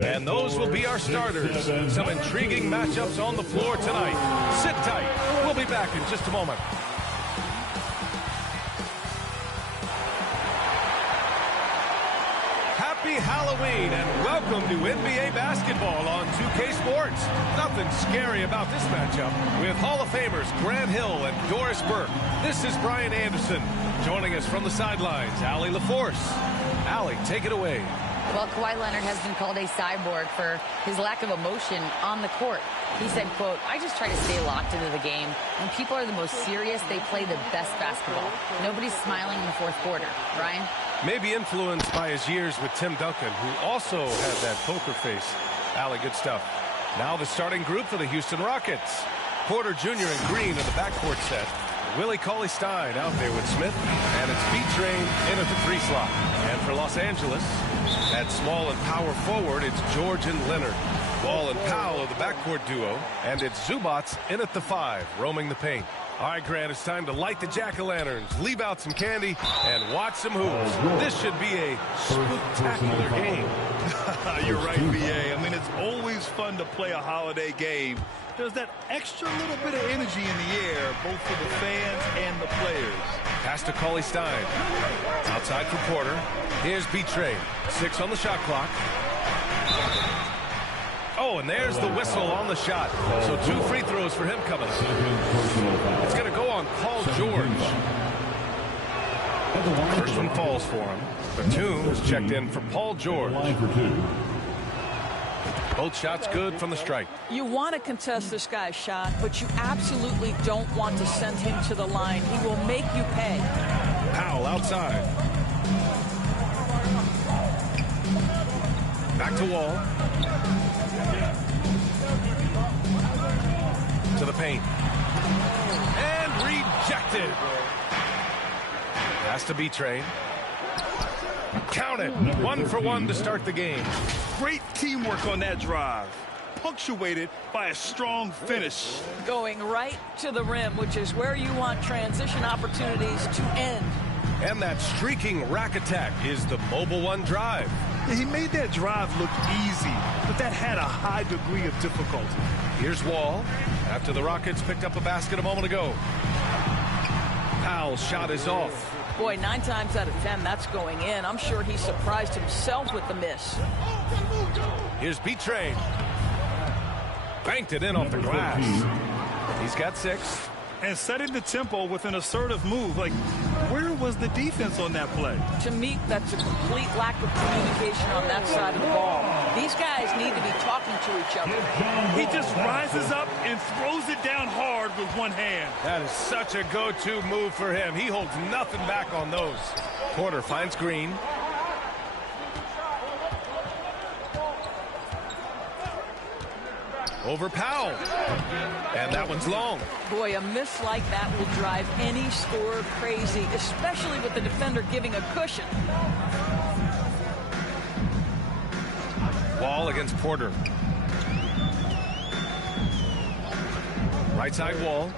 And those will be our starters. Some intriguing matchups on the floor tonight. Sit tight. We'll be back in just a moment. Happy Halloween and welcome to NBA basketball on 2K Sports. Nothing scary about this matchup with Hall of Famers Grant Hill and Doris Burke. This is Brian Anderson. Joining us from the sidelines, Allie LaForce. Allie, take it away. Well, Kawhi Leonard has been called a cyborg for his lack of emotion on the court. He said, quote, "I just try to stay locked into the game. When people are the most serious, they play the best basketball. Nobody's smiling in the fourth quarter." Brian? Maybe influenced by his years with Tim Duncan, who also had that poker face. Allie, good stuff. Now the starting group for the Houston Rockets. Porter Jr. and Green in the backcourt set. Willie Cauley-Stein out there with Smith. And it's B-Train in at the 3 slot. And for Los Angeles, at small and power forward, it's George and Leonard. Wall and Powell are the backcourt duo. And it's Zubats in at the 5, roaming the paint. All right, Grant, it's time to light the jack-o'-lanterns, leave out some candy, and watch some hoops. This should be a spectacular game. You're right, B.A. I mean, it's always fun to play a holiday game. There's that extra little bit of energy in the air, both for the fans and the players. Pass to Cauley-Stein. Outside for Porter. Here's B-Train. 6 on the shot clock. Oh, and there's the whistle on the shot. So 2 free throws for him coming up. It's going to go on Paul George. First one falls for him. Batum is checked in for Paul George. Both shots good from the strike. You want to contest this guy's shot, but you absolutely don't want to send him to the line. He will make you pay. Powell outside. Back to Wall. To the paint. And rejected. Has to be Train. Count it. 1 for 1 to start the game. Great teamwork on that drive, punctuated by a strong finish. Going right to the rim, which is where you want transition opportunities to end. And that streaking rack attack is the Mobile One drive. He made that drive look easy, but that had a high degree of difficulty. Here's Wall after the Rockets picked up a basket a moment ago. Powell's shot is off. Boy, 9 times out of 10, that's going in. I'm sure he surprised himself with the miss. Here's B-Train. Banked it in off the glass. He's got 6. And setting the tempo with an assertive move. Like, where was the defense on that play? To me, that's a complete lack of communication on that side of the ball. These guys need to be talking to each other. He just rises up and throws it down hard with one hand. That is such a go-to move for him. He holds nothing back on those. Porter finds Green. Over Powell. And that one's long. Boy, a miss like that will drive any scorer crazy, especially with the defender giving a cushion. Wall against Porter. Right side Wall.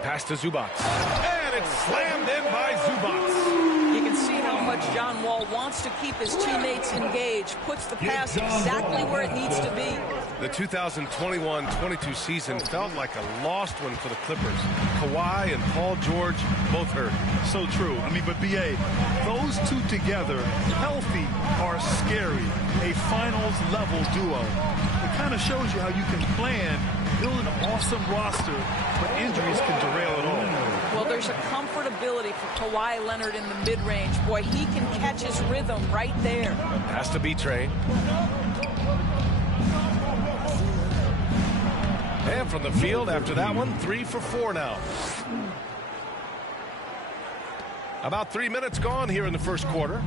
Pass to Zubats. And it's slammed in by Zubats. You can see how much John Wall wants to keep his teammates engaged. Puts the pass exactly where it needs to be. The 2021-22 season felt like a lost one for the Clippers. Kawhi and Paul George both hurt. So true. I mean, but B.A., those two together, healthy, are scary. A finals-level duo. It kind of shows you how you can plan, build an awesome roster, but injuries can derail it all. Well, there's a comfortability for Kawhi Leonard in the mid-range. Boy, he can catch his rhythm right there. Has to be Train. And from the field after that one, 3 for 4 now. About 3 minutes gone here in the first quarter.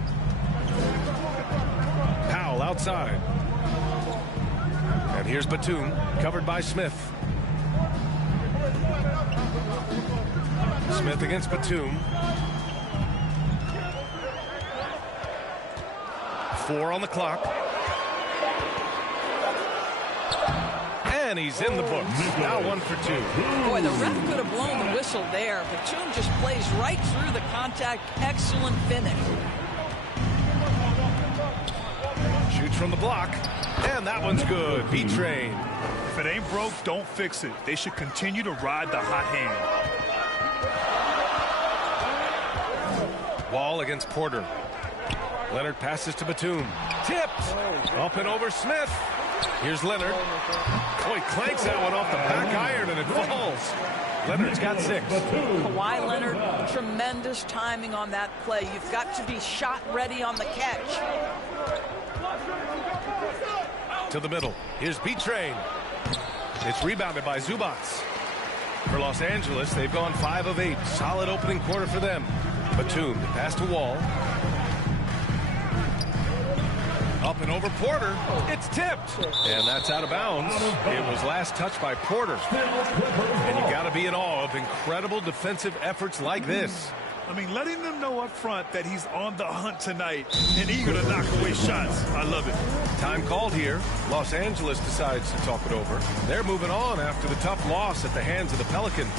Powell outside. And here's Batum, covered by Smith. Smith against Batum. 4 on the clock. And he's in the books. Now 1 for 2. Boy, the ref could have blown the whistle there. Batum just plays right through the contact. Excellent finish. Shoots from the block. And that one's good. B-Train. If it ain't broke, don't fix it. They should continue to ride the hot hand. Wall against Porter. Leonard passes to Batum. Tipped. Up and over Smith. Here's Leonard. Oh, he clanks that one off the back iron and it falls. Leonard's got 6. Kawhi Leonard, tremendous timing on that play. You've got to be shot ready on the catch. To the middle. Here's B-Train. It's rebounded by Zubats. For Los Angeles, they've gone 5 of 8. Solid opening quarter for them. Batum, pass to Wall. Up and over Porter. It's tipped. And that's out of bounds. It was last touched by Porter. And you got to be in awe of incredible defensive efforts like this. I mean, letting them know up front that he's on the hunt tonight and eager to knock away shots. I love it. Time called here. Los Angeles decides to talk it over. They're moving on after the tough loss at the hands of the Pelicans.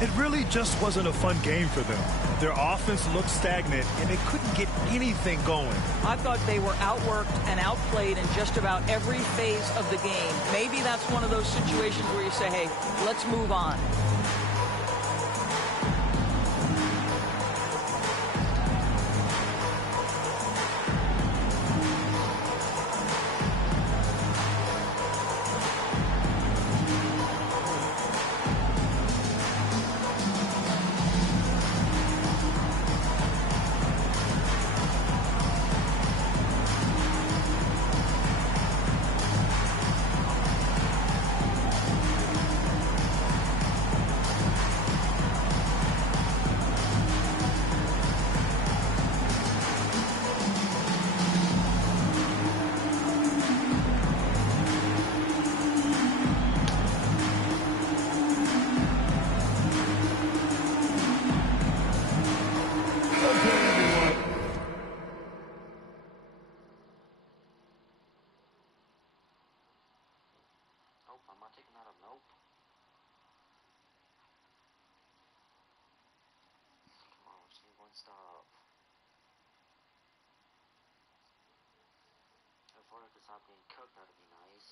It really just wasn't a fun game for them. Their offense looked stagnant, and they couldn't get anything going. I thought they were outworked and outplayed in just about every phase of the game. Maybe that's one of those situations where you say, hey, let's move on. Stop. If work is not being cooked, that'd be nice.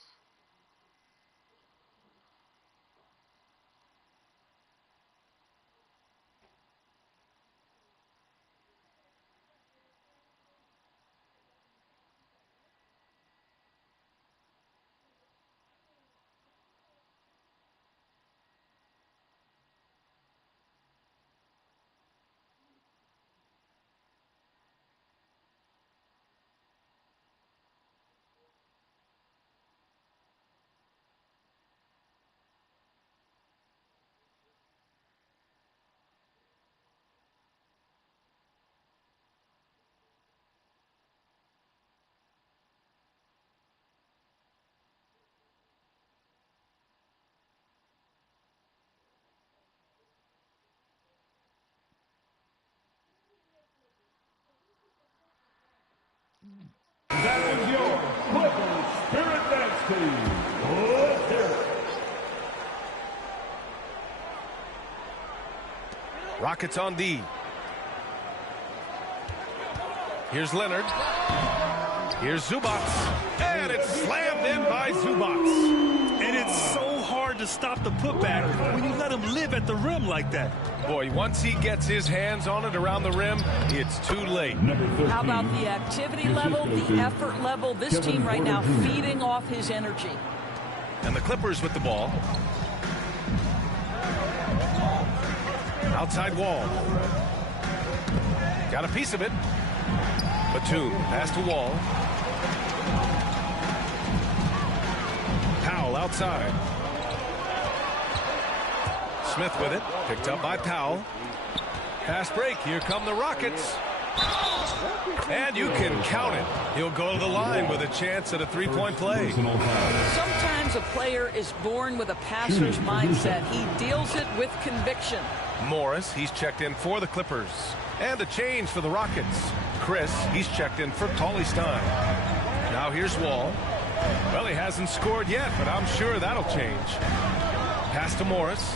That was your Clippers Spirit Dance Team. Let's hear it. Rockets on D. Here's Leonard. Here's Zubats. And it's slammed in by Zubats. And it's so hard to stop the putback when you let him live at the rim like that. Boy, once he gets his hands on it around the rim, it's too late. How about the activity level, the effort level? This team right now feeding off his energy. And the Clippers with the ball. Outside Wall. Got a piece of it. Batum, pass to Wall. Powell outside. Smith with it. Picked up by Powell. Pass break. Here come the Rockets. And you can count it. He'll go to the line with a chance at a three-point play. Sometimes a player is born with a passer's mindset. He deals it with conviction. Morris, he's checked in for the Clippers. And a change for the Rockets. Chris, he's checked in for Tolly Stein. Now here's Wall. Well, he hasn't scored yet, but I'm sure that'll change. Pass to Morris.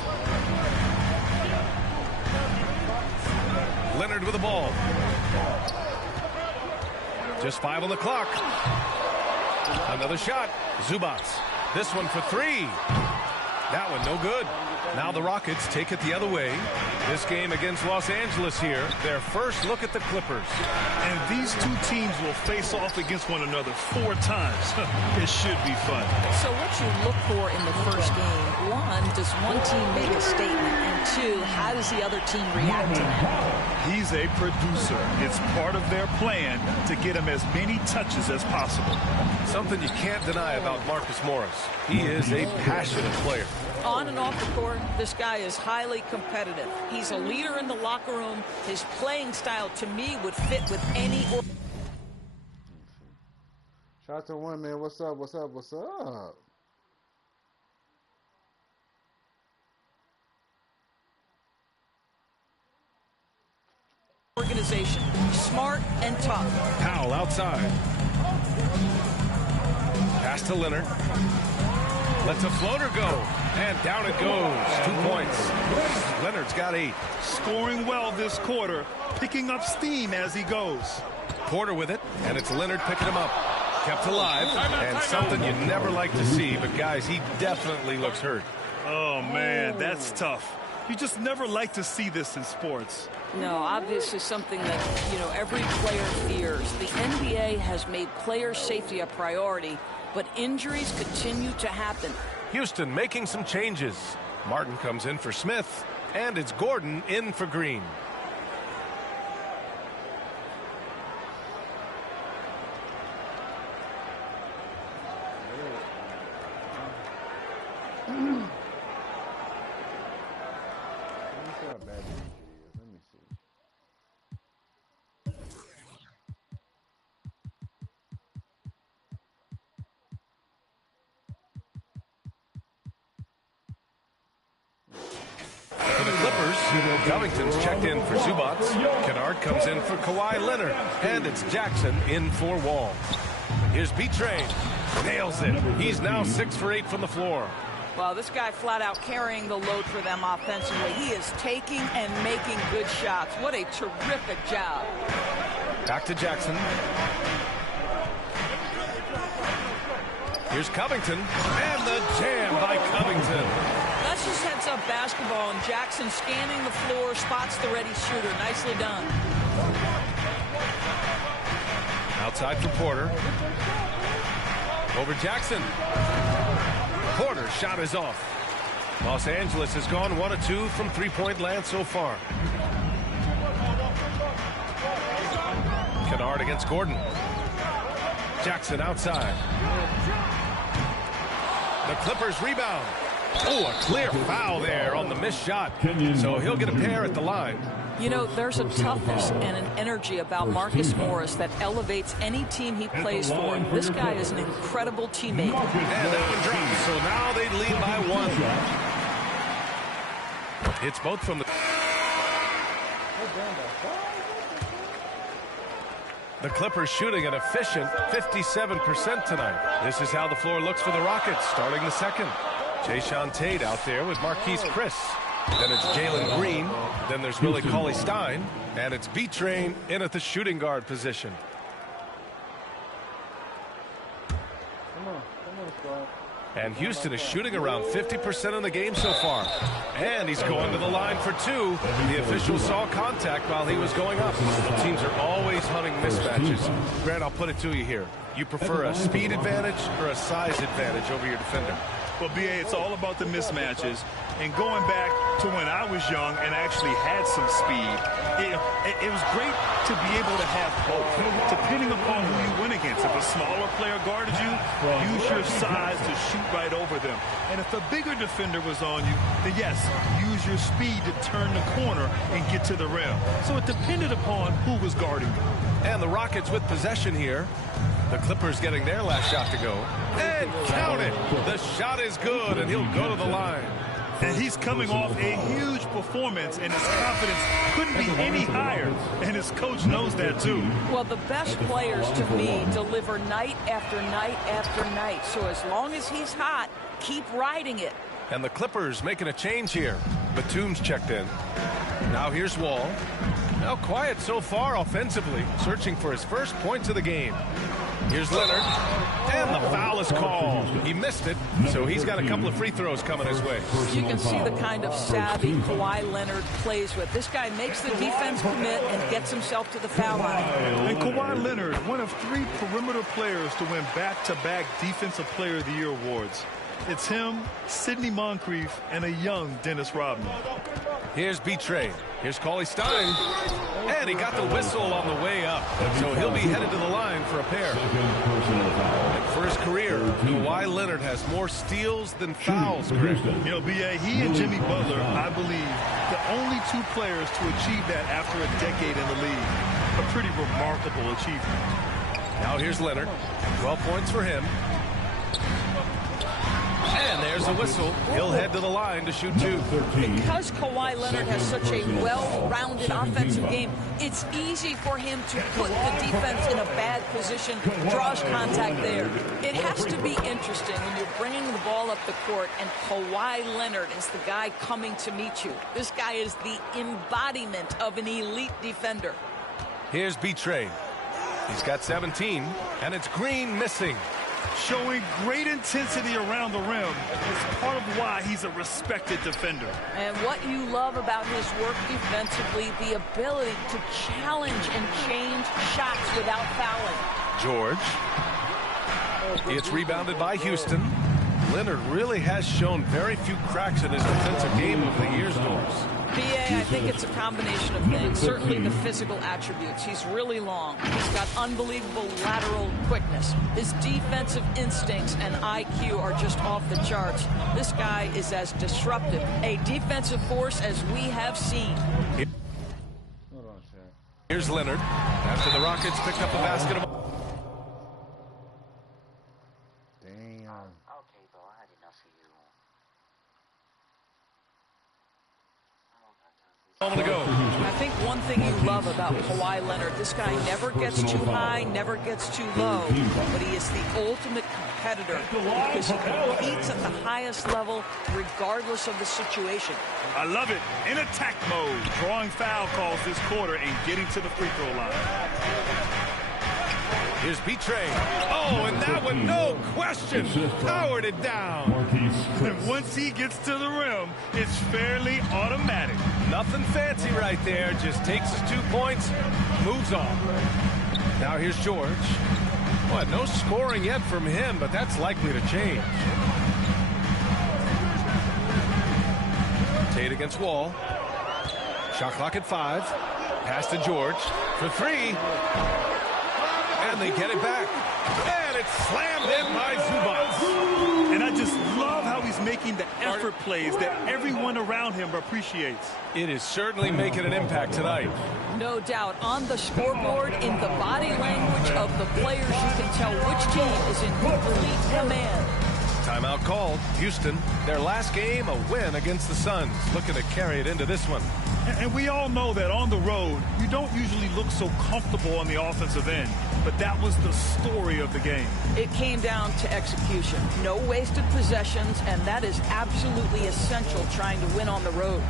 Leonard with the ball. Just 5 on the clock. Another shot. Zubats. This one for three. That one no good. Now the Rockets take it the other way. This game against Los Angeles here, their first look at the Clippers. And these two teams will face off against one another 4 times. It should be fun. So what you look for in the first game, one, does one team make a statement? And two, how does the other team react to that? He's a producer. It's part of their plan to get him as many touches as possible. Something you can't deny about Marcus Morris. He is a passionate player. On and off the court, this guy is highly competitive. He's a leader in the locker room. His playing style, to me, would fit with any... Shout out to one, man. What's up? What's up? What's up? Organization. Smart and tough. Powell outside. Pass to Leonard. Lets a floater go. And down it goes. 2 points. Leonard's got 8. Scoring well this quarter. Picking up steam as he goes. Porter with it. And it's Leonard picking him up. Kept alive. And something you never like to see. But, guys, he definitely looks hurt. Oh, man, that's tough. You just never like to see this in sports. No, obviously something that, you know, every player fears. The NBA has made player safety a priority, but injuries continue to happen. Houston making some changes. Martin comes in for Smith, and it's Gordon in for Green. Covington's checked in for Zubats. Kennard comes in for Kawhi Leonard. And it's Jackson in for Wall. Here's B-Train. Nails it. He's now 6 for 8 from the floor. Well, this guy flat out carrying the load for them offensively. He is taking and making good shots. What a terrific job. Back to Jackson. Here's Covington. And the jam by Covington. That's just heads up basketball, and Jackson scanning the floor, spots the ready shooter. Nicely done. Outside for Porter. Over Jackson. Porter's shot is off. Los Angeles has gone 1 of 2 from three-point land so far. Kennard against Gordon. Jackson outside. The Clippers rebound. Oh, a clear foul there on the missed shot. So he'll get a pair at the line. You know, there's a toughness and an energy about Marcus Morris that elevates any team he plays for. This guy is an incredible teammate. And that one drops. So now they lead by 1. It's both from the Clippers shooting an efficient 57% tonight. This is how the floor looks for the Rockets starting the second. Jayshawn Tate out there with Marquise Chris. Then it's Jalen Green. Then there's Willie Cauley-Stein. And it's B-Train in at the shooting guard position. And Houston is shooting around 50% in the game so far. And he's going to the line for 2. The official saw contact while he was going up. Teams are always hunting mismatches. Grant, I'll put it to you here. You prefer a speed advantage or a size advantage over your defender? Well, B.A., it's all about the mismatches. And going back to when I was young and actually had some speed, it was great to be able to have both, depending upon who you went against. If a smaller player guarded you, use your size to shoot right over them. And if a bigger defender was on you, then yes, use your speed to turn the corner and get to the rim. So it depended upon who was guarding you. And the Rockets with possession here. The Clippers getting their last shot to go. And count it. The shot is good, and he'll go to the line. And he's coming off a huge performance, and his confidence couldn't be any higher. And his coach knows that, too. Well, the best players, to me, deliver night after night after night. So as long as he's hot, keep riding it. And the Clippers making a change here. Batum's checked in. Now here's Wall. Now quiet so far offensively, searching for his first points of the game. Here's Leonard. And the foul is called. He missed it, so he's got a couple of free throws coming his way. You can see the kind of savvy Kawhi Leonard plays with. This guy makes the defense commit and gets himself to the foul line. And Kawhi Leonard, one of 3 perimeter players to win back-to-back Defensive Player of the Year awards. It's him, Sidney Moncrief, and a young Dennis Rodman. Here's B-Trade. Here's Cauley Stein. And he got the whistle on the way up. So he'll be headed to the line for a pair. And for his career, Kawhi Leonard has more steals than fouls, Greg. You know, B.A., he and Jimmy Butler, I believe, the only 2 players to achieve that after a decade in the league. A pretty remarkable achievement. Now here's Leonard. 12 points for him. And there's the whistle. He'll head to the line to shoot 2. Because Kawhi Leonard has such a well-rounded offensive game, it's easy for him to put the defense in a bad position, draws contact there. It has to be interesting when you're bringing the ball up the court and Kawhi Leonard is the guy coming to meet you. This guy is the embodiment of an elite defender. Here's B-Trade. He's got 17, and it's Green missing. Showing great intensity around the rim is part of why he's a respected defender. And what you love about his work defensively, the ability to challenge and change shots without fouling. George. It's rebounded by Houston. Leonard really has shown very few cracks in his defensive game over the years, Doris. B.A., I think it's a combination of things. Certainly the physical attributes. He's really long. He's got unbelievable lateral quickness. His defensive instincts and IQ are just off the charts. This guy is as disruptive a defensive force as we have seen. Here's Leonard. After the Rockets picked up the basketball. Okay, bro, I had enough of you. Moment to go. I think one thing you love about Kawhi Leonard, this guy never gets too high, never gets too low, but he is the ultimate competitor because he competes at the highest level regardless of the situation. I love it. In attack mode, drawing foul calls this quarter and getting to the free throw line. Here's B-Trade. Oh, and that one, no question, powered it down. And once he gets to the rim, it's fairly automatic. Nothing fancy right there. Just takes his 2 points, moves on. Now here's George. What, no scoring yet from him, but that's likely to change. Tate against Wall. Shot clock at 5. Pass to George for 3. And they get it back. And it's slammed in by Zubats. And I just love how he's making the effort plays that everyone around him appreciates. It is certainly making an impact tonight. No doubt. On the scoreboard, in the body language of the players, you can tell which team is in complete command. Timeout called. Houston, their last game, a win against the Suns. Looking to carry it into this one. And we all know that on the road, you don't usually look so comfortable on the offensive end. But that was the story of the game. It came down to execution. No wasted possessions, and that is absolutely essential trying to win on the road.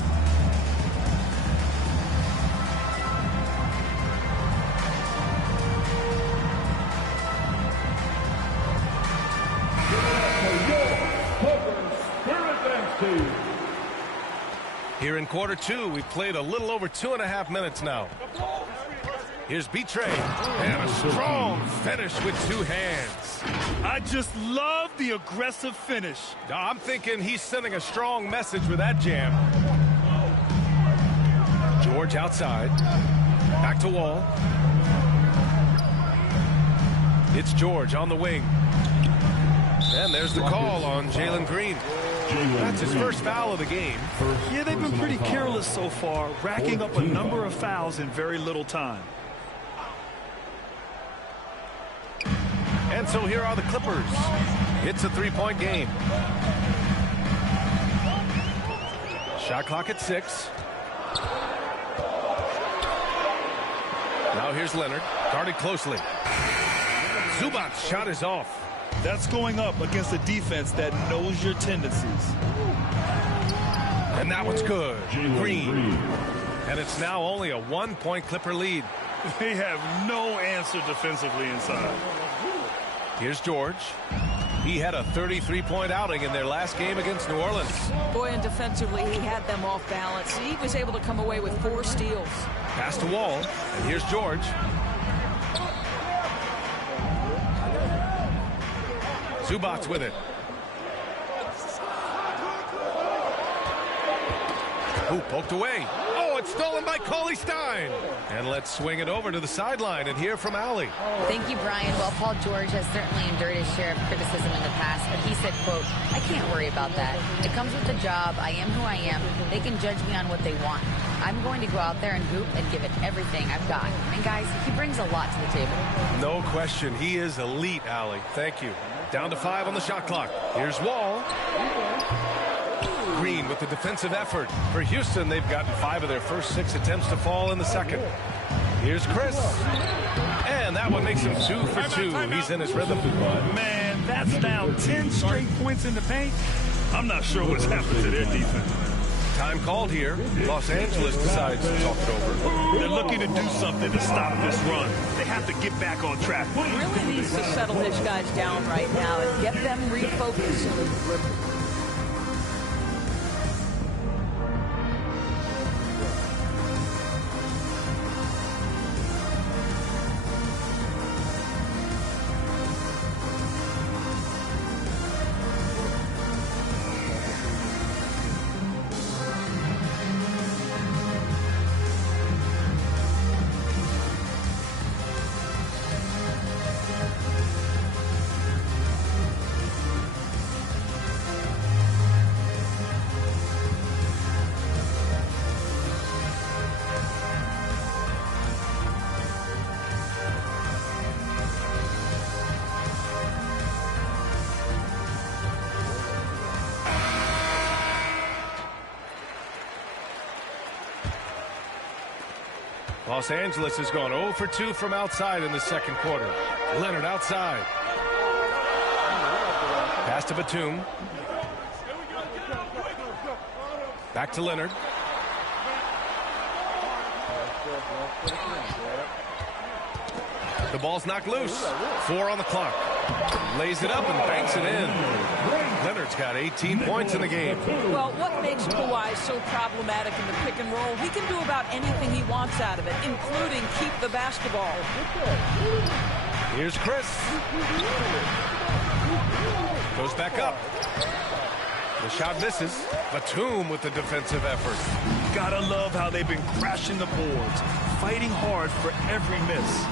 Here in quarter 2, we've played a little over 2.5 minutes now. Here's B-Trade, and a strong finish with 2 hands. I just love the aggressive finish. I'm thinking he's sending a strong message with that jam. George outside. Back to Wall. It's George on the wing. And there's the call on Jalen Green. That's his first foul of the game. Yeah, they've been pretty careless so far, racking up a number of fouls in very little time. And so here are the Clippers. It's a 3-point game. Shot clock at 6. Now here's Leonard, guarded closely. Zubac's shot is off. That's going up against a defense that knows your tendencies. And that one's good. Green. And it's now only a 1-point Clipper lead. They have no answer defensively inside. Here's George. He had a 33-point outing in their last game against New Orleans. Boy, and defensively, he had them off balance. He was able to come away with 4 steals. Pass to Wall, and here's George. Zubats with it. Ooh, poked away. Oh, it's stolen by Cauley Stein. And let's swing it over to the sideline and hear from Allie. Thank you, Brian. Well, Paul George has certainly endured his share of criticism in the past, but he said, quote, I can't worry about that. It comes with the job. I am who I am. They can judge me on what they want. I'm going to go out there and hoop and give it everything I've got. And guys, he brings a lot to the table. No question. He is elite, Allie. Thank you. Down to 5 on the shot clock. Here's Wall. Green with the defensive effort. For Houston, they've gotten 5 of their first 6 attempts to fall in the second. Here's Chris. And that one makes him 2 for 2. He's in his rhythm. Man, that's now 10 straight points in the paint. I'm not sure what's happened to their defense. Time called here. Los Angeles decides to talk it over. They're looking to do something to stop this run. They have to get back on track. Really needs to settle his guys down right now and get them refocused. Los Angeles has gone 0 for 2 from outside in the second quarter. Leonard outside. Pass to Batum. Back to Leonard. The ball's knocked loose. 4 on the clock. Lays it up and banks it in. Leonard's got 18 points in the game. Well, what makes Kawhi so problematic in the pick and roll? He can do about anything he wants out of it, including keep the basketball. Here's Chris. Goes back up. The shot misses. Batum with the defensive effort. Gotta love how they've been crashing the boards, fighting hard for every miss.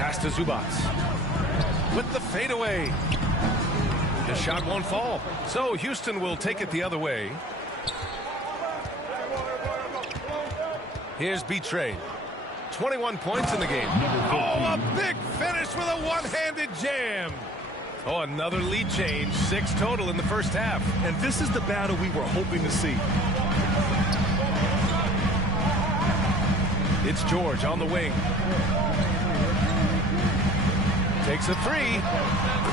Pass to Zubats. With the fadeaway. The shot won't fall. So Houston will take it the other way. Here's B-Trade. 21 points in the game. Oh, a big finish with a one-handed jam. Oh, another lead change. 6 total in the first half. And this is the battle we were hoping to see. It's George on the wing. Takes a 3,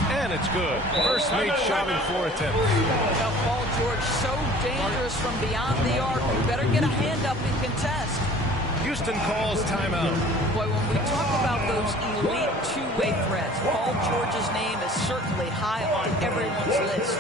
and it's good. First made shot in 4 attempts. Now, Paul George, so dangerous from beyond the arc. You better get a hand up and contest. Houston calls timeout. Boy, when we talk about those elite two-way threats, Paul George's name is certainly high on everyone's list.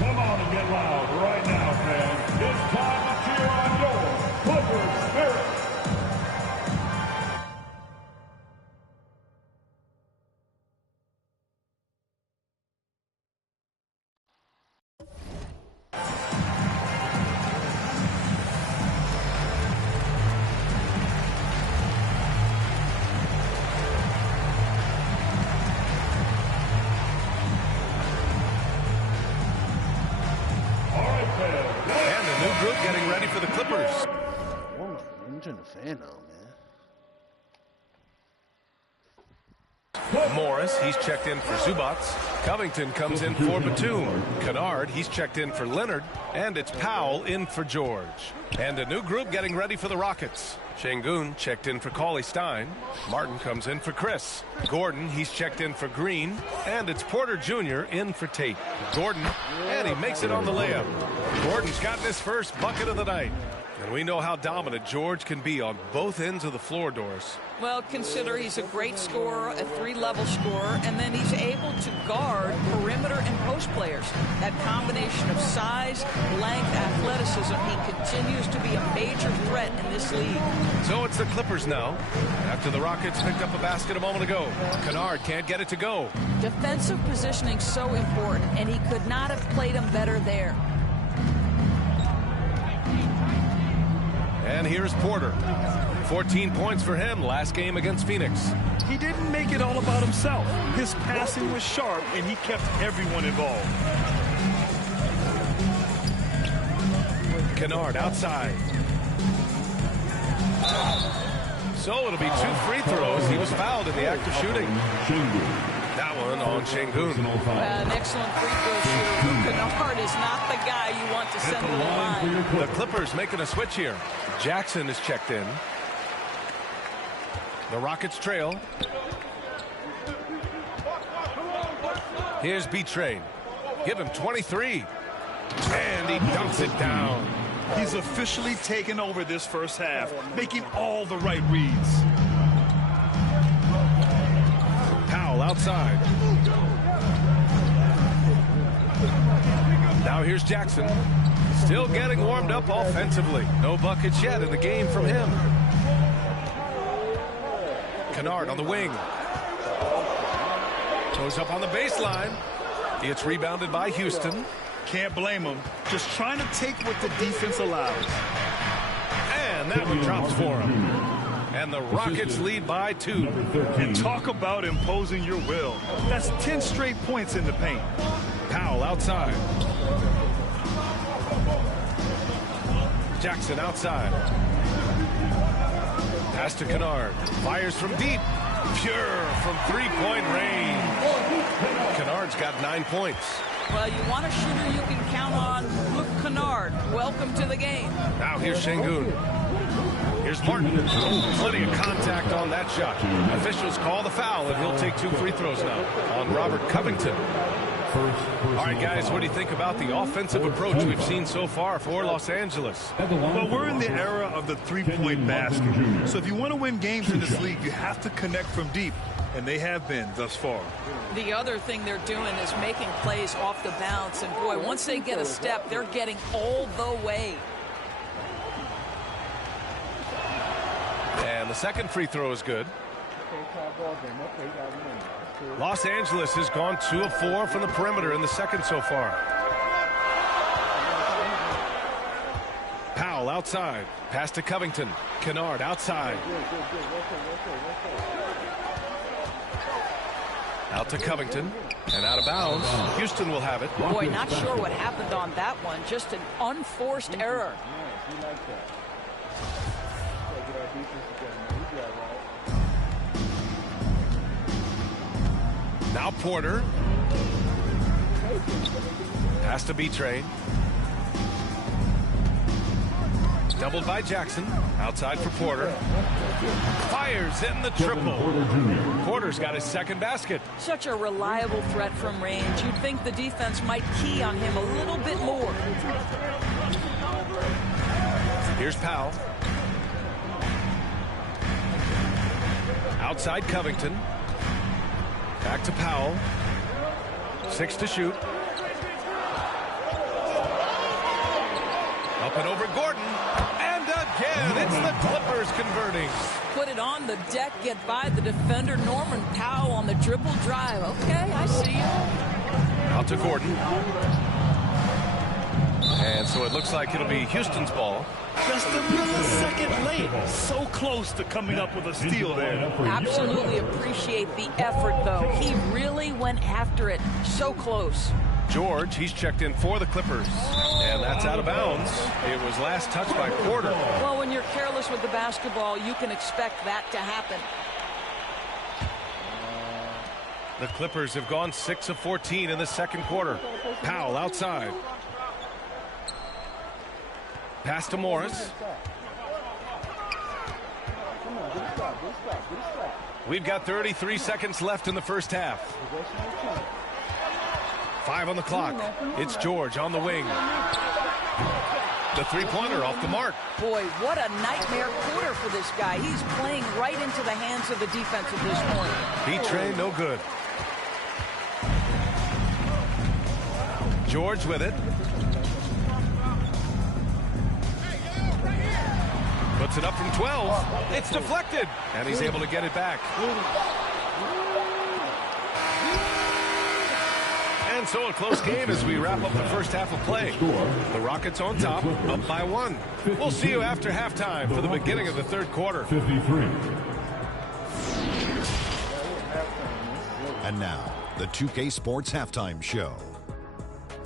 Come on and get loud right now, fans. It's time to cheer on your Clippers Spirit. And the new group getting ready for the Clippers. I'm a fan of, man. Morris, he's checked in for Zubats. Covington comes in for Batum. Kennard, he's checked in for Leonard. And it's Powell in for George. And a new group getting ready for the Rockets. Şengün checked in for Cauley-Stein. Martin comes in for Chris. Gordon, he's checked in for Green. And it's Porter Jr. in for Tate. Gordon, and he makes it on the layup. Gordon's gotten his first bucket of the night. And we know how dominant George can be on both ends of the floor, Doris. Well, consider he's a great scorer, a three-level scorer, and then he's able to guard perimeter and post players. That combination of size, length, athleticism, he continues to be a major threat in this league. So it's the Clippers now. After the Rockets picked up a basket a moment ago, Kennard can't get it to go. Defensive positioning so important, and he could not have played him better there. And here's Porter. 14 points for him last game against Phoenix. He didn't make it all about himself. His passing was sharp, and he kept everyone involved. Kennard outside. So it'll be 2 free throws. He was fouled in the act of shooting. That one on Şengün. An excellent free throw shooter. Kennard is not the guy you want to send to the line. The Clippers making a switch here. Jackson is checked in. The Rockets trail. Here's B-Train. Give him 23. And he dunks it down. He's officially taken over this first half, making all the right reads. Powell outside. Now here's Jackson. Still getting warmed up offensively. No buckets yet in the game from him. Kennard on the wing. Goes up on the baseline. It's rebounded by Houston. Can't blame him. Just trying to take what the defense allows. And that one drops for him. And the Rockets lead by 2. And talk about imposing your will. That's 10 straight points in the paint. Powell outside. Jackson outside. Pass to Kennard. Fires from deep. Pure from three-point range. Kennard's got 9 points. Well, you want a shooter you can count on. Luke Kennard, welcome to the game. Now here's Şengün. Here's Martin. Plenty of contact on that shot. Officials call the foul, and he'll take 2 free throws now on Robert Covington. All right, guys, what do you think about the offensive approach we've seen so far for Los Angeles? Well, we're in the era of the three-point basket. So if you want to win games in this league, you have to connect from deep, and they have been thus far. The other thing they're doing is making plays off the bounce, and boy, once they get a step, they're getting all the way. And the second free throw is good. Los Angeles has gone 2 of 4 from the perimeter in the second so far. Powell outside. Pass to Covington. Kennard outside. Out to Covington. And out of bounds. Houston will have it. Boy, not sure what happened on that one. Just an unforced error. Now Porter. Pass to B-Train. Doubled by Jackson. Outside for Porter. Fires in the triple. Porter's got his second basket. Such a reliable threat from range. You'd think the defense might key on him a little bit more. Here's Powell. Outside Covington. Back to Powell. 6 to shoot. Up and over Gordon. And again, it's the Clippers converting. Put it on the deck, get by the defender. Norman Powell on the dribble drive. Okay, I see you. Out to Gordon. And so it looks like it'll be Houston's ball. Just a millisecond late. So close to coming up with a steal there. Absolutely appreciate the effort, though. He really went after it. So close. George, he's checked in for the Clippers. And that's out of bounds. It was last touched by Porter. Well, when you're careless with the basketball, you can expect that to happen. The Clippers have gone 6 of 14 in the second quarter. Powell outside. Pass to Morris. We've got 33 seconds left in the first half. 5 on the clock. It's George on the wing. The three-pointer off the mark. Boy, what a nightmare quarter for this guy. He's playing right into the hands of the defense at this point. B-Train, no good. George with it. Puts it up from 12. It's deflected. And he's able to get it back. And so a close game as we wrap up the first half of play. The Rockets on top, up by 1. We'll see you after halftime for the beginning of the third quarter. 53. And now, the 2K Sports Halftime Show.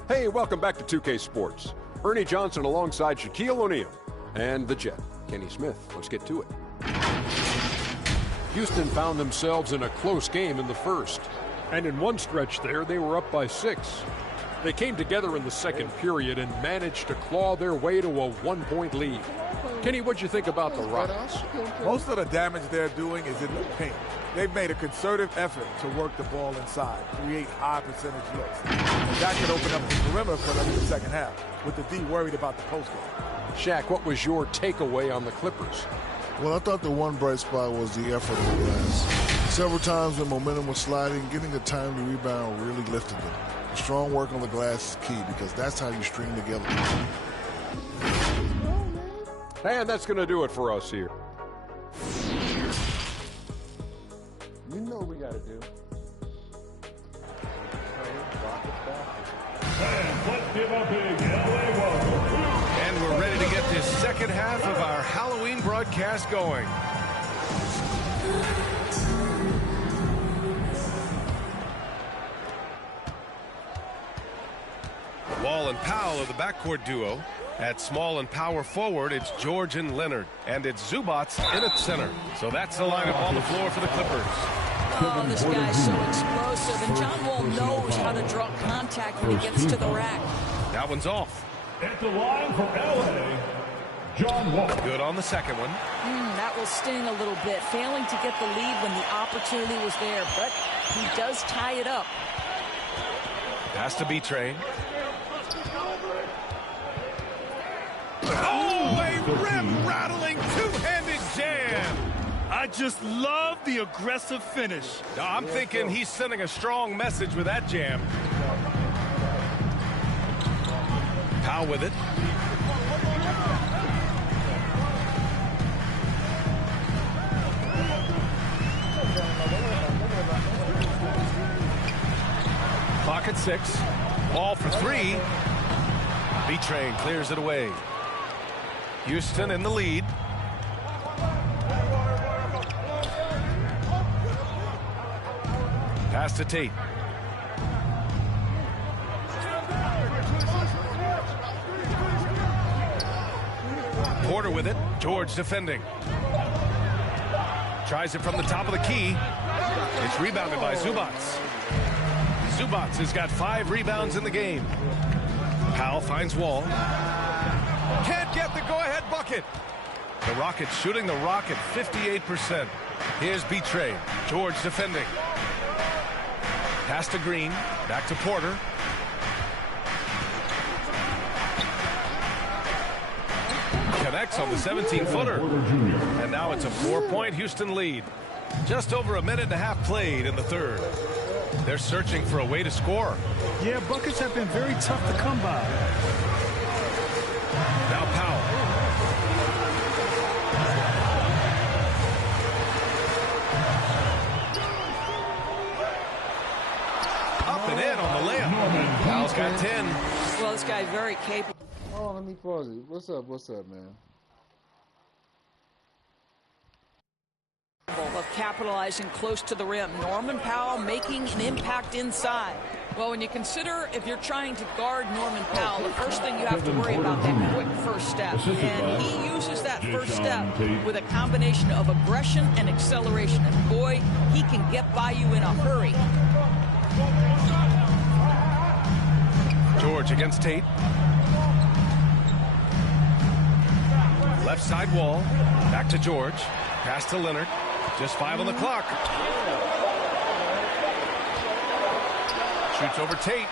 Hey, welcome back to 2K Sports. Ernie Johnson alongside Shaquille O'Neal and the Jet, Kenny Smith. Let's get to it. Houston found themselves in a close game in the first. And in one stretch there, they were up by 6. They came together in the second period and managed to claw their way to a 1-point lead. Kenny, what'd you think about the Rockets? Most of the damage they're doing is in the paint. They've made a concerted effort to work the ball inside, create high percentage looks. And that could open up the perimeter for them in the second half, with the D worried about the post game. Shaq, what was your takeaway on the Clippers? Well, I thought the one bright spot was the effort on the glass. Several times when momentum was sliding, getting the time to rebound really lifted them. Strong work on the glass is key because that's how you string together. And that's going to do it for us here. You know what we got to do. And let's give a big LA welcome. And we're ready to get this second half of our Halloween broadcast going. Wall and Powell are the backcourt duo. At small and power forward, it's George and Leonard. And it's Zubats in at center. So that's the lineup on the floor for the Clippers. Oh, this guy's so explosive. And John Wall knows how to draw contact when he gets to the rack. That one's off. At the line for LA, John Wall. Good on the second one. That will sting a little bit. Failing to get the lead when the opportunity was there. But he does tie it up. Has to be trained. Oh, a rim-rattling two-handed jam. I just love the aggressive finish. Now, I'm thinking he's sending a strong message with that jam. Powell with it. Clock at 6. Ball for 3. B-Train clears it away. Houston in the lead. Pass to Tate. Porter with it. George defending. Tries it from the top of the key. It's rebounded by Zubats. Zubats has got 5 rebounds in the game. Powell finds Wall. Can't get the go-ahead bucket. The Rockets shooting the rock at 58%. Here's B-Train. George defending. Pass to Green. Back to Porter. Connects on the 17-footer. And now it's a 4-point Houston lead. Just over a minute and a half played in the third. They're searching for a way to score. Yeah, buckets have been very tough to come by. Now Powell. Up and in on the layup. Powell's got 10. Well, this guy's very capable. Oh, let me pause it. What's up, man? Of capitalizing close to the rim. Norman Powell making an impact inside. Well, when you consider if you're trying to guard Norman Powell, the first thing you have to worry about that quick first first step, and he uses that first step with a combination of aggression and acceleration. And boy, he can get by you in a hurry. George against Tate. Left side wall. Back to George. Pass to Leonard. Just 5 on the clock. Shoots over Tate.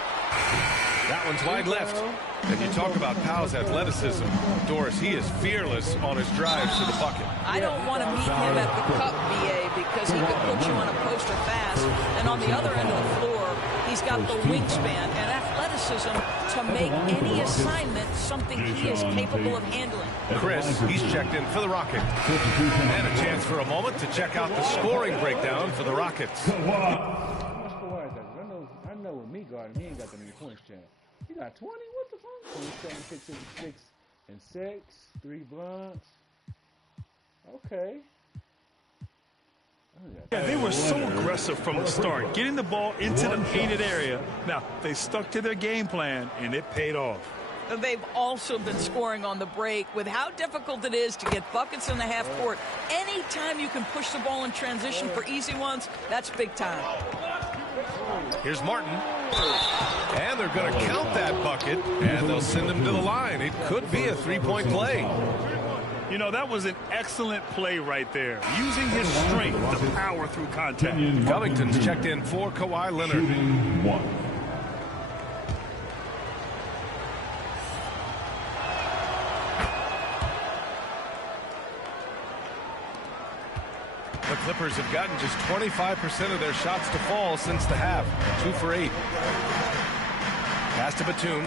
That one's wide left. And you talk about Powell's athleticism. Doris, he is fearless on his drives to the bucket. I don't want to meet him at the cup, BA, because he could put you on a poster fast. And on the other end of the floor, he's got the wingspan and athleticism to make any assignment something he is capable of handling. Chris, he's checked in for the Rockets. And a chance for a moment to check out the scoring breakdown for the Rockets. I know with me guarding, he ain't got that many points, Chad. He got 20? What the fuck? 27, 6, 6, and 6. 3 blunts. Okay. Yeah, they were so aggressive from the start, getting the ball into the painted area. Now, they stuck to their game plan, and it paid off. They've also been scoring on the break. With how difficult it is to get buckets in the half court, anytime you can push the ball in transition for easy ones, that's big time. Here's Martin. And they're going to count that bucket, and they'll send him to the line. It could be a three-point play. You know, that was an excellent play right there. Using his strength to power through contact. Covington's checked in for Kawhi Leonard. The Clippers have gotten just 25% of their shots to fall since the half. 2 for 8. Pass to Batum.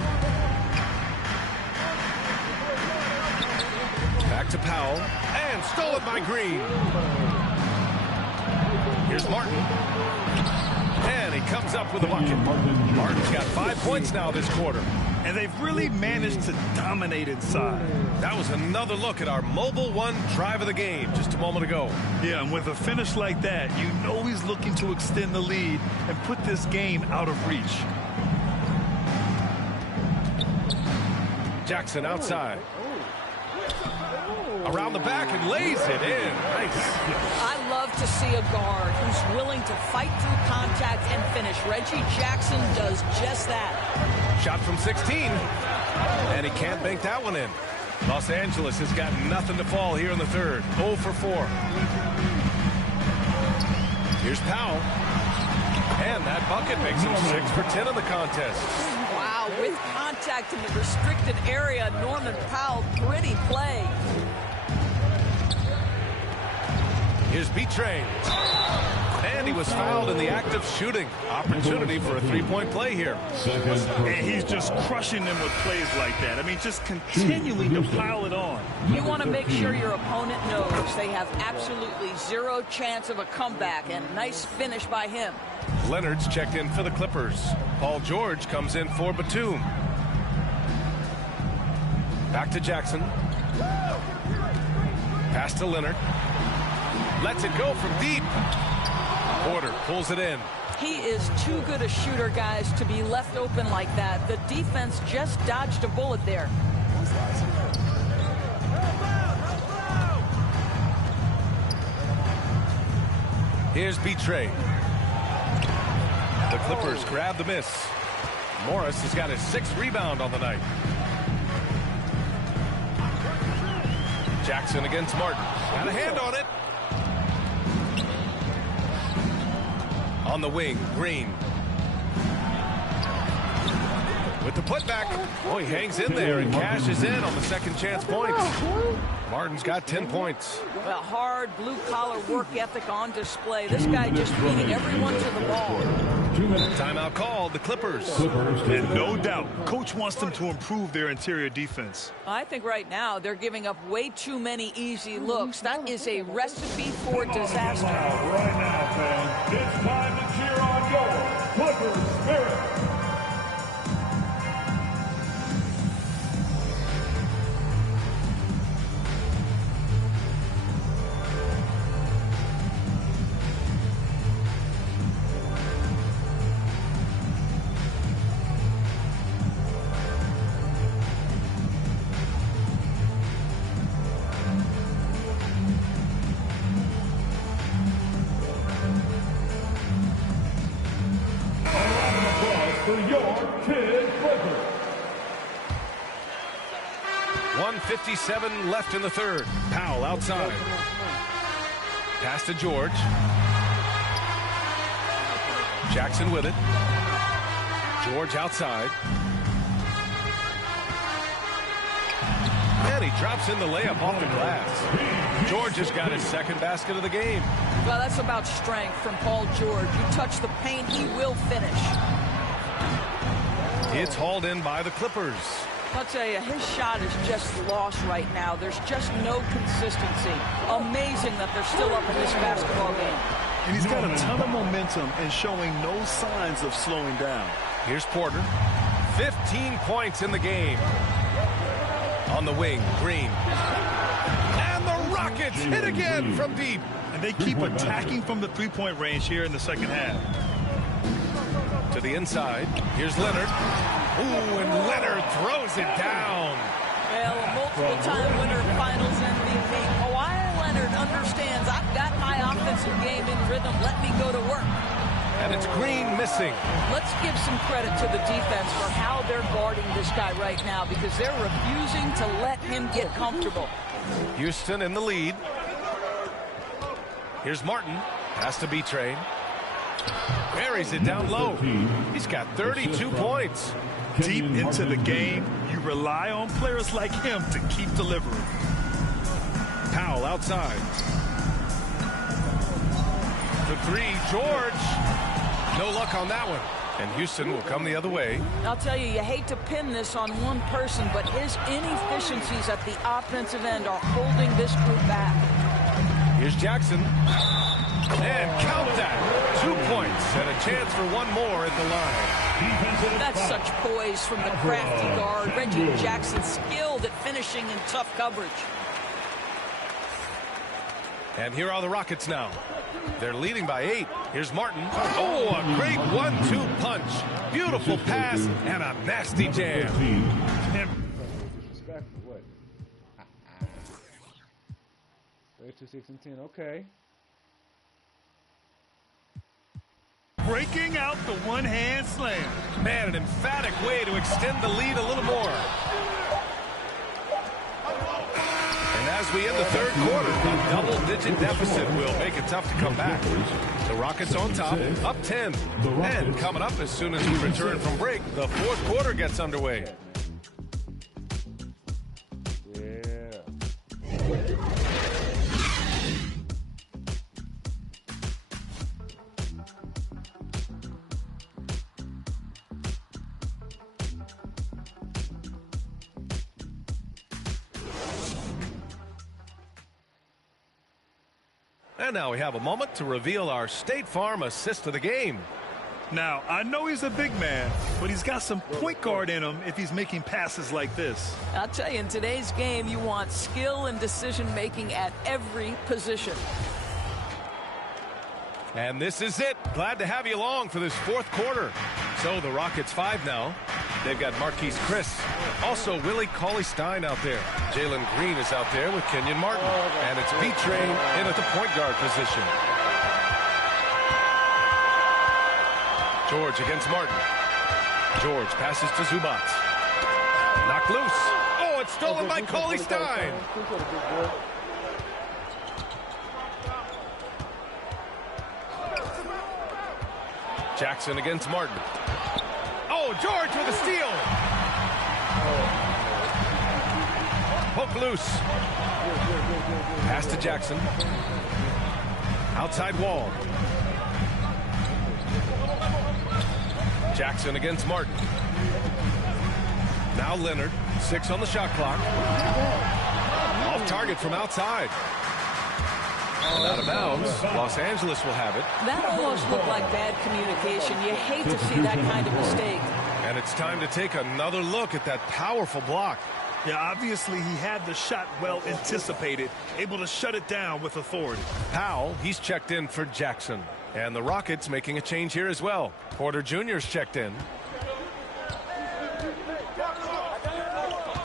Back to Powell. And stolen by Green. Here's Martin. And he comes up with a bucket. Martin's got 5 points now this quarter. And they've really managed to dominate inside. That was another look at our Mobile One drive of the game just a moment ago. Yeah, and with a finish like that, you know he's looking to extend the lead and put this game out of reach. Jackson outside. Around the back and lays it in. Nice. I love to see a guard who's willing to fight through contact and finish. Reggie Jackson does just that. Shot from 16. And he can't bank that one in. Los Angeles has got nothing to fall here in the third. 0 for 4. Here's Powell. And that bucket makes him 6 for 10 in the contest. Wow, with contact in the restricted area, Norman Powell, gritty play. Here's B-Train. And he was fouled in the act of shooting. Opportunity for a three-point play here. And he's just crushing them with plays like that. I mean, just continuing to pile it on. You want to make sure your opponent knows they have absolutely zero chance of a comeback, and nice finish by him. Leonard's checked in for the Clippers. Paul George comes in for Batum. Back to Jackson. Pass to Leonard. Lets it go from deep. Porter pulls it in. He is too good a shooter, guys, to be left open like that. The defense just dodged a bullet there. Here's B-Train. The Clippers grab the miss. Morris has got his 6th rebound on the night. Jackson against Martin. Got a hand on it. On the wing, Green. With the putback. Oh, he hangs in there and cashes in on the second chance points. Martin's got 10 points. Well, hard blue-collar work ethic on display. This guy just beating everyone to the ball. Timeout called, the Clippers. And no doubt, coach wants them to improve their interior defense. I think right now they're giving up way too many easy looks. That is a recipe for disaster. Right now, fans, it's time to cheer on your Clippers spirit. 1:57 left in the third. Powell outside. Pass to George. Jackson with it. George outside. And he drops in the layup off the glass. George has got his second basket of the game. Well, that's about strength from Paul George. You touch the paint, he will finish. It's hauled in by the Clippers. I'll tell you, his shot is just lost right now. There's just no consistency. Amazing that they're still up in this basketball game. And he's got a ton of momentum and showing no signs of slowing down. Here's Porter. 15 points in the game. On the wing, Green. And the Rockets hit again from deep. And they keep attacking from the three-point range here in the second half. To the inside. Here's Leonard. Ooh, and Leonard throws it down. Well, a multiple-time winner of Finals MVP. Kawhi Leonard understands I've got my offensive game in rhythm. Let me go to work. And it's Green missing. Let's give some credit to the defense for how they're guarding this guy right now because they're refusing to let him get comfortable. Houston in the lead. Here's Martin. Has to be Train. Buries it down low. He's got 32 points. Deep into the game, you rely on players like him to keep delivering. Powell outside. The three, George. No luck on that one. And Houston will come the other way. I'll tell you, you hate to pin this on one person, but his inefficiencies at the offensive end are holding this group back. Here's Jackson. And count that. 2 points and a chance for one more at the line. That's such poise from the crafty guard. Reggie Jackson skilled at finishing in tough coverage. And here are the Rockets now. They're leading by 8. Here's Martin. Oh, a great 1-2 punch. Beautiful pass and a nasty jam. 32, 6, and 10. Okay. Breaking out the one-hand slam. Man, an emphatic way to extend the lead a little more. And as we end the third quarter, a double-digit deficit will make it tough to come back. The Rockets on top, up 10. And coming up as soon as we return from break, the fourth quarter gets underway. And now we have a moment to reveal our State Farm assist of the game. Now, I know he's a big man, but he's got some point guard in him if he's making passes like this. I'll tell you, in today's game, you want skill and decision-making at every position. And this is it. Glad to have you along for this fourth quarter. So the Rockets 5 now. They've got Marquise Chris. Also Willie Cauley-Stein out there. Jalen Green is out there with Kenyon Martin. And it's B-Train in at the point guard position. George against Martin. George passes to Zubac. Knocked loose. Oh, it's stolen by Cauley-Stein. Jackson against Martin. Oh, George with a steal. Poke loose. Pass to Jackson. Outside wall. Jackson against Martin. Now Leonard. 6 on the shot clock. Off target from outside. And out of bounds. Los Angeles will have it. That almost looked like bad communication. You hate to see that kind of mistake. And it's time to take another look at that powerful block. Yeah, obviously he had the shot well anticipated, able to shut it down with authority. Powell, he's checked in for Jackson. And the Rockets making a change here as well. Porter Jr.'s checked in.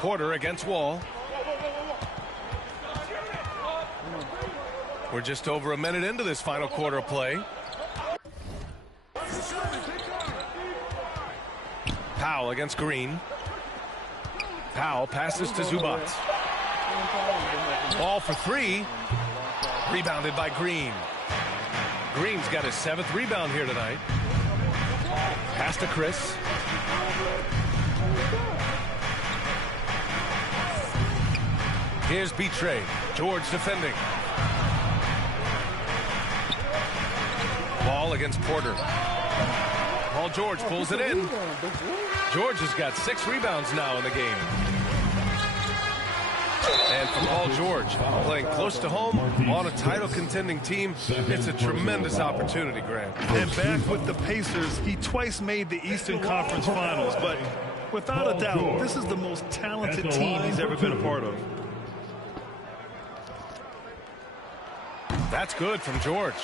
Porter against Wall. We're just over a minute into this final quarter of play. Powell against Green. Powell passes to Zubac. Ball for three. Rebounded by Green. Green's got his 7th rebound here tonight. Pass to Chris. Here's Betray. George defending. Ball against Porter. Paul George pulls it in. George has got 6 rebounds now in the game. And for Paul George, playing close to home on a title contending team, it's a tremendous opportunity, Grant. And back with the Pacers, he twice made the Eastern Conference Finals, but without a doubt, this is the most talented team he's ever been a part of. That's good from George.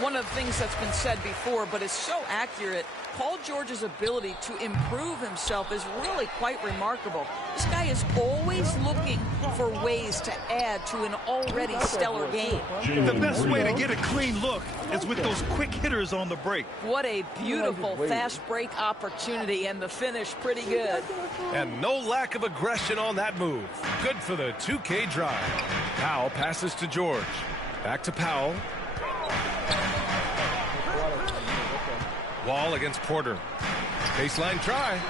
One of the things that's been said before, but is so accurate, Paul George's ability to improve himself is really quite remarkable. This guy is always looking for ways to add to an already stellar game. The best way to get a clean look is with those quick hitters on the break. What a beautiful fast break opportunity, and the finish pretty good. And no lack of aggression on that move. Good for the 2K drive. Powell passes to George. Back to Powell. Wall against Porter. Baseline try.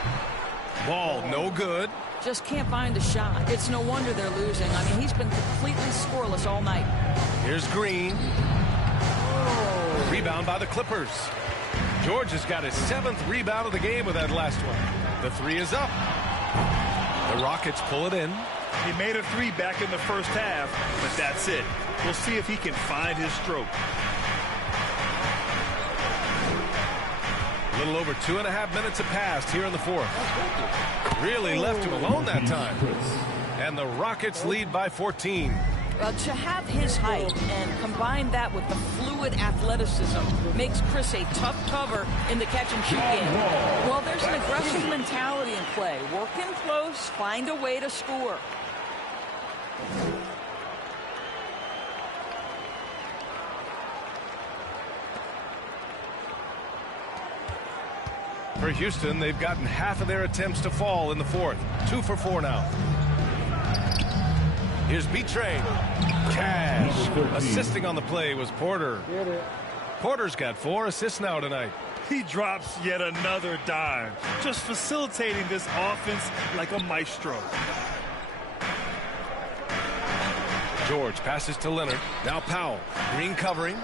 Ball no good. Just can't find a shot. It's no wonder they're losing. I mean, he's been completely scoreless all night. Here's Green. Rebound by the Clippers. George has got his 7th rebound of the game with that last one. The 3 is up. The Rockets pull it in. He made a 3 back in the first half, but that's it. We'll see if he can find his stroke. A little over 2.5 minutes have passed here in the 4th. Really left him alone that time. And the Rockets lead by 14. To have his height and combine that with the fluid athleticism makes Chris a tough cover in the catch-and-shoot game. Well, there's an aggressive mentality in play. Working close, find a way to score. For Houston, they've gotten half of their attempts to fall in the 4th. 2 for 4 now. Here's Betray. Cash. Assisting on the play was Porter. Porter's got 4 assists now tonight. He drops yet another dime, just facilitating this offense like a maestro. George passes to Leonard. Now Powell. Green covering.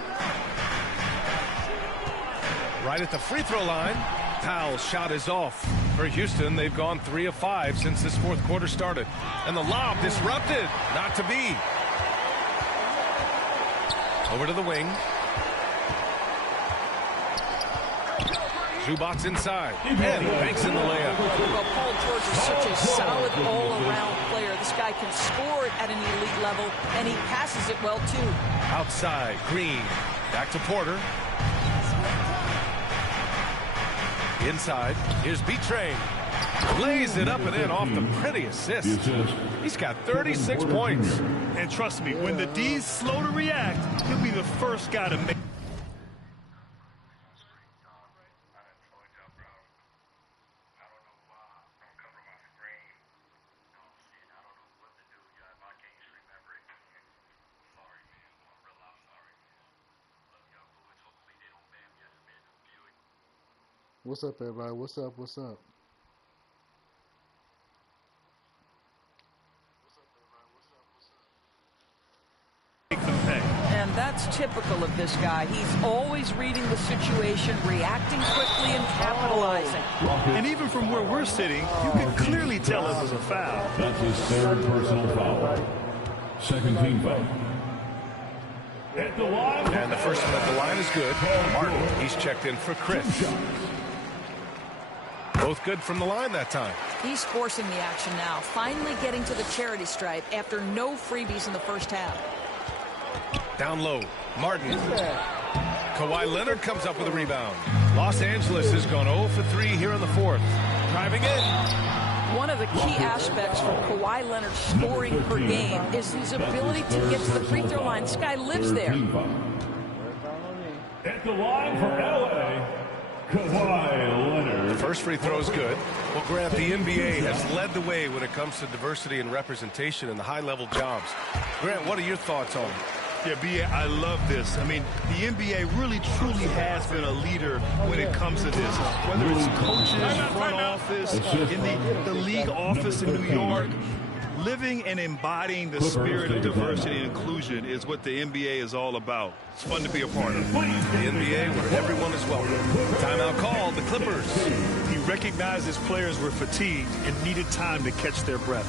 Right at the free throw line. Powell's shot is off. For Houston, they've gone 3 of 5 since this 4th quarter started. And the lob disrupted. Not to be. Over to the wing. Zubac's inside. And banks in the layup. Well, Paul George is such a solid all-around player. This guy can score at an elite level, and he passes it well, too. Outside, Green. Back to Porter. Inside, here's Betray. Lays it up and in off the pretty assist. He's got 36 points. And trust me, when the D's slow to react, he'll be the first guy to make. What's up, everybody? What's up? What's up? And that's typical of this guy. He's always reading the situation, reacting quickly, and capitalizing. And even from where we're sitting, you can clearly tell it was a foul. That's his 3rd personal foul. 2nd team foul. And the first one at the line is good. Martin, he's checked in for Chris. Both good from the line that time. He's forcing the action now, finally getting to the charity stripe after no freebies in the first half. Down low, Martin. Kawhi Leonard comes up with a rebound. Los Angeles has gone 0 for 3 here in the 4th. Driving in. One of the key aspects for Kawhi Leonard's scoring per game is his ability to get to the free throw line. This guy lives there. At the line for LA, Kawhi Leonard. First free throw is good. Well, Grant, the NBA has led the way when it comes to diversity and representation in the high-level jobs. Grant, what are your thoughts on it? Yeah, B.A., I love this. I mean, the NBA really, truly has been a leader when it comes to this. Whether it's coaches, front office, in the league office in New York, living and embodying the spirit of diversity and inclusion is what the NBA is all about. It's fun to be a part of. The NBA where everyone is welcome. Timeout called, the Clippers. He recognized his players were fatigued and needed time to catch their breath.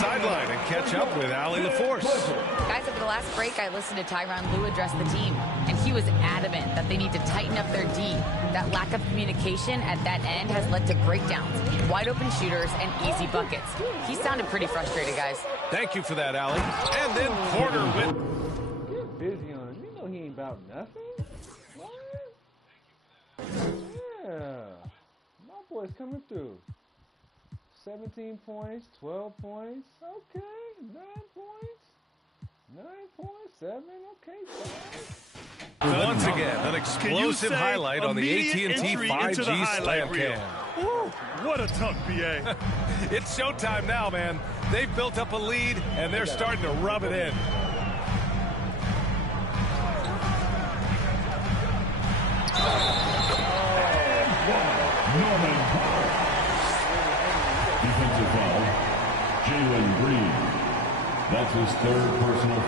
Sideline and catch up with Allie LaForce. Guys, over the last break, I listened to Tyronn Lue address the team, and he was adamant that they need to tighten up their D. That lack of communication at that end has led to breakdowns, wide open shooters, and easy buckets. He sounded pretty frustrated, guys. Thank you for that, Allie. And then Porter with... Get busy on him. You know he ain't about nothing. What? Yeah. My boy's coming through. 17 points, 12 points, okay, 9 points, 9 points, 7, okay, 5. Once again, an explosive highlight on the AT&T 5G Slam Cam. Woo, what a tuck, BA. It's showtime now, man. They've built up a lead, and they're starting to rub it in. Norman. Defensive foul, Jalen Green. That's his third personal.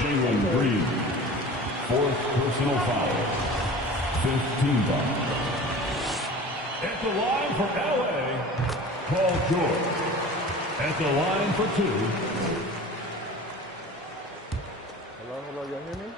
Jalen Green, fourth personal foul, 15 ball. At the line for LA, Paul George. At the line for two. Hello, y'all hear me?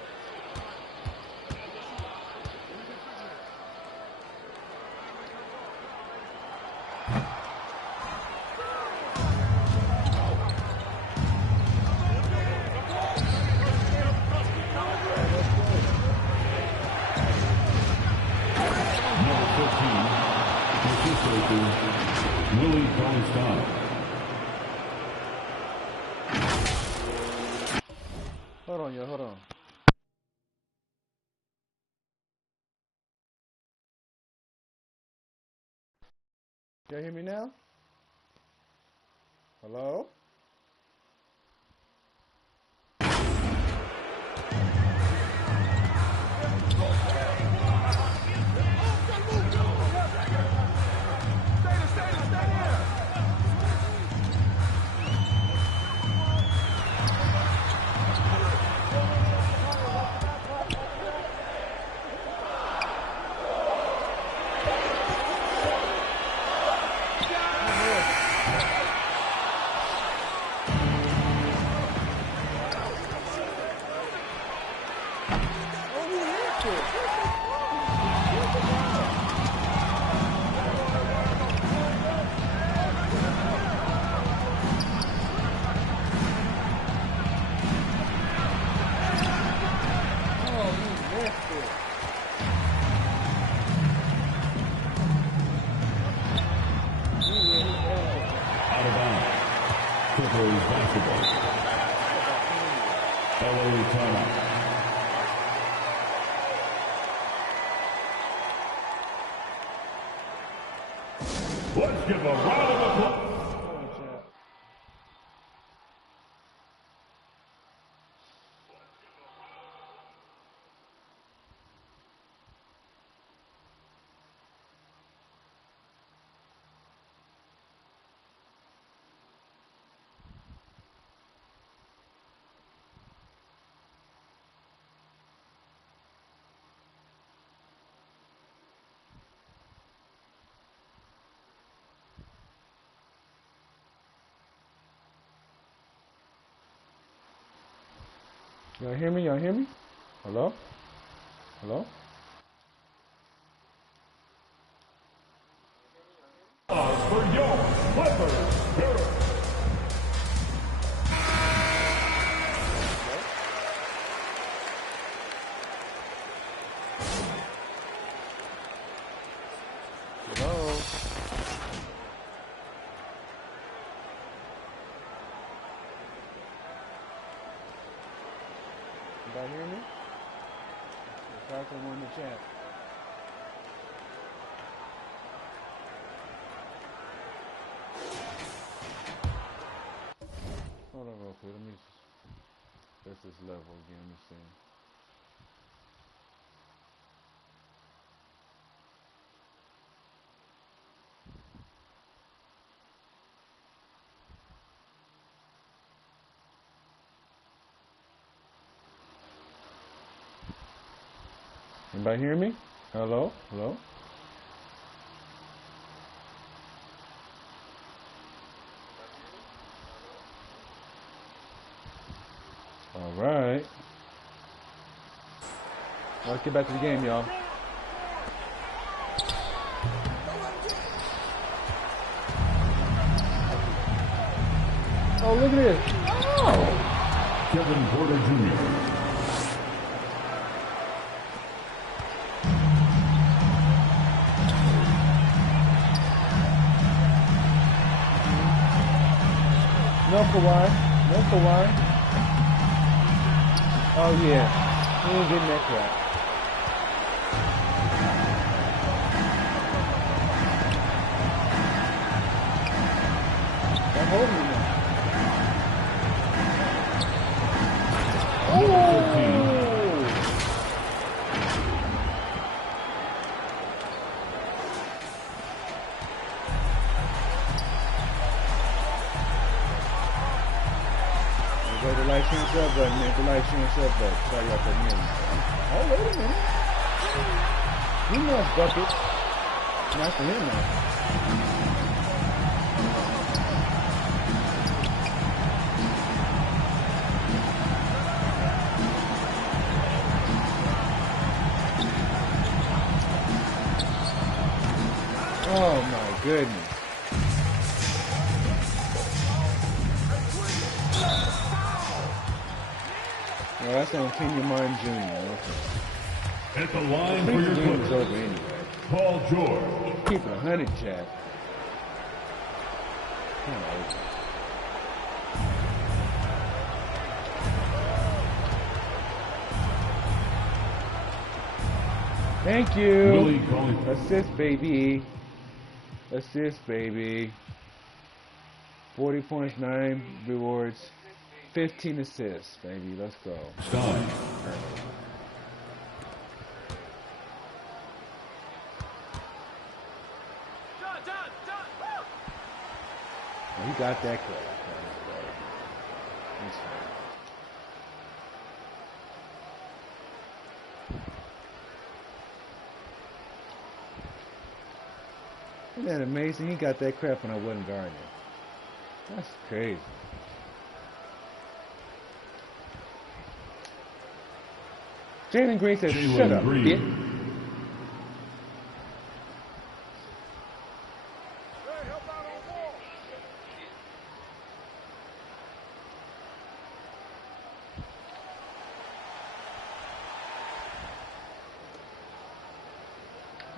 Minus time. Hold on, yo, hold on. Y'all hear me now? Hello? Let's give a round of applause. Y'all hear me? Y'all hear me? Hello? Hello? For your Clippers. Hello? Y'all hear me? Talk to them in the chat. Hold on real quick. Let me test this level again. Let me see. Anybody hear me? Hello? Hello? All right. Let's get back to the game, y'all. Oh, look at this. Oh! Kevin Porter Jr. No Kawhi. No Kawhi. Oh, yeah. He ain't getting that crap. I'm holding him now. Oh! Go to like, share, and sub button, man. The like, share, and sub button. Sorry y'all couldn't hear me. Oh, wait a minute. He must bucket. Not for him now. Oh my goodness. Well, that's on Kenyon Martin Jr. Okay. At the line for your game is Clippers, over anyway. Paul George. Keep it 100, Chad. Thank you. Assist, baby. Assist, baby. 40 points, 9 rewards, 15 assists, baby. Let's go. Stein. Oh, he got that credit. Isn't that amazing? He got that crap when I wasn't guarding. That's crazy. Jalen Green says, shut up, bitch.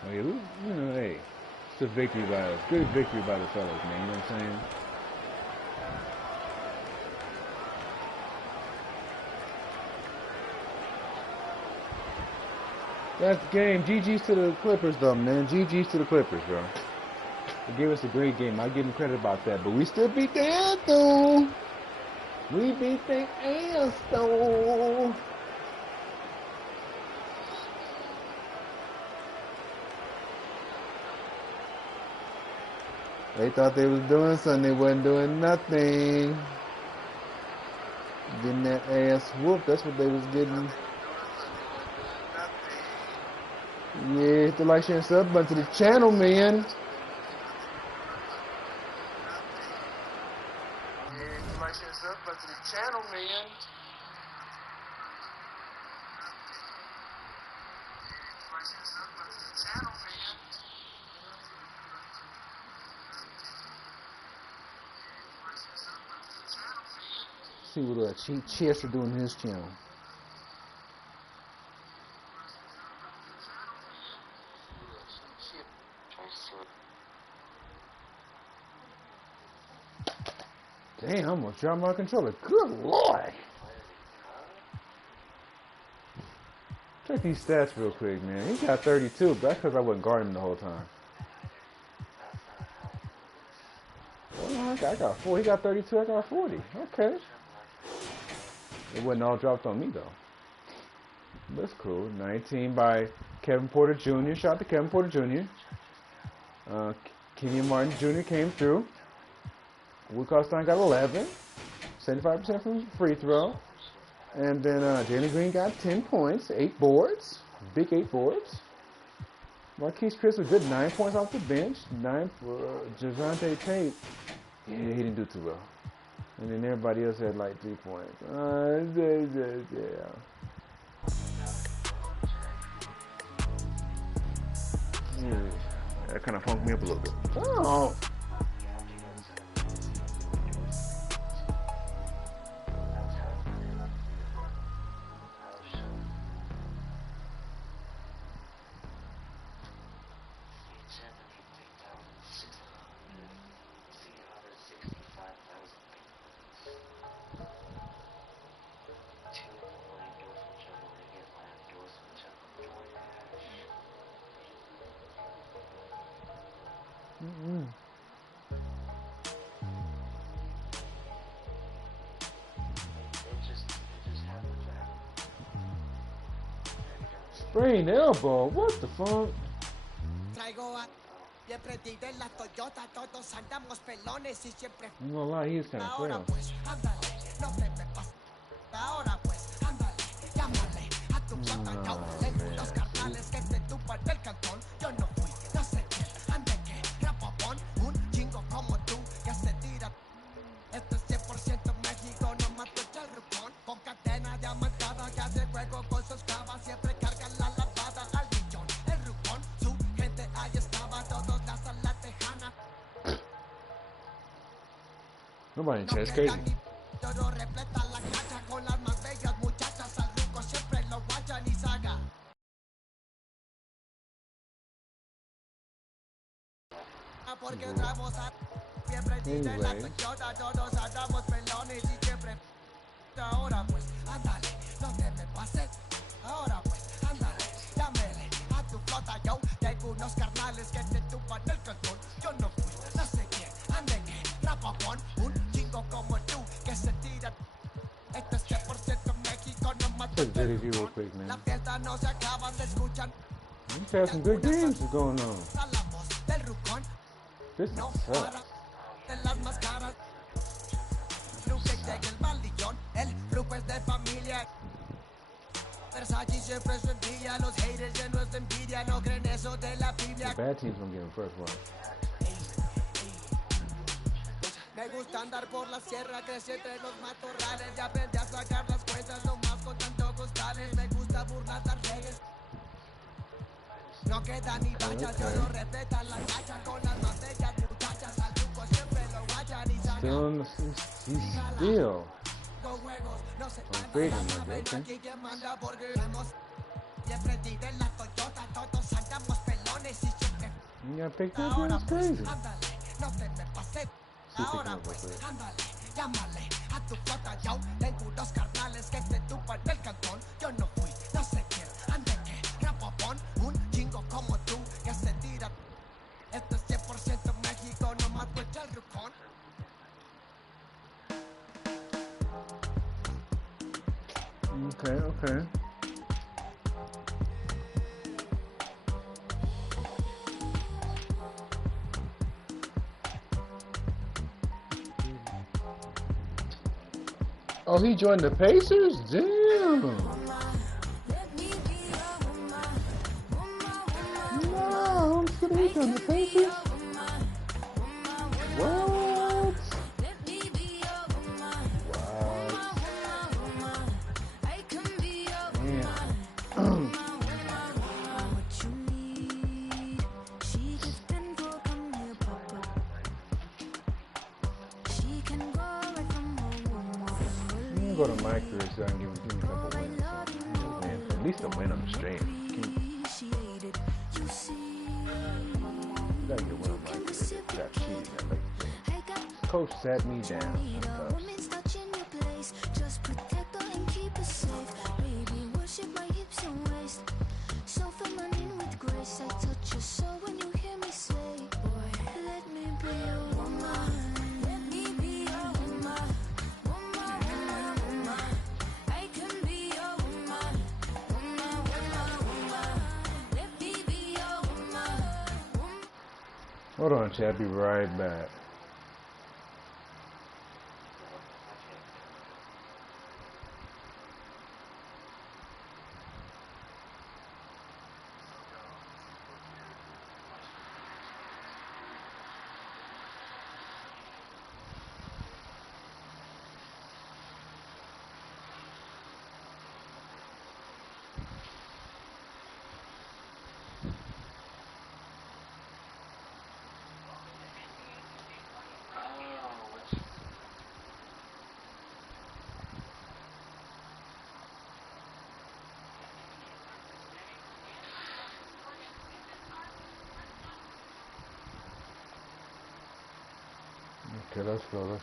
Oh, yeah, you know, hey, it's a victory by us. Good victory by the fellas, man. You know what I'm saying? That's the game. GG's to the Clippers, though, man. GG's to the Clippers, bro. They gave us a great game. I give them credit about that. But we still beat their ass, though. We beat their ass, though. They thought they was doing something. They wasn't doing nothing. Getting that ass whooped. That's what they was getting. Yeah, hit the like, share, and sub button to the channel, man. See what Chester doing in his channel. Damn, I'm gonna drop my controller. Good lord. Check these stats real quick, man. He got 32, but that's because I wasn't guarding him the whole time. Well, I got 4. He got 32, I got 40. Okay. It wasn't all dropped on me, though. That's cool. 19 by Kevin Porter Jr. Shout out to Kevin Porter Jr. Kenyon Martin Jr. came through. Woodcock Stein got 11. 75% from free throw. And then Jalen Green got 10 points, 8 boards. Big 8 boards. Marquise Chris with good 9 points off the bench. 9 for Javante Tate. Yeah, he didn't do too well. And then everybody else had like 3 points. Yeah. That kind of funked me up a little bit. Oh. Sprained elbow, what the fuck? I'm gonna lie, he is kind of frail. Nobody in chat, it's crazy. Anyway. Ahora pues, ándale, no te me pases. Ahora pues, ándale, llámele a tu flota, yo. Tengo unos carnales que te tupan el cantón. Yo no fui, no sé quién, ande que rapapón. Un chingo como tú que se tira. Este es 100% México, no mato el real quick, man. La fiesta no se acaba de escuchar. We've had some good games going on. La voz del rucón. This No sucks. para de las máscaras. Nunca llega el malillón. El grupo es de familia. Versace siempre su envidia. Los haters llenos de envidia. No creen eso de la Biblia. The bad team's gonna get him first one. Me gusta andar por la sierra, crecí entre los matorrales. Ya aprendí a sacar las cuentas, no más con tanto costales. Me gusta burlar las leyes. No queda ni vallas, yo lo respetan la cacha con las más bellas muchachas. Al truco siempre lo vayan y sacan. He's still Con juegos, no se freedom, okay? aquí que manda porque vemos. Siempre tiré la Toyota, todos andamos pelones y siempre. You got picked up, man? That's crazy. Ándale, no te me pases. Ahora pues, ándale, llámale a tu flota, yo. Tengo unos carnales que te tupan el cantón. Yo no fui, no sé quién, ande que rapopón. Un chingo como tú que se tira. Esto es 100% México, no mato el rucón. Okay. Oh, he joined the Pacers? Damn. No, I'm kidding. He joined the Pacers? What? Go to my career so I can give me a couple wins. At least a win on the stream. You gotta get a win on my career. Got cheated. Coach sat me down. Hold on, chat. I'll be right back. Okay, let's go.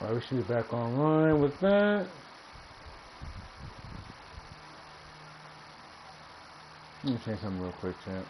Alright, we should be back online with that. Let me change something real quick, chat.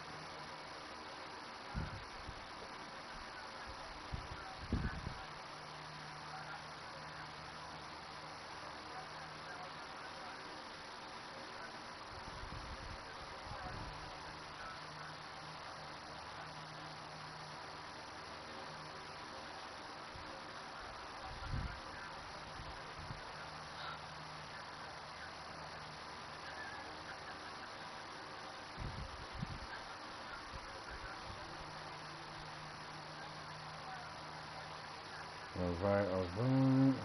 Alright, alright.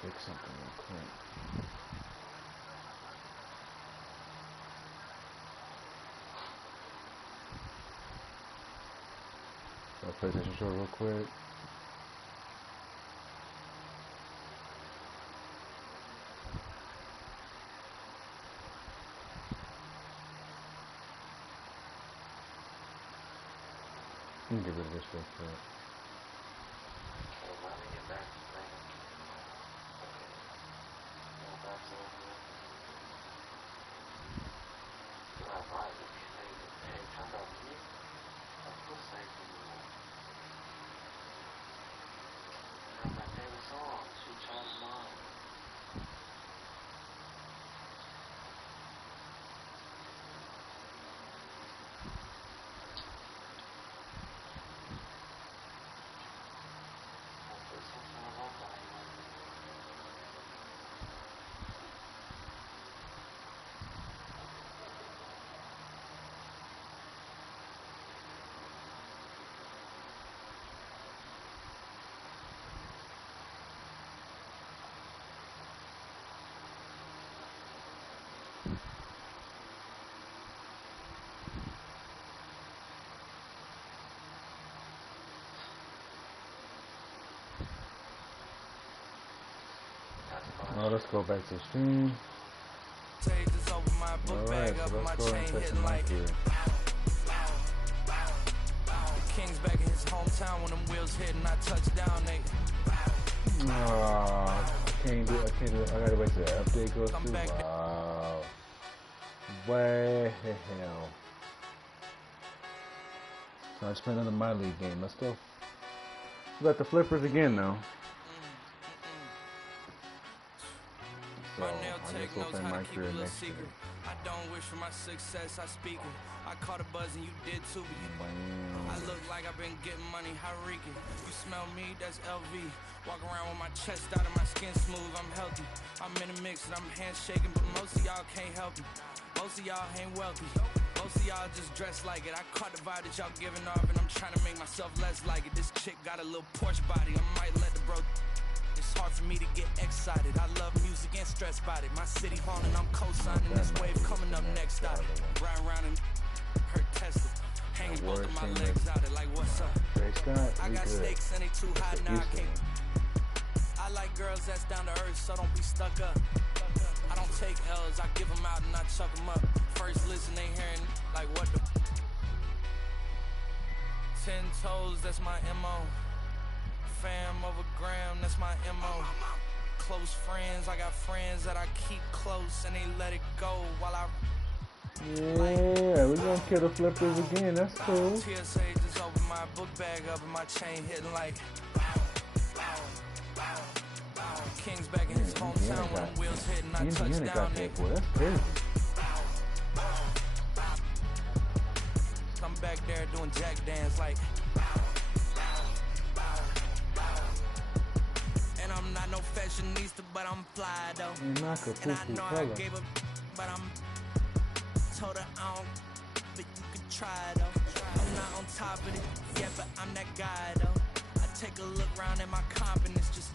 Fix something real quick. PlayStation Store real quick. Let me get rid of this real quick. Now let's go back to the stream. Alright, so let's go and test some mic here. King's back in his hometown when them wheels hit and I touch down, Nate. I can't do it. I gotta wait till the update goes through. Wow. Way hell. So I just played another My League game. Let's go. We got the flippers again though. So I just go play my career next year. I don't wish for my success, I speak it. I caught a buzz and you did too. I look like I've been getting money, how reek it. You smell me, that's LV. Walk around with my chest out and my skin smooth, I'm healthy. I'm in a mix and I'm handshaking, but most of y'all can't help me. Most of y'all ain't wealthy. Most of y'all just dress like it. I caught the vibe that y'all giving off and I'm trying to make myself less like it. This chick got a little Porsche body, I might let the bro. It's hard for me to get excited. I love music and stress about it. My city haunting, I'm co-signing this wave coming up next out it. Ride around and hurt tested. Hanging both of my legs out it like what's up? I got stakes and they too high now I can't. I like girls that's down to earth, so don't be stuck up. I don't take L's, I give them out and I chuck them up. First listen, they hearing like what the 10 toes, that's my MO. Fam over gram, that's my MO. Close friends, I got friends that I keep close and they let it go while I. Yeah, we're gonna kill the flippers again, that's cool. TSA just opened my book bag up and my chain hitting like. King's back in his hometown when the wheels hit and I touch down, nigga. That's crazy. I'm back there doing jack dance like. And I'm not no fashionista, but I'm fly though. And I know I gave up, but I'm told her I don't, but you could try though. I'm not on top of it, yeah, but I'm that guy though. I take a look around at my confidence, just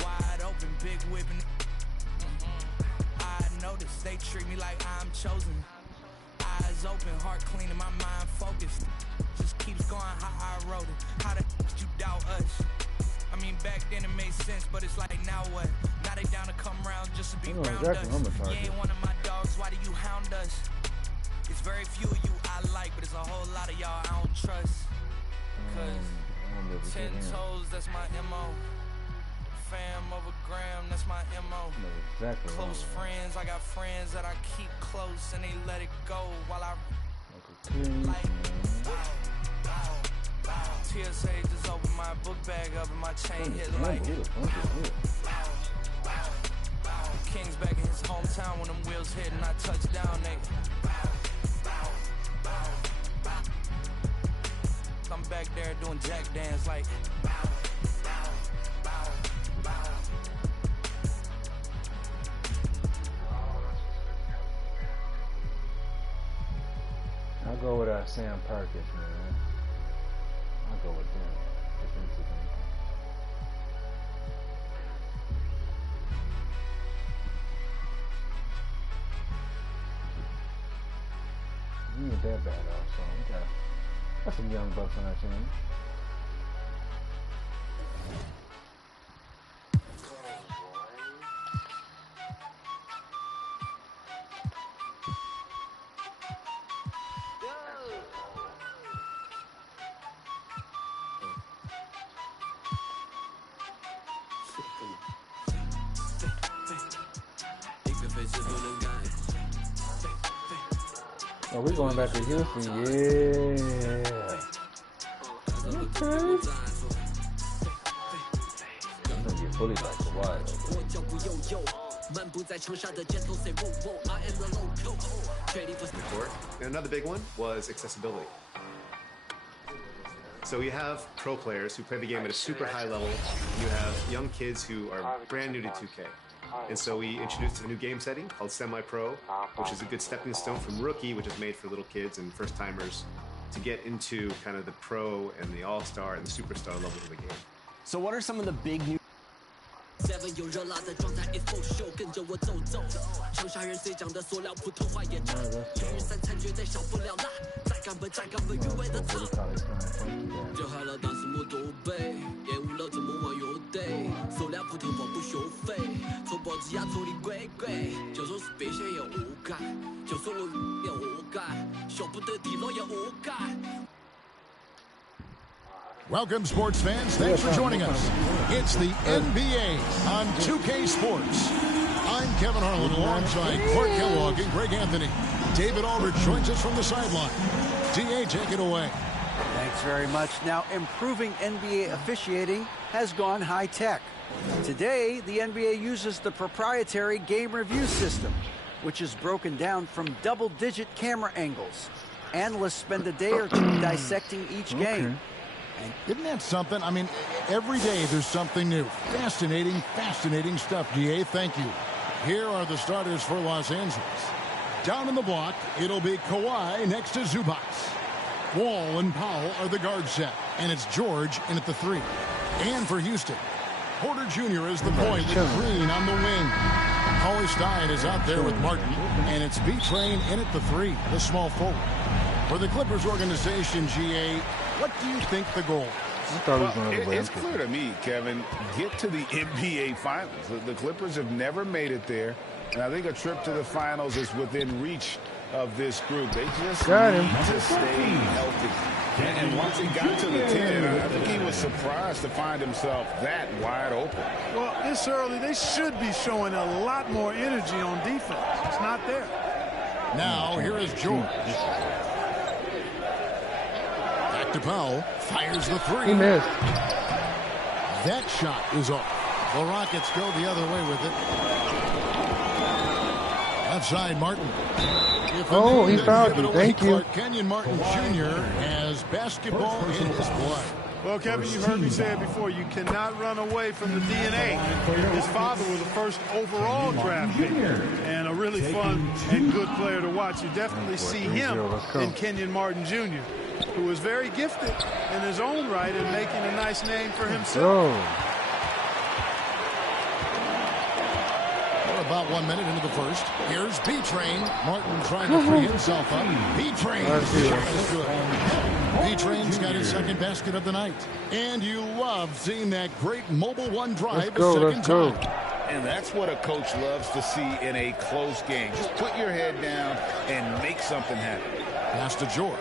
wide open, big whipping. I notice they treat me like I'm chosen. Eyes open, heart clean, and my mind focused. Just keeps going how I wrote it. How the did you doubt us? I mean, back then it made sense, but it's like, now what? Now they down to come around just to be around us. You ain't one of my dogs, why do you hound us? It's very few of you I like, but it's a whole lot of y'all I don't trust. Cause 10 toes, that's my MO. Fam over gram, that's my MO. Close friends, I got friends that I keep close and they let it go while I like. TSA just opened my book bag up and my chain hit like. King's back in his hometown when them wheels hit and I touch down, nigga. I'm back there doing jack dance like. I'll go with Sam Perkins, man. I'll go with them. defensive anything. He ain't that bad though, so we got some young bucks on our team. Oh, we're going back to Houston, yeah. Okay. I'm gonna get bullied like Kawhi. And another big one was accessibility. So you have pro players who play the game at a super high level. You have young kids who are brand new to 2K. And so we introduced a new game setting called Semi-Pro, which is a good stepping stone from Rookie, which is made for little kids and first-timers to get into kind of the pro and the all-star and the superstar levels of the game. So what are some of the big new... Welcome, sports fans. Thanks for joining us. It's the NBA on 2K Sports. I'm Kevin Harlan alongside Clark Kellogg and Greg Anthony. David Aldridge joins us from the sideline. DA, take it away. Thanks very much. Now, improving NBA officiating has gone high-tech. Today, the NBA uses the proprietary game review system, which is broken down from double-digit camera angles. Analysts spend a day or two dissecting each game. And isn't that something? I mean, every day there's something new. Fascinating, fascinating stuff, DA. Thank you. Here are the starters for Los Angeles. Down in the block, it'll be Kawhi next to Zubac. Wall and Powell are the guard set, and it's George in at the 3. And for Houston, Porter Jr. is the point with Green on the wing. Cauley Stein is out there with Martin, and it's B-Train in at the 3, the small forward. For the Clippers organization, GA, what do you think the goal is? Well, it's clear to me, Kevin, get to the NBA Finals. The Clippers have never made it there, and I think a trip to the Finals is within reach of this group. They just need to stay healthy. And once he got to the 10, I think he was surprised to find himself that wide open. Well, this early, they should be showing a lot more energy on defense. It's not there. Now, here is George. Back to Powell. Fires the 3. He missed. That shot is off. The Rockets go the other way with it. Outside Martin. Oh, he fouled you. Thank you. Kenyon Martin Jr. has basketball in his blood. Well, Kevin, you heard me say it before. You cannot run away from the DNA. His father was the first overall draft pick and a really fun and good player to watch. You definitely see him in Kenyon Martin Jr., who is very gifted in his own right and making a nice name for himself. About 1 minute into the first. Here's B-Train. Martin trying to free himself up. B-Train. B-Train's got his second basket of the night. And you love seeing that great mobile one drive the second time. And that's what a coach loves to see in a close game. Just put your head down and make something happen. Pass to George.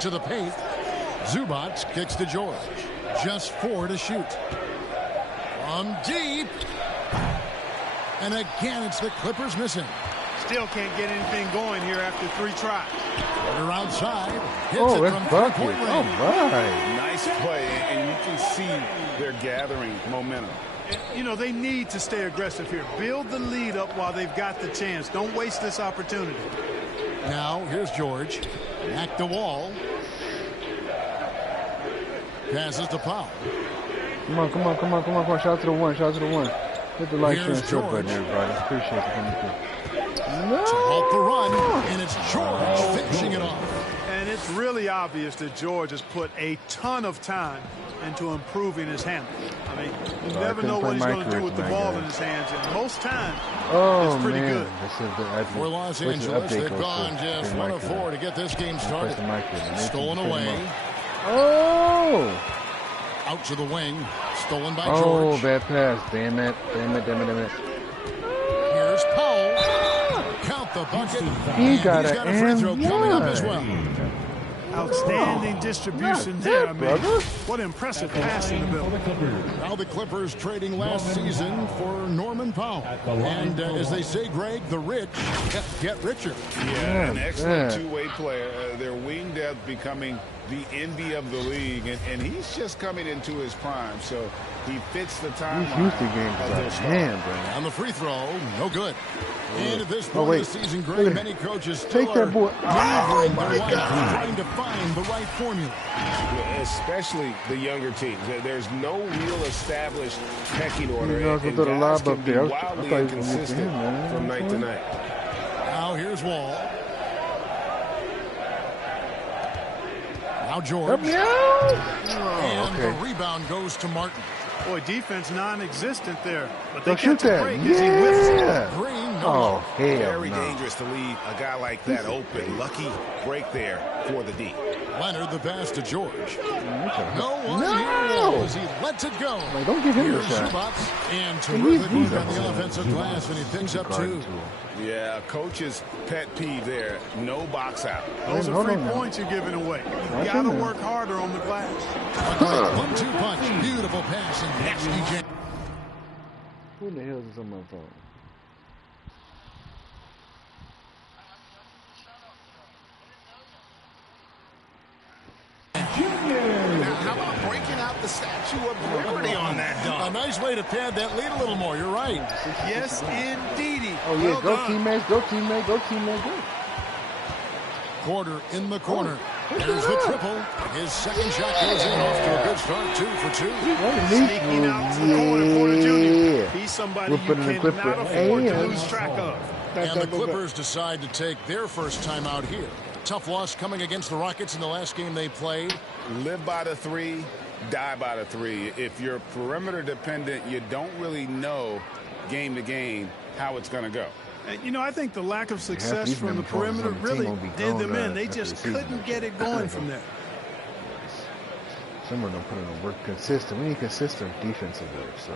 To the paint. Zubac kicks to George. Just 4 to shoot. From deep. And again, it's the Clippers missing. Still can't get anything going here after 3 tries. Porter outside. Hits it from 3-point range. All right. Nice play, and you can see they're gathering momentum. You know, they need to stay aggressive here. Build the lead up while they've got the chance. Don't waste this opportunity. Now, here's George. Back to Wall. Passes to Powell. Come on. Shout out to the 1. Hit the like, share, and sub button, everybody. Appreciate it. To halt the run, and it's George finishing it off. And it's really obvious that George has put a ton of time into improving his handle. I mean, you never know what he's going to do with the ball in his hands, and most times it's pretty good. For Los Angeles, they've gone just 1 of 4 to get this game started. Stolen away. Oh! Out to the wing. Stolen by Oh, George. bad pass. Damn it. Here's Powell. Count the bucket. He got he's got a free throw coming up as well. Outstanding distribution there. I mean, what impressive pass in the middle. Now the Clippers trading last season for Norman Powell. And as they say, Greg, the rich get richer. Yeah, an excellent two-way player. Their wing depth becoming the envy of the league. And he's just coming into his prime. So he fits the timeline. He's used to games like damn, bro. On the free throw, no good. And at this point of the season, Greg, many coaches still Take that boy. maneuvering their life, trying to find the right formula. Especially the younger teams. There's no real established pecking order. You know, And throw the guys lob can up be there. wildly I thought he was gonna get to inconsistent him, man. from night to night. Now here's Wall. Now George. And the rebound goes to Martin. Boy, defense non-existent there. But Don't they shoot catch a that. break as he whiffs it. Green, Oh, hell Very no. dangerous to leave a guy like that open. Lucky break there for the D. Leonard, the pass to George. No one No. here as he lets it go. Like, don't give him the Here's shot. Zubats, and He's terrific good. on the offensive glass, and he picks up 2. Yeah, coach's pet peeve there. No box out. Those are free points you're giving away. You got to work harder on the glass. A great 1-2 punch. Beautiful pass and nasty jam. Who the hell is on my phone? Now, how about breaking out the Statue of Liberty on that dunk? A nice way to pad that lead a little more. You're right. Yes, indeedy. Oh, yeah. Go teammates. Go teammate. Go teammate. Go. Quarter in the corner. There's the triple. His second shot goes in off to a good start. 2 for 2. Sneaking out to the corner, Porter Jr. He's somebody you cannot afford to lose track of. And the Clippers decide to take their first time out here. Tough loss coming against the Rockets in the last game they played. Live by the 3, die by the 3. If you're perimeter dependent, you don't really know game to game how it's going to go. And, you know, I think the lack of success from the perimeter really did them in. They just couldn't get it going from there. Some of them put in the work consistent. We need consistent defensive work. So,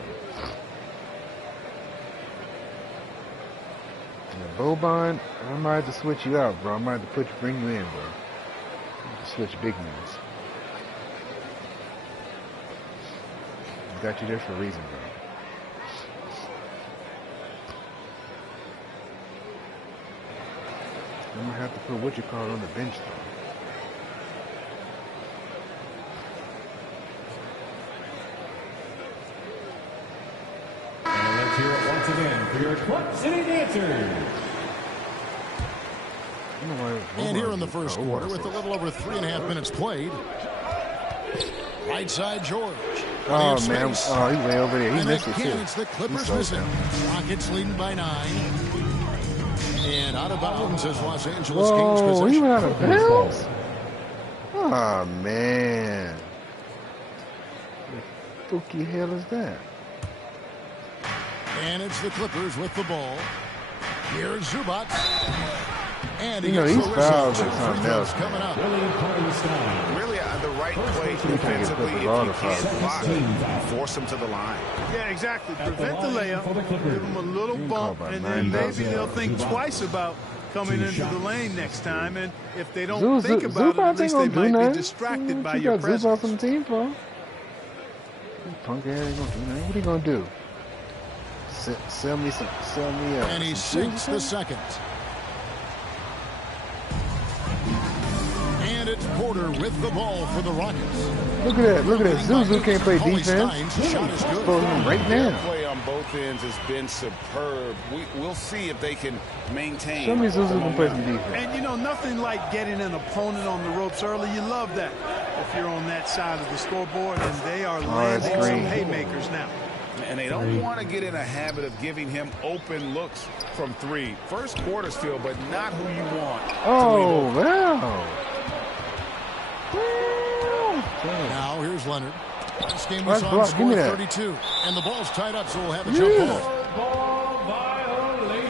Boban, I might have to switch you out, bro. I might have to bring you in, bro. Switch big men. Got you there for a reason, bro. I'm gonna have to put what you call on the bench, though. And let's hear it once again for your Clutch City Dancers. And here in the first quarter, with a little over 3.5 minutes played. Right side, George. Oh, man. Oh, he's way over there. He missed it, too. It's the Clippers missing. Rockets leading by 9. And out of bounds as Los Angeles gains possession. He went out of bounds? Oh, man. What the hell is that? And it's the Clippers with the ball. Here's Zubats. And he he's fouled or something else. Coming up. Really, the right play defensively. If you can't block it, force him to the line. Yeah, exactly. Prevent the layup, give him a little bump, and then maybe they'll think twice about coming into the lane next time. And if they don't think about it, at least they might be distracted by your presence. Zubats on the team, bro. Punk ass ain't gonna do nothing. What are you gonna do? Sell me and he sinks the second. And it's Porter with the ball for the Rockets. Look at that. Zuzu can't play defense. Shot is good. Right now. Their play on both ends has been superb. We'll see if they can maintain. Show me Zuzu can play some defense. And, you know, nothing like getting an opponent on the ropes early. You love that if you're on that side of the scoreboard, and they are landing some haymakers now. And they don't want to get in a habit of giving him open looks from three. First quarter still, but not who you want. Oh, wow. Now here's Leonard. This game was on score 32. And the ball's tied up, so we'll have a jump ball.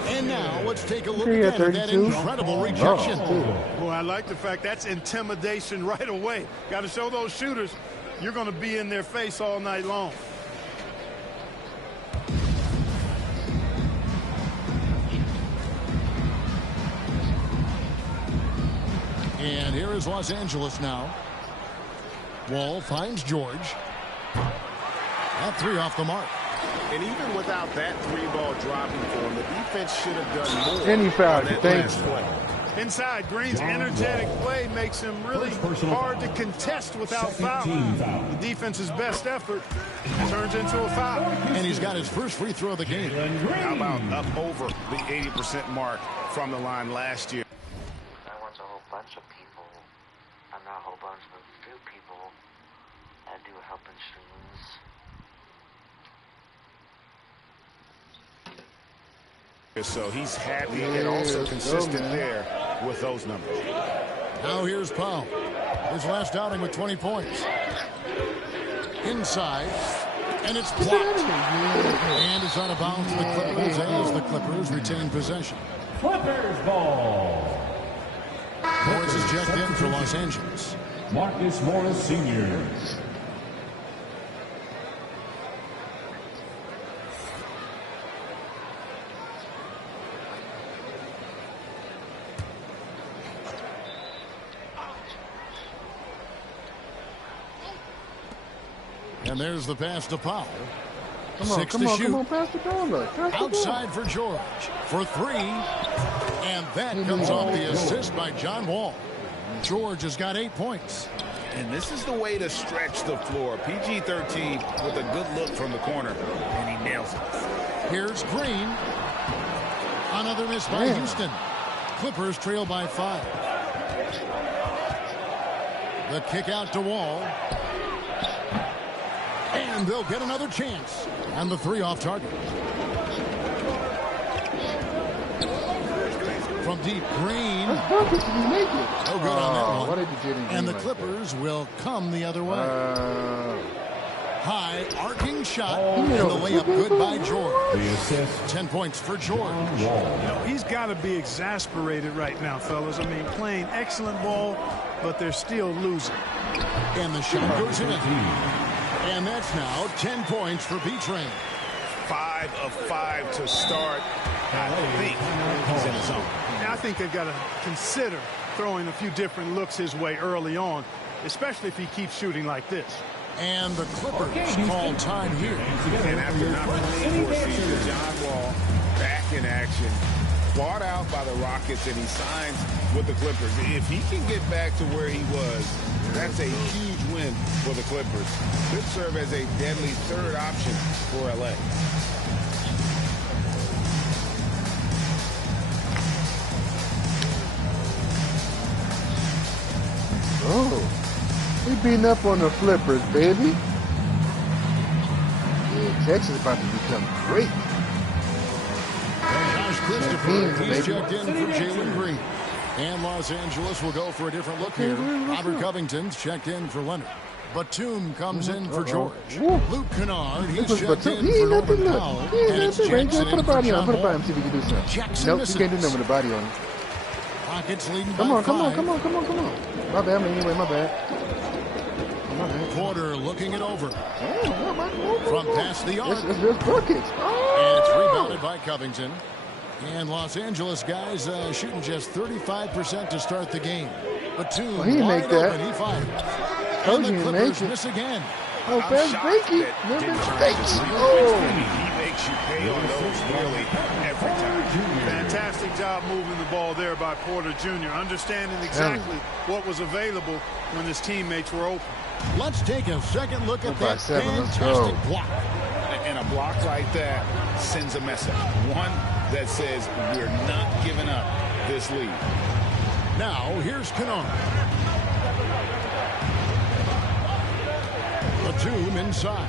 And now let's take a look again at that incredible rejection. Well, I like the fact that's intimidation right away. Got to show those shooters you're going to be in their face all night long. And here is Los Angeles now. Wall finds George. That three off the mark. And even without that three ball dropping for him, the defense should have done more. And he fouled you. Thank you. Inside, Green's energetic play makes him really hard to contest without fouling. The defense's best effort turns into a foul. And he's got his first free throw of the game. How about up over the 80% mark from the line last year? I watch a whole bunch of people, not a whole bunch, but a few people that do helping streams. So he's happy and also consistent there with those numbers. Now here's Powell. His last outing with 20 points. Inside. And it's blocked. And it's out of bounds to the Clippers as the Clippers retain possession. Clippers ball. Morris is checked in for Los Angeles. Marcus Morris Sr. And there's the pass to Powell. Come on, come on, pass the ball. Outside for George for three. And that comes off the assist by John Wall. George has got 8 points. And this is the way to stretch the floor. PG-13 with a good look from the corner. And he nails it. Here's Green. Another miss by Houston. Clippers trail by 5. The kick out to Wall. And they'll get another chance. And the three off target. From deep, Green. No good on that one. And the Clippers will come the other way. High arcing shot. And the layup good by George. The assist. 10 points for George. You know, he's got to be exasperated right now, fellas. I mean, playing excellent ball, but they're still losing. And the shot goes in. And that's now 10 points for B-Train. 5 of 5 to start. I think he's in the zone. I think they've got to consider throwing a few different looks his way early on, especially if he keeps shooting like this. And the Clippers call time here. And after not playing for a season, John Wall back in action. Bought out by the Rockets, and he signs with the Clippers. If he can get back to where he was, that's a huge win for the Clippers. Could serve as a deadly third option for LA. Oh, we beating up on the Flippers, baby. Yeah, Texas is about to become great. Josh Christopher, he's checked in for Jalen Green. And Los Angeles will go for a different look here. Robert Covington's checked in for Leonard. Batum comes in for George. Luke Kennard, he's checked in for Norman Powell. And it's Jackson in for John Wall. See if we can do something. Jackson nope, you can't do nothing with a body on him. Rockets leading Come by on, come on, 5. come on, come on, come on. My bad, anyway, my bad. Porter looking it over. From past the arc. It's buckets. And it's rebounded by Covington. And Los Angeles guys shooting just 35% to start the game. Batum he wide make that. open, he fired. Told And you the he make Clippers it. miss again. Oh, fast breaky. He makes you pay on those nearly every time. Fantastic job moving the ball there by Porter Jr., understanding exactly what was available when his teammates were open. Let's take a second look at that 7, let's fantastic go. block. And a block like that sends a message. One that says we're not giving up this lead. Now, here's Kennard. Batum inside.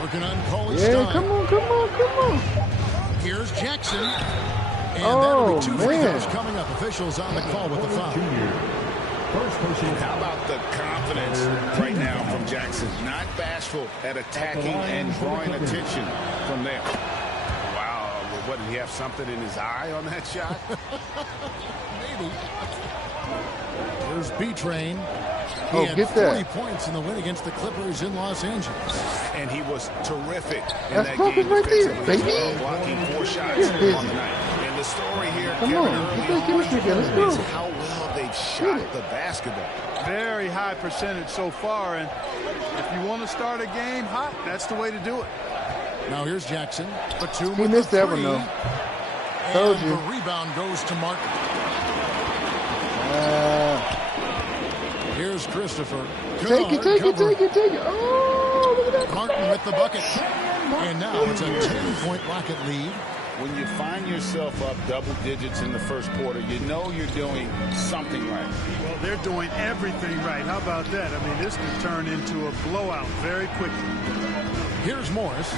Working on Coley Yeah, Stein. come on, come on, come on. Here's Jackson. And Oh, that'll be 2 free man. throws coming up. Officials on the call with the foul. How about the confidence right now from Jackson? Not bashful at attacking and drawing attention from there. Wow, what, did he have something in his eye on that shot? Maybe. Here's B-Train. He Oh, had get 40 that. points in the win against the Clippers in Los Angeles. And he was terrific in That's that perfect game right there, defensively, baby. blocking 4 shots Get busy. on the night. And the story here, Come Kevin, on, early get that chemistry again. Let's is go. how well they've shot the basketball. Very high percentage so far, and if you want to start a game hot, that's the way to do it. Now here's Jackson. Batum He with missed the that one, three. though. And Told you. the rebound goes to Martin. Here's Christopher. Take it, take it, take it, take it. Oh, look at that. Martin with the bucket. And now it's a 10-point Rocket lead. When you find yourself up double digits in the first quarter, you know you're doing something right. Well, they're doing everything right. How about that? I mean, this could turn into a blowout very quickly. Here's Morris.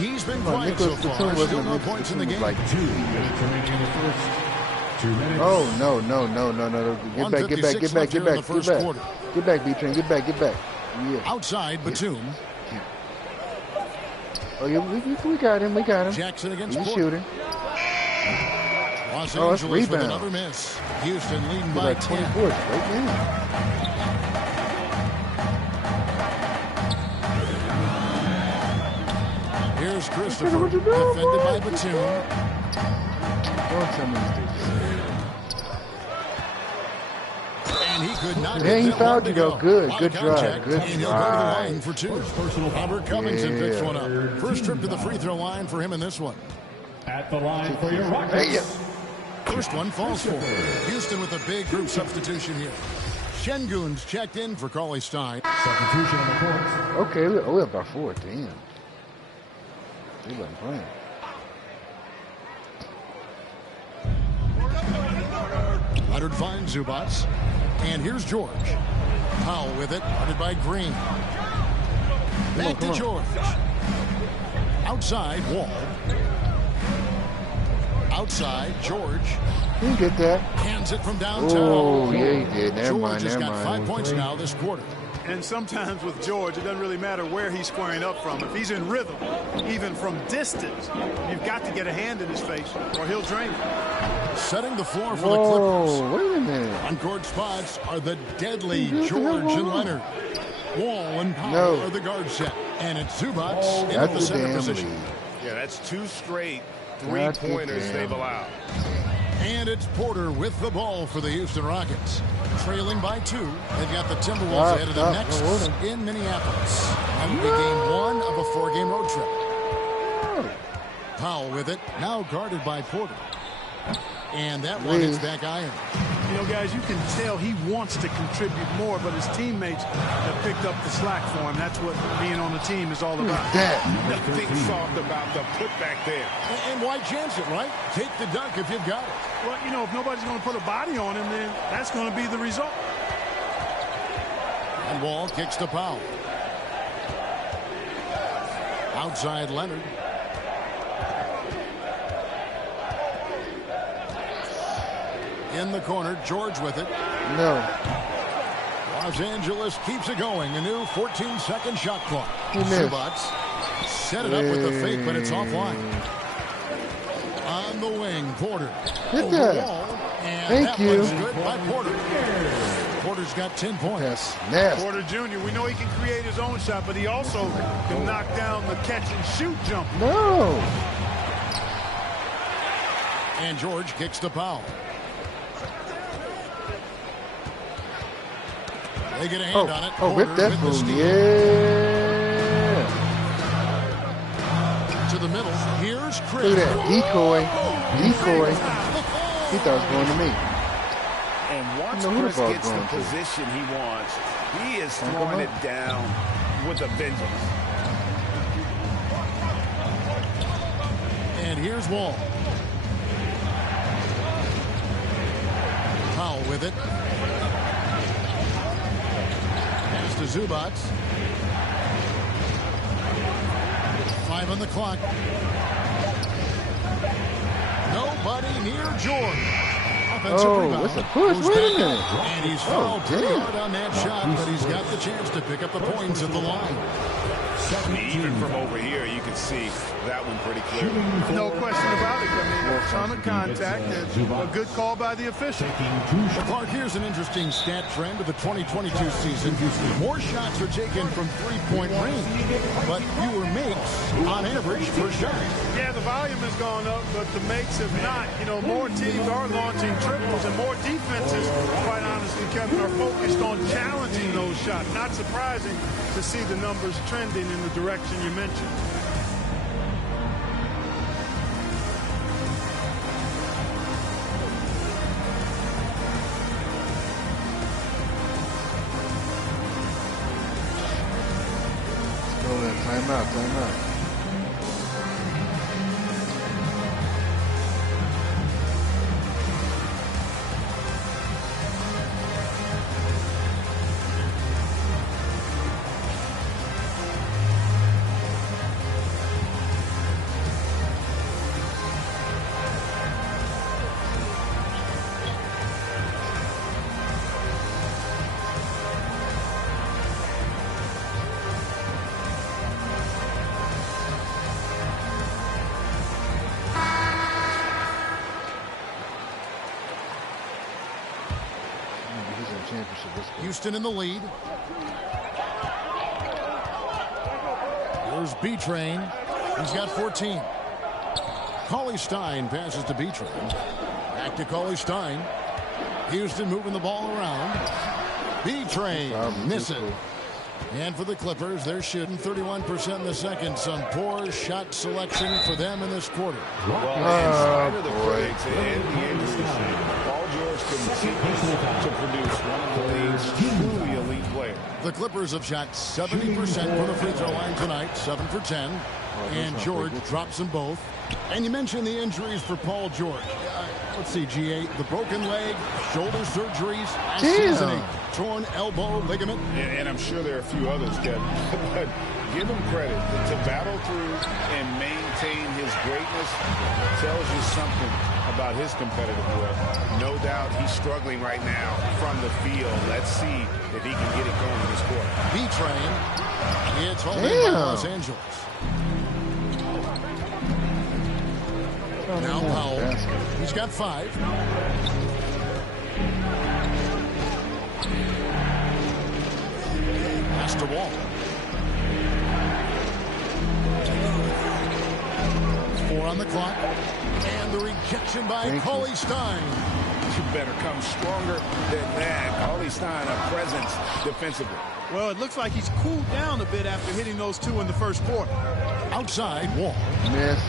He's been Come on, quiet so Nicholas far. Batum Still wasn't no a points in the Batum game. was like 2 minutes remaining in the first. 2 minutes. Oh, no, no, no, no, no. Get back, get back, get back, get back, get back. Get back, B-Train, get back, get back. Yeah. Outside, Batum. Oh, yeah, we got him, we got him. Jackson against He's Porter. shooting. Los Oh, that's Angeles with rebound. another miss. Houston leading He's by like 10. 24 right now. Here's Christopher, What you doing, defended boy? by Batum. Don't tell me he's And he could not Yeah, get he that fouled one you, to though. go. Good, Lot good of drive, contact, good and he'll go to the line drive. for 2. Robert Covington picks one up. First trip to the free throw line for him in this one. At the line for your Rockets. First one falls for Houston with a big group substitution here. Şengün's checked in for Cauley Stein. Substitution on the court. Okay, we're up by 4. Damn. They wasn't playing. Leonard finds Zubats. And here's George. Powell with it, guarded by Green. Back to George. Outside, Wall. Outside, George. He didn't get that. Hands it from downtown. Oh, yeah, he did. Never George mind, has never got mind. 5 points now this quarter. And sometimes with George, it doesn't really matter where he's squaring up from. If he's in rhythm, even from distance, you've got to get a hand in his face or he'll drain it. Setting the floor for Whoa, the Clippers. wait a minute. On court spots are the deadly What the George hell and going on? Leonard. Wall and Powell No. are the guard set. And it's Zubats in That's the the center damn position. lead. Yeah, that's 2 straight That's the three-pointers damn they've allowed. And it's Porter with the ball for the Houston Rockets. Trailing by 2. They've got the Timberwolves ahead of them next in Minneapolis. That will be game 1 of a 4-game road trip. Powell with it. Now guarded by Porter. And that one hits back iron. You know, guys, you can tell he wants to contribute more, but his teammates have picked up the slack for him. That's what being on the team is all about. Nothing soft about the putback there. And why chance it, right? Take the dunk if you've got it. Well, you know, if nobody's going to put a body on him, then that's going to be the result. And Wall kicks to Powell. Outside Leonard. In the corner, George with it. No. Los Angeles keeps it going. A new 14-second shot clock. He missed. Zubats set it up with the fake, but it's offline. On the wing, Porter. Hit Over that. Wall, and Thank that you. one's good by Porter. Porter's got 10 points. Nasty. Porter Jr., we know he can create his own shot, but he also can knock down the catch and shoot jump. No. And George kicks to Powell. They get a hand on it. Oh, Porter rip that with the fool. steal. Yeah. To the middle. Here's Chris. Look at that. Decoy. Decoy. He thought it was going to me. And once I know who the Chris ball's gets the going to. position he wants, he is Tank him throwing up. it down with a vengeance. And here's Wall. Powell with it. Pass to Zubats. 5 on the clock. Nobody near Jordan. Oh, it's a push. Wait a minute. And he's fouled pretty hard on that shot, but he's got the chance to pick up the points at the line. Even from over here, you can see that one pretty clear. No question about it. I mean, a ton of contact and a good call by the official. But Clark, here's an interesting stat trend of the 2022 season. More shots are taken from three-point range, but fewer makes on average per shot. Yeah, the volume has gone up, but the makes have not. You know, more teams are launching triples, and more defenses, quite honestly, Kevin, are focused on challenging those shots. Not surprising to see the numbers trending in the direction you mentioned. Let's go then. Time out. Houston in the lead. Here's B-Train. He's got 14. Cauley-Stein passes to B-Train. Back to Cauley-Stein. Houston moving the ball around. B-Train misses. And for the Clippers, they're shooting 31% in the second. Some poor shot selection for them in this quarter. Well, in spite of the critics and the injuries, Paul George continues to produce one of the league's truly elite players. The Clippers have shot 70% from the free throw line tonight, 7 for 10. And George drops them both. And you mentioned the injuries for Paul George. Let's see, GA, the broken leg, shoulder surgeries, seasoning, torn elbow ligament. And I'm sure there are a few others, Kevin. But give him credit to battle through and maintain his greatness tells you something about his competitive will. No doubt he's struggling right now from the field. Let's see if he can get it going in this quarter. B-Train. It's home by Los Angeles. Now Powell. He's got 5. Pass to Wall. 4 on the clock. And the rejection by Cauley-Stein. You better come stronger than that. Cauley-Stein, a presence defensively. Well, it looks like he's cooled down a bit after hitting those 2 in the first quarter. Outside, Wall. Miss.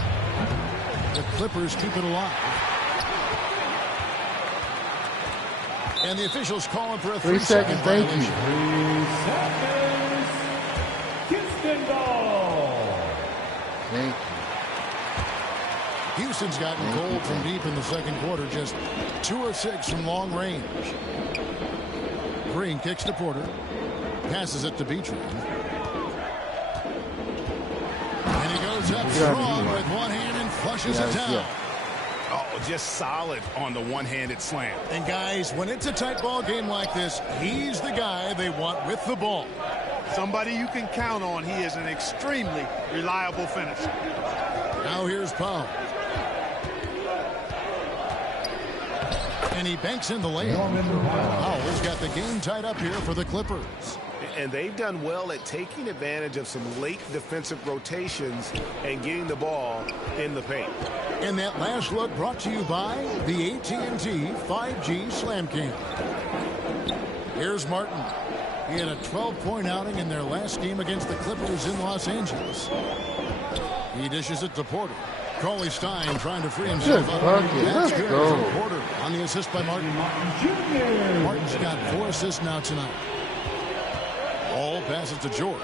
The Clippers keep it alive. And the officials calling for a 3-second violation. 3 seconds. Houston ball. Thank you. Houston's gotten cold from deep in the second quarter, just 2 of 6 from long range. Green kicks to Porter. Passes it to B-Train. And he goes up strong with one hand and flushes it down. Oh, just solid on the one-handed slam. And guys, when it's a tight ball game like this, he's the guy they want with the ball. Somebody you can count on. He is an extremely reliable finisher. Now here's Powell. And he banks in the layup. Powell's got the game tied up here for the Clippers. And they've done well at taking advantage of some late defensive rotations and getting the ball in the paint. And that last look brought to you by the AT&T 5G Slam Cam. Here's Martin. He had a 12-point outing in their last game against the Clippers in Los Angeles. He dishes it to Porter. Cauley-Stein trying to free himself up. That's good for Porter on the assist by Martin. Martin's got 4 assists now tonight. All passes to George.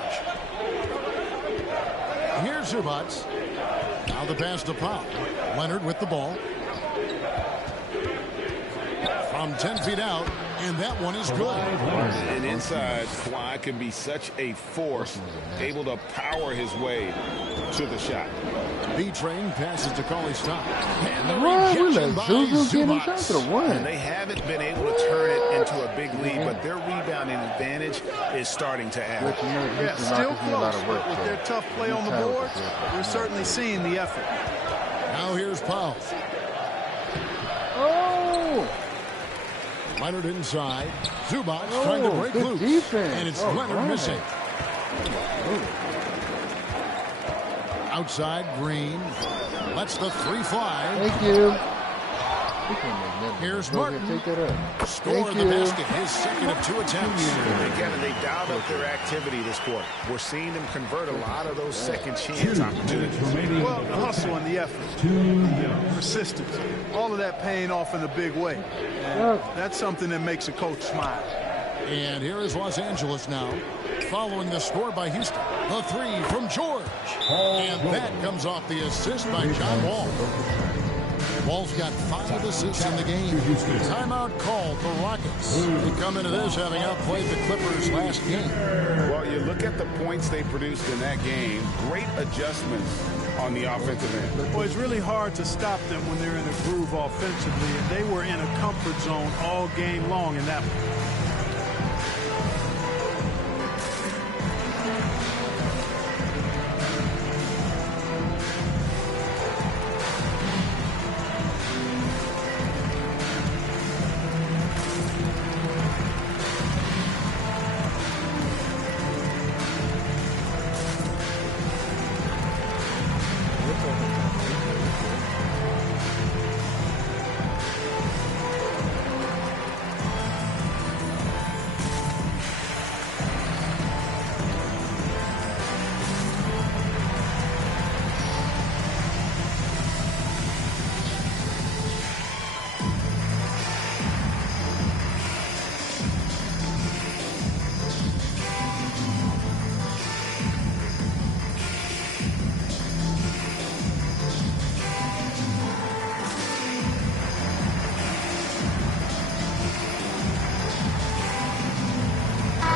Here's Zubats. Now the pass to Powell. Leonard with the ball. From 10 feet out, And that one is good. And inside, Kawhi can be such a force, able to power his way to the shot. B-Train passes to Cauley Stein. And the What? We rejection let by Zuzu get a shot Zubac. to the one. And they haven't been able to turn it into a big lead, but their rebounding advantage is starting to add. Yeah, still close, but with their tough play on the boards, we're certainly seeing the effort. Now here's Powell. Oh! Leonard inside. Zubac trying to break good loose. defense. And it's Oh, Leonard right. missing. Outside, Green. Lets the three fly. Thank you. Here's Go ahead, Martin. take that up. Score Thank the you. basket, his second of 2 attempts. And Kevin, they dialed up their activity this quarter. We're seeing them convert a lot of those second chance opportunities. Well, the hustle and the effort, the persistence, all of that paying off in a big way. And that's something that makes a coach smile. And here is Los Angeles now, following the score by Houston. A three from George. And that comes off the assist by John Wall. Wall's got 5 assists in the game. Timeout called the Rockets. They come into this having outplayed the Clippers last game. Well, you look at the points they produced in that game. Great adjustments on the offensive end. Well, it's really hard to stop them when they're in a groove offensively, and they were in a comfort zone all game long in that one.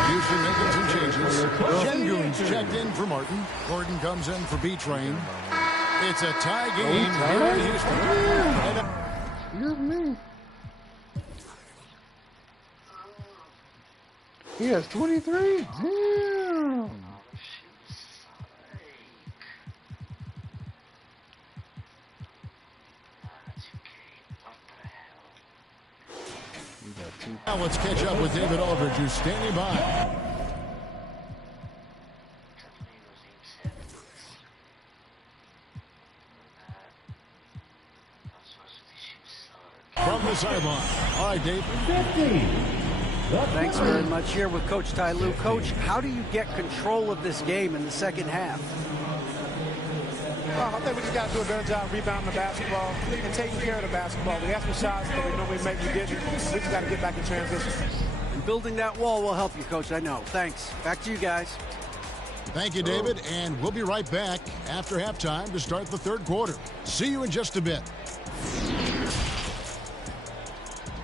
Houston making some changes. Şengün's checked in for Martin. Gordon comes in for B-Train. It's a tie game here in Houston. Excuse me. He has 23? Damn. Now let's catch up with David Aldridge, who's standing by. From the sideline. All right, Dave. Thanks very much. Here with Coach Ty Lue. Coach, how do you get control of this game in the second half? I think we just got to do a better job rebounding the basketball and taking care of the basketball. We had some shots that we normally make, we didn't. We just got to get back in transition. And building that wall will help you, Coach, I know. Thanks. Back to you guys. Thank you, David, and we'll be right back after halftime to start the third quarter. See you in just a bit.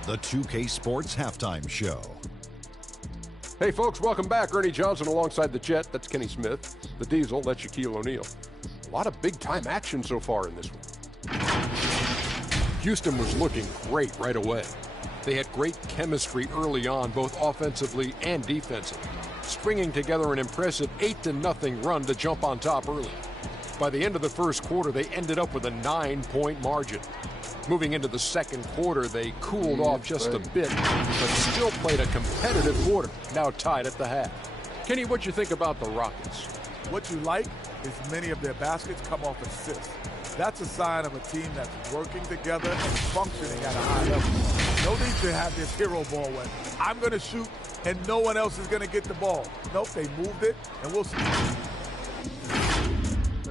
The 2K Sports Halftime Show. Hey, folks, welcome back. Ernie Johnson alongside the Jet. That's Kenny Smith. The Diesel, that's Shaquille O'Neal. A lot of big-time action so far in this one. Houston was looking great right away. They had great chemistry early on, both offensively and defensively, stringing together an impressive 8-0 run to jump on top early. By the end of the first quarter, they ended up with a 9-point margin. Moving into the second quarter, they cooled off just a bit, but still played a competitive quarter, now tied at the half. Kenny, what you think about the Rockets? What you like is many of their baskets come off assists. That's a sign of a team that's working together and functioning at a high level. No need to have this hero ball when I'm going to shoot and no one else is going to get the ball. Nope, they moved it, and we'll see.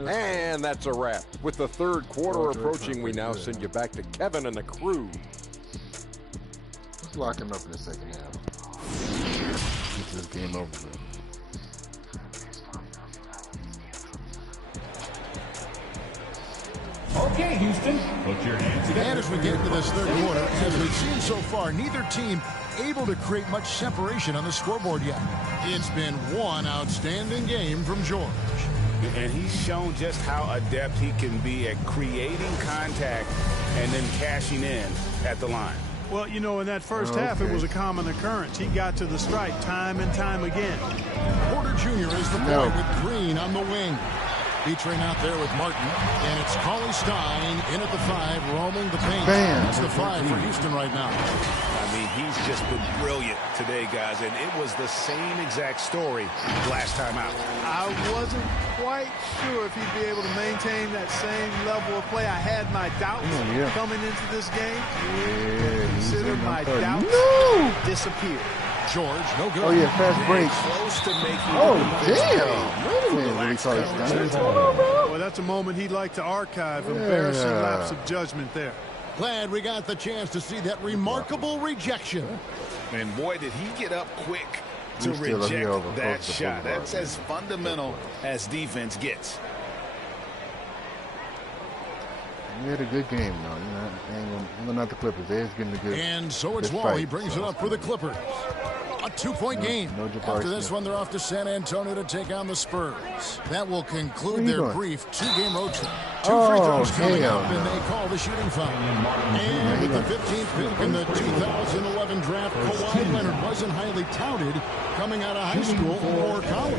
And that's a wrap. With the third quarter approaching, we now send you back to Kevin and the crew. Let's lock him up in the second half. Get this game over with. Okay, Houston, put your hands together. And as we get into this third quarter, as we've seen so far, neither team able to create much separation on the scoreboard yet. It's been one outstanding game from George. And he's shown just how adept he can be at creating contact and then cashing in at the line. Well, you know, in that first half, it was a common occurrence. He got to the stripe time and time again. Porter Jr. is the boy with Green on the wing. B-Train out there with Martin, and it's Cauley Stein in at the 5, roaming the paint. That's the 5 for Houston right now. I mean, he's just been brilliant today, guys, and it was the same exact story last time out. I wasn't quite sure if he'd be able to maintain that same level of play. I had my doubts coming into this game. Consider my doubts disappeared. George, no good. Oh, yeah, fast break. Close to making damn. Wait a minute, Well, that's a moment he'd like to archive. Embarrassing lapse of judgment there. Glad we got the chance to see that remarkable rejection. And boy, did he get up quick to reject that shot. That's as fundamental as defense gets. We had a good game, though. Not the Clippers. They're just getting a good. And so it's Wall. He brings it up for the Clippers. A 2-point game. After this one, they're off to San Antonio to take on the Spurs. That will conclude their brief 2-game road trip. 2 free throws coming up, and they call the shooting foul. And with the 15th pick in the 2011 draft, Kawhi Leonard wasn't highly touted coming out of high school or college.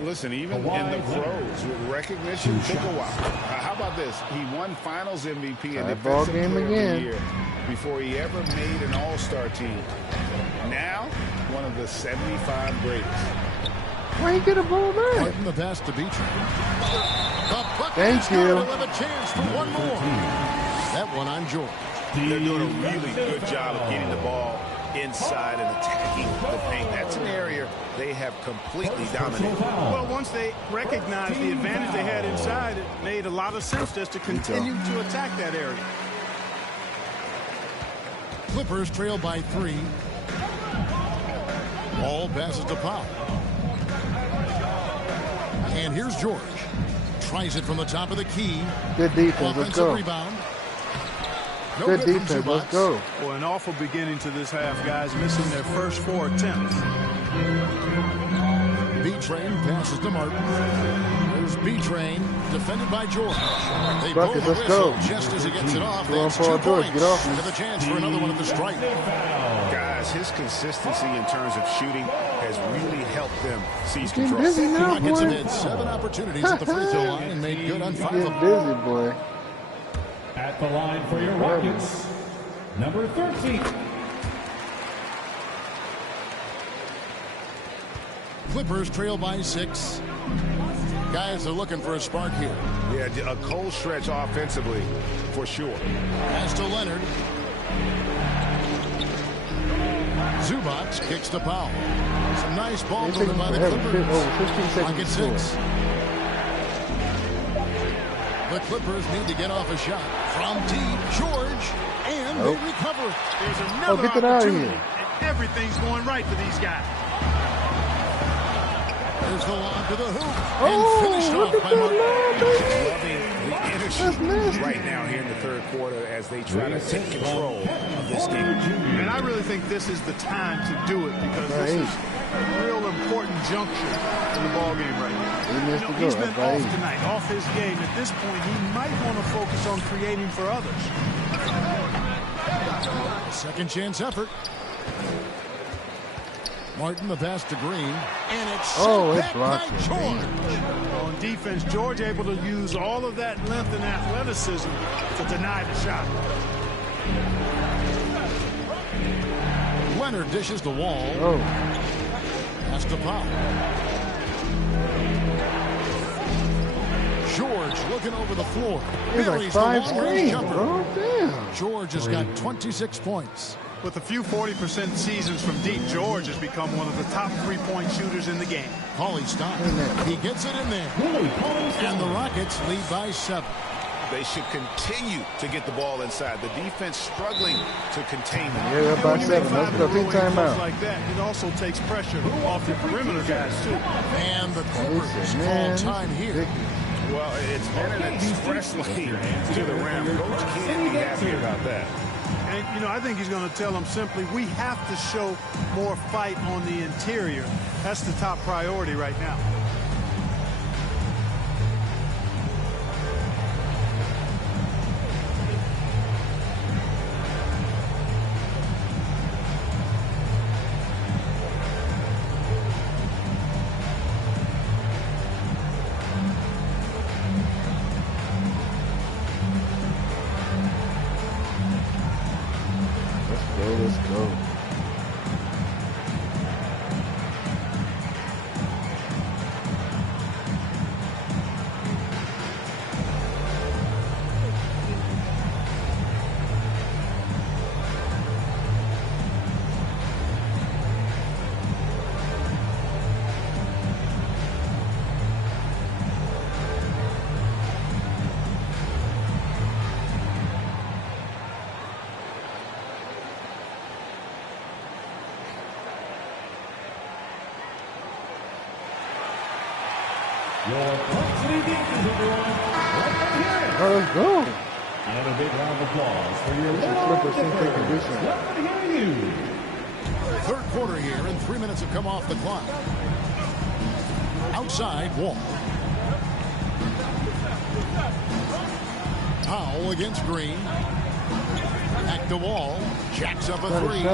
Listen, even in the pros, recognition took a while. How about this? He won Finals MVP and Defensive Player of the Year before he ever made an All-Star team. Now, one of the 75 greatest. Why you get a ball back? Martin the pass to Beecher. Thank you. We'll have a chance for one more. That one on George. They're doing a really good job of getting the ball inside and attacking the paint. That's an area they have completely dominated. Well, once they recognized the advantage they had inside, it made a lot of sense just to continue to attack that area. Clippers trail by 3. Ball passes to Powell. And here's George. Tries it from the top of the key. Good defense. Let's go. Rebound. No good defense. Let's go. Well, an awful beginning to this half, guys, missing their first 4 attempts. B-Train passes to Martin. There's B-Train, defended by George. They blow the whistle just as he gets it off. That's 2 points. Get off. With a chance for another one at the stripe. Guys, his consistency in terms of shooting has really helped them seize Getting control. busy now, Rockets boy. have had 7 opportunities at the free throw line and made good on 5 of them. Busy, boy. At the line for your Rockets, number 13. Clippers trail by 6. Guys are looking for a spark here. Yeah, a cold stretch offensively, for sure. Pass to Leonard. Zubats kicks to Powell. Some nice ball movement by the Clippers. Rocket 6. The Clippers need to get off a shot from deep. George, and they recover. There's another get that out of opportunity, here. and everything's going right for these guys. There's the lob to the hoop. And finished off by Martin. Loving the energy right now here in the third quarter as they try to take control of this game. And I really think this is the time to do it because this is a real important juncture in the ball game right now. He's been off tonight, off his game. At this point, he might want to focus on creating for others. Second chance effort. Martin the pass to Green, and it's back by George. On defense, George able to use all of that length and athleticism to deny the shot. Leonard dishes the Wall. Pass to Powell. George looking over the floor. Buries the long-range jumper. George has got 26 points. With a few 40% seasons from deep, George has become one of the top 3-point shooters in the game. Cauley Stein. He gets it in there. And the Rockets lead by 7. They should continue to get the ball inside. The defense struggling to contain them. Yeah, they're by 7. Let's go. Big timeout. Like that, it also takes pressure off your perimeter guys, too. And the Clippers call time here. Well, it's been an express lane to the rim. Coach can't be happy about that. And, you know, I think he's going to tell them simply, we have to show more fight on the interior. That's the top priority right now. Let's go. Let's go. And a big round of applause for your Third quarter here, and 3 minutes have come off the clock. Outside, Wall. Powell against Green. Back to Wall. Jacks up a three.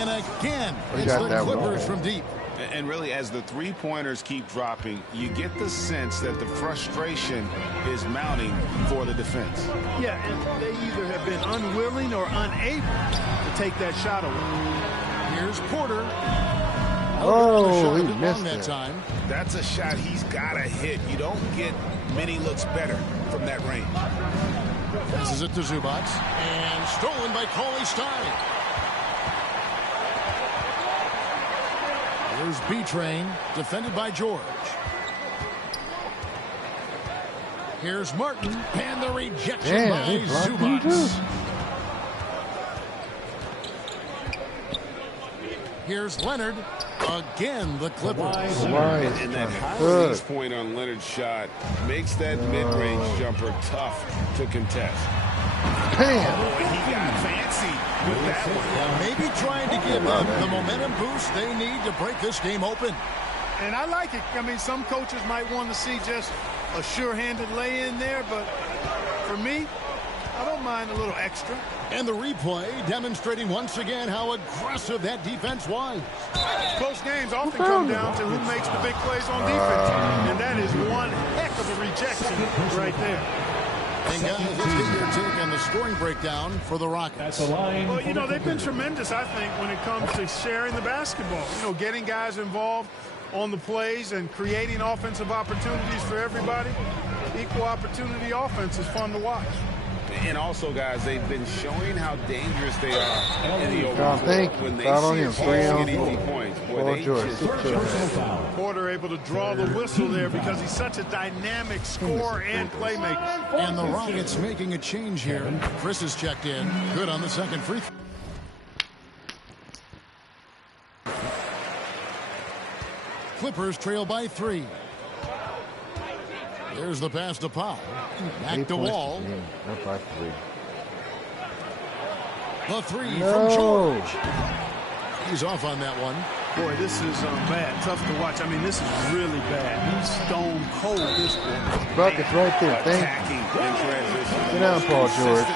And again, it's the Clippers from deep. And really, as the three-pointers keep dropping, you get the sense that the frustration is mounting for the defense. Yeah, and they either have been unwilling or unable to take that shot away. Here's Porter. Oh, he missed that time. That's a shot he's got to hit. You don't get many looks better from that range. Passes it to Zubac. And stolen by Cauley Stein. Here's B-Train, defended by George. Here's Martin, and the rejection by Zubac. Here's Leonard. Again, the Clippers. And that high release point on Leonard's shot makes that mid-range jumper tough to contest. Damn. Boy, he got fancy with that one. Maybe trying to give them the momentum boost they need to break this game open. And I like it. I mean, some coaches might want to see just a sure-handed lay-in there, but for me, I don't mind a little extra. And the replay demonstrating once again how aggressive that defense was. Close games often come down to who makes the big plays on defense. And that is one heck of a rejection right there. And guys, let's get your take on the scoring breakdown for the Rockets. Well, you know, they've been tremendous, I think, when it comes to sharing the basketball. You know, getting guys involved on the plays and creating offensive opportunities for everybody. Equal opportunity offense is fun to watch. And also, guys, they've been showing how dangerous they are in the overall when they see get easy points. Boy, they just Porter able to draw the whistle there because he's such a dynamic scorer and playmaker. And the Rockets making a change here. Chris has checked in. Good on the second free throw. Clippers trail by 3. There's the pass to Powell. Back to Wall. Up by 3. The three from George. He's off on that one. Boy, this is bad. Tough to watch. I mean, this is really bad. He's stone cold this quarter. Bucket's right there. Thank you. Sit down, Paul George.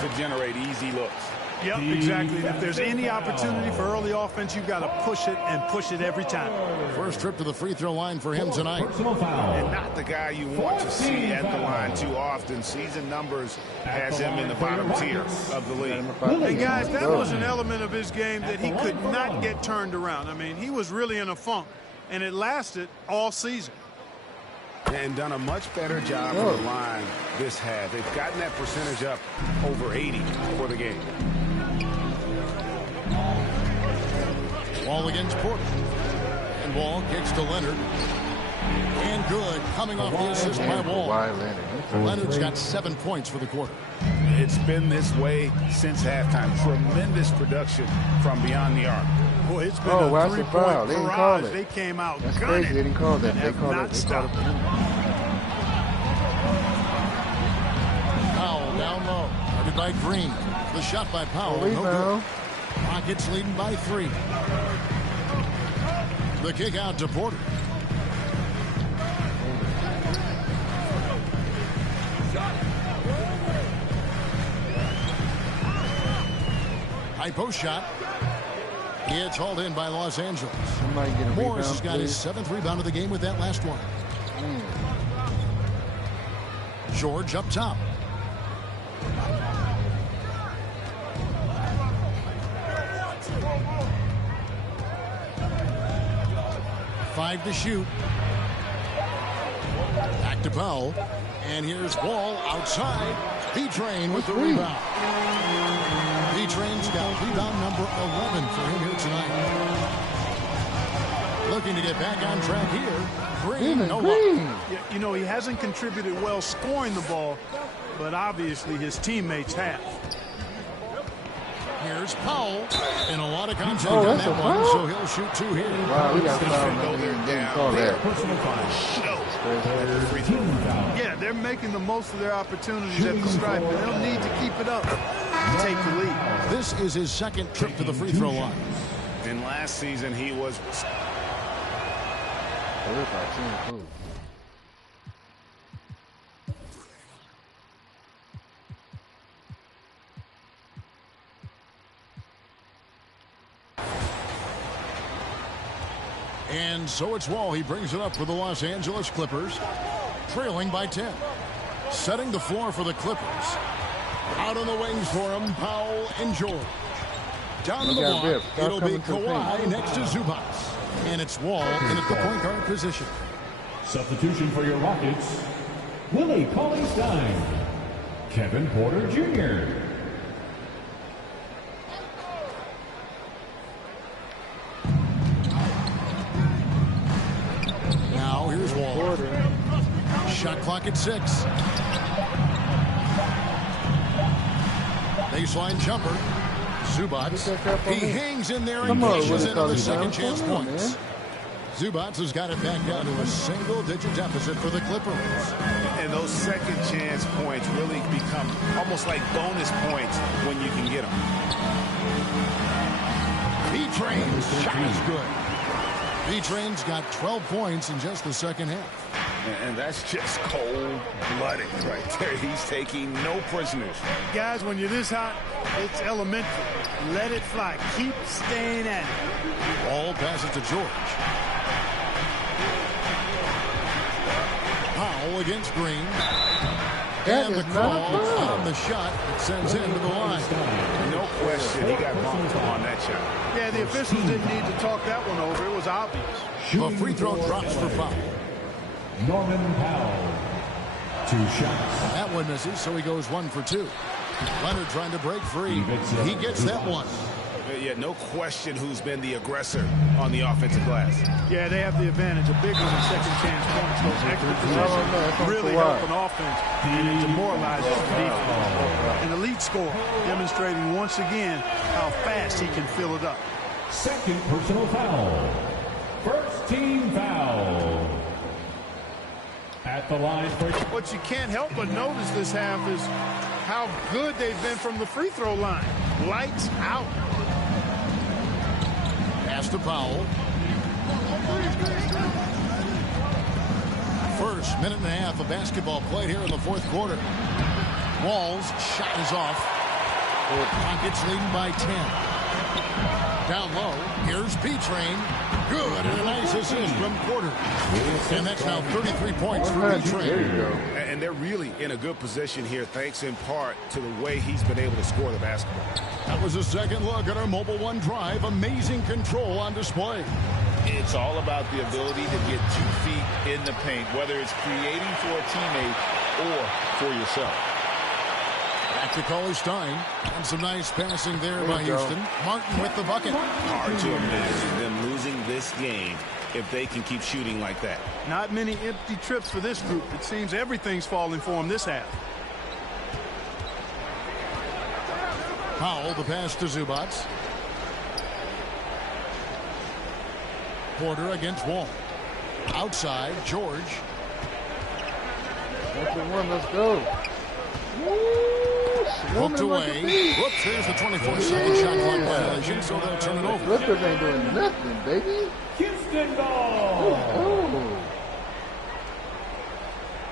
To generate easy looks. Yep, exactly. And if there's any opportunity for early offense, you've got to push it and push it every time. First trip to the free throw line for him tonight. And not the guy you want to see at the line too often. Season numbers has him in the bottom tier of the league. Hey, guys, that was an element of his game that he could not get turned around. I mean, he was really in a funk, and it lasted all season. And done a much better job on the line this half. They've gotten that percentage up over 80 for the game. Wall against Porter. And Wall kicks to Leonard. And good. Coming off the assist by Wall. Leonard's got 7 points for the quarter. It's been this way since halftime. Tremendous production from beyond the arc. Boy, it's been a three-point barrage. They came out That's gunning. crazy. They didn't call that. They have not stopped. Guarded by Green. The shot by Powell. No good. Rockets leading by 3. The kick out to Porter. High post shot. It's hauled in by Los Angeles. Morris has got his 7th rebound of the game with that last one. George up top. Five to shoot. Back to Powell. And here's Wall outside. B-Train with the rebound. B-Train's got rebound number 11 for him here tonight. Looking to get back on track here. Green, no luck. You know, he hasn't contributed well scoring the ball, but obviously his teammates have. Here's Powell. And a lot of contact on that one, so he'll shoot 2 here. Wow, we got foul. Yeah, they're making the most of their opportunities at the stripe, and they'll need to keep it up to take the lead. This is his 2nd trip to the free throw line. And last season he was... And so it's Wall. He brings it up for the Los Angeles Clippers, trailing by 10. Setting the floor for the Clippers. Out on the wings for him, Powell and George. Down in the block, it'll be Kawhi next to Zubats. And it's Wall in at the point guard position. Substitution for your Rockets, Willie Cauley-Stein, Kevin Porter Jr. Now here's Wall. Shot clock at 6. Baseline jumper. Zubats. He hangs in there and cashes into the second chance points. Zubats has got it back down to a single-digit deficit for the Clippers. And those second chance points really become almost like bonus points when you can get them. B-Train's shot is good. B-Train's got 12 points in just the second half. And that's just cold-blooded right there. He's taking no prisoners. Guys, when you're this hot, it's elementary. Let it fly. Keep staying at it. Ball passes to George. Powell against Green. And the call on the shot that sends him to the line. No question, he got bumped on that shot. Yeah, the officials didn't need to talk that one over. It was obvious. The free throw drops for Powell. Norman Powell, 2 shots. That one misses, so he goes 1 for 2. Leonard trying to break free. He gets that one. Yeah, no question who's been the aggressor on the offensive glass. Yeah, they have the advantage. A big one in second chance points. Those extra positions really help an offense, and it demoralizes the defense. And the lead scorer demonstrating once again how fast he can fill it up. Second personal foul. First team foul. At the line for... What you can't help but notice this half is how good they've been from the free throw line. Lights out. Pass to Powell. First minute and a half of basketball played here in the fourth quarter. Wall's shot is off. Rockets leading by 10. Down low, here's B-Train. Good, and a nice assist from Porter. And that's now 33 points for B-Train. And they're really in a good position here, thanks in part to the way he's been able to score the basketball. That was a second look at our Mobile One drive. Amazing control on display. It's all about the ability to get 2 feet in the paint, whether it's creating for a teammate or for yourself. Back to Cauley-Stein. And some nice passing there by Houston. Martin with the bucket. Hard to imagine them losing this game if they can keep shooting like that. Not many empty trips for this group. It seems everything's falling for them this half. Powell, the pass to Zubats. Porter against Wall. Outside, George. That's the one. Let's go. Woo! Hooked away. Whoops, here's the 24-second shot clock violation, so they'll turn it over. Clippers ain't doing nothing, baby. Houston ball.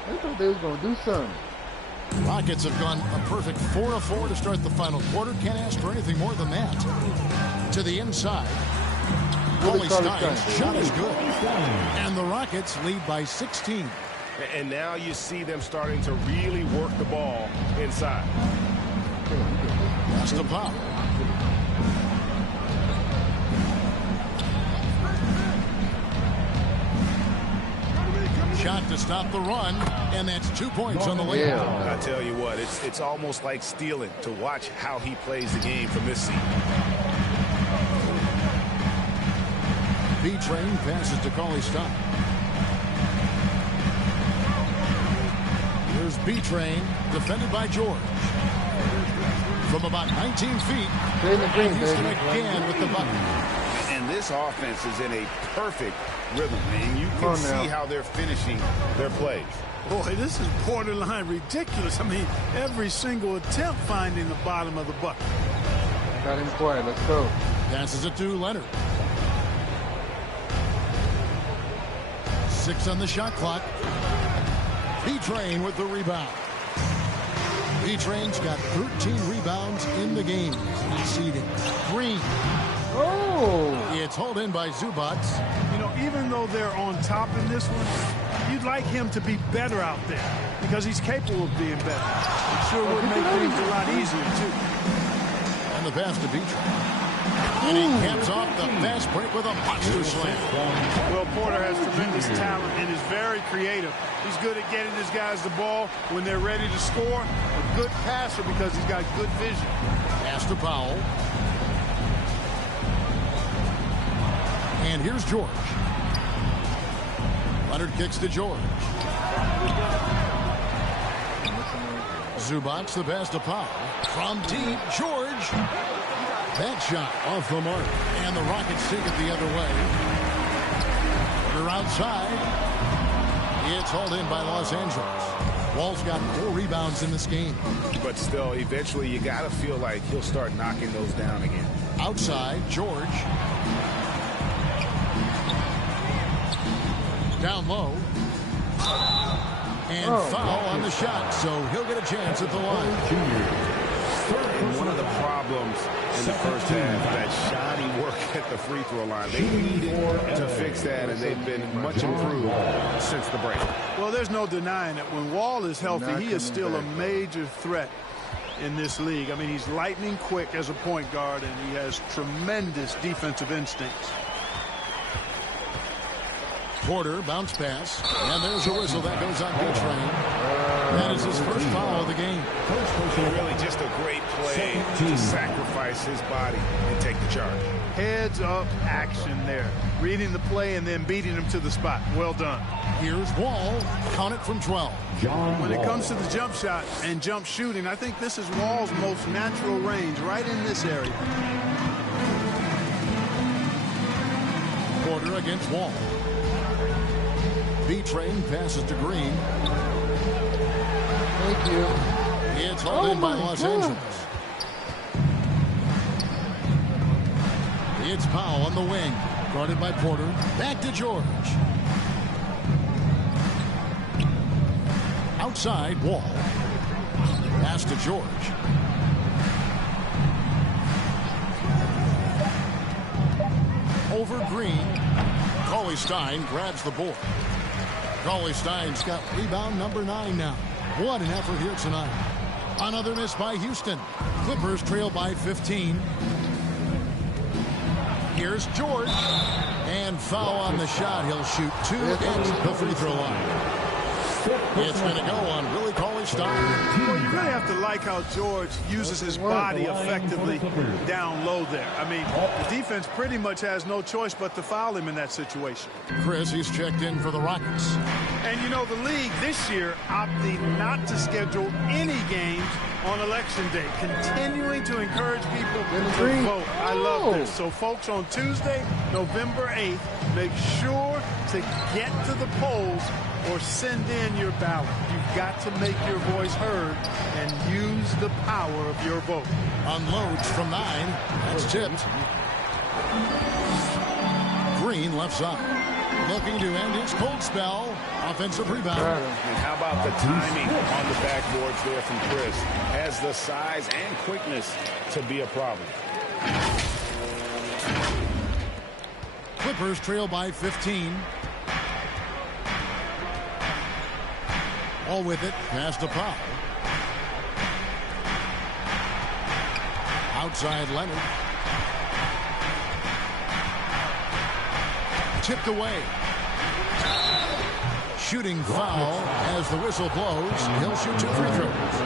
I thought they was going to do something. Rockets have gone a perfect 4 of 4 to start the final quarter. Can't ask for anything more than that. To the inside. Holy Stein's shot is good. And the Rockets lead by 16. And now you see them starting to really work the ball inside. That's the pop. Shot to stop the run, and that's 2 points on the way. I tell you what, it's almost like stealing to watch how he plays the game from this seat. B-Train passes to Cauley Stein. Here's B-Train, defended by George. From about 19 feet, and Houston again with the bucket. And this offense is in a perfect rhythm, and you can see how they're finishing their plays. Boy, this is borderline ridiculous. I mean, every single attempt finding the bottom of the bucket. Got him quiet. Let's go. Passes it to Leonard. 6 on the shot clock. B-Train with the rebound. B-Train's got 13 rebounds in the game. Conceding. Green. Oh! It's hauled in by Zubats. You know, even though they're on top in this one, you'd like him to be better out there because he's capable of being better. It sure would make things a lot easier, too. And the pass to B-Train. And he caps off the fast break with a monster slam. Well, Porter has tremendous talent and is very creative. He's good at getting his guys the ball when they're ready to score. A good passer because he's got good vision. Pass to Powell. And here's George. Leonard kicks to George. Zubats the pass to Powell. From deep, George. That shot off the mark. And the Rockets take it the other way. They're outside. It's hauled in by Los Angeles. Wall's got 4 rebounds in this game. But still, eventually you got to feel like he'll start knocking those down again. Outside, George. Down low. And foul on the shot, so he'll get a chance at the line. And one of the problems in the first half, that shoddy work at the free throw line. They needed to fix that, and they've been much improved since the break. Well, there's no denying it. When Wall is healthy, he is still a major threat in this league. I mean, he's lightning quick as a point guard, and he has tremendous defensive instincts. Porter, bounce pass, and there's a whistle that goes on B-Train. That is his first foul of the game. Really just a great play to sacrifice his body and take the charge. Heads up action there. Reading the play and then beating him to the spot. Well done. Here's Wall. Count it from 12. When it comes to the jump shot and jump shooting, I think this is Wall's most natural range, right in this area. Porter against Wall. B-Train passes to Green. Thank you. It's hauled in by Los Angeles. It's Powell on the wing. Guarded by Porter. Back to George. Outside, Wall. Pass to George. Over Green. Cauley Stein grabs the board. Cauley Stein's got rebound number 9 now. What an effort here tonight. Another miss by Houston. Clippers trail by 15. Here's George. And foul on the shot. He'll shoot 2 at the free throw line. It's going to go on Willie Cauley Stein. Well, you really have to like how George uses his body effectively down low there. I mean, the defense pretty much has no choice but to foul him in that situation. Chris, he's checked in for the Rockets. And you know, the league this year opting not to schedule any games on Election Day, continuing to encourage people to vote. I love this. So, folks, on Tuesday, November 8th, make sure to get to the polls or send in your ballot. You've got to make your voice heard and use the power of your vote. Unloads from 9. That's tipped. Green left side. Looking to end his cold spell. Offensive rebound. And how about the timing on the backboards there from Chris? Has the size and quickness to be a problem. Clippers trail by 15. All with it. Pass to Powell. Outside Leonard. Tipped away. Shooting foul as the whistle blows. He'll shoot 2 free throws.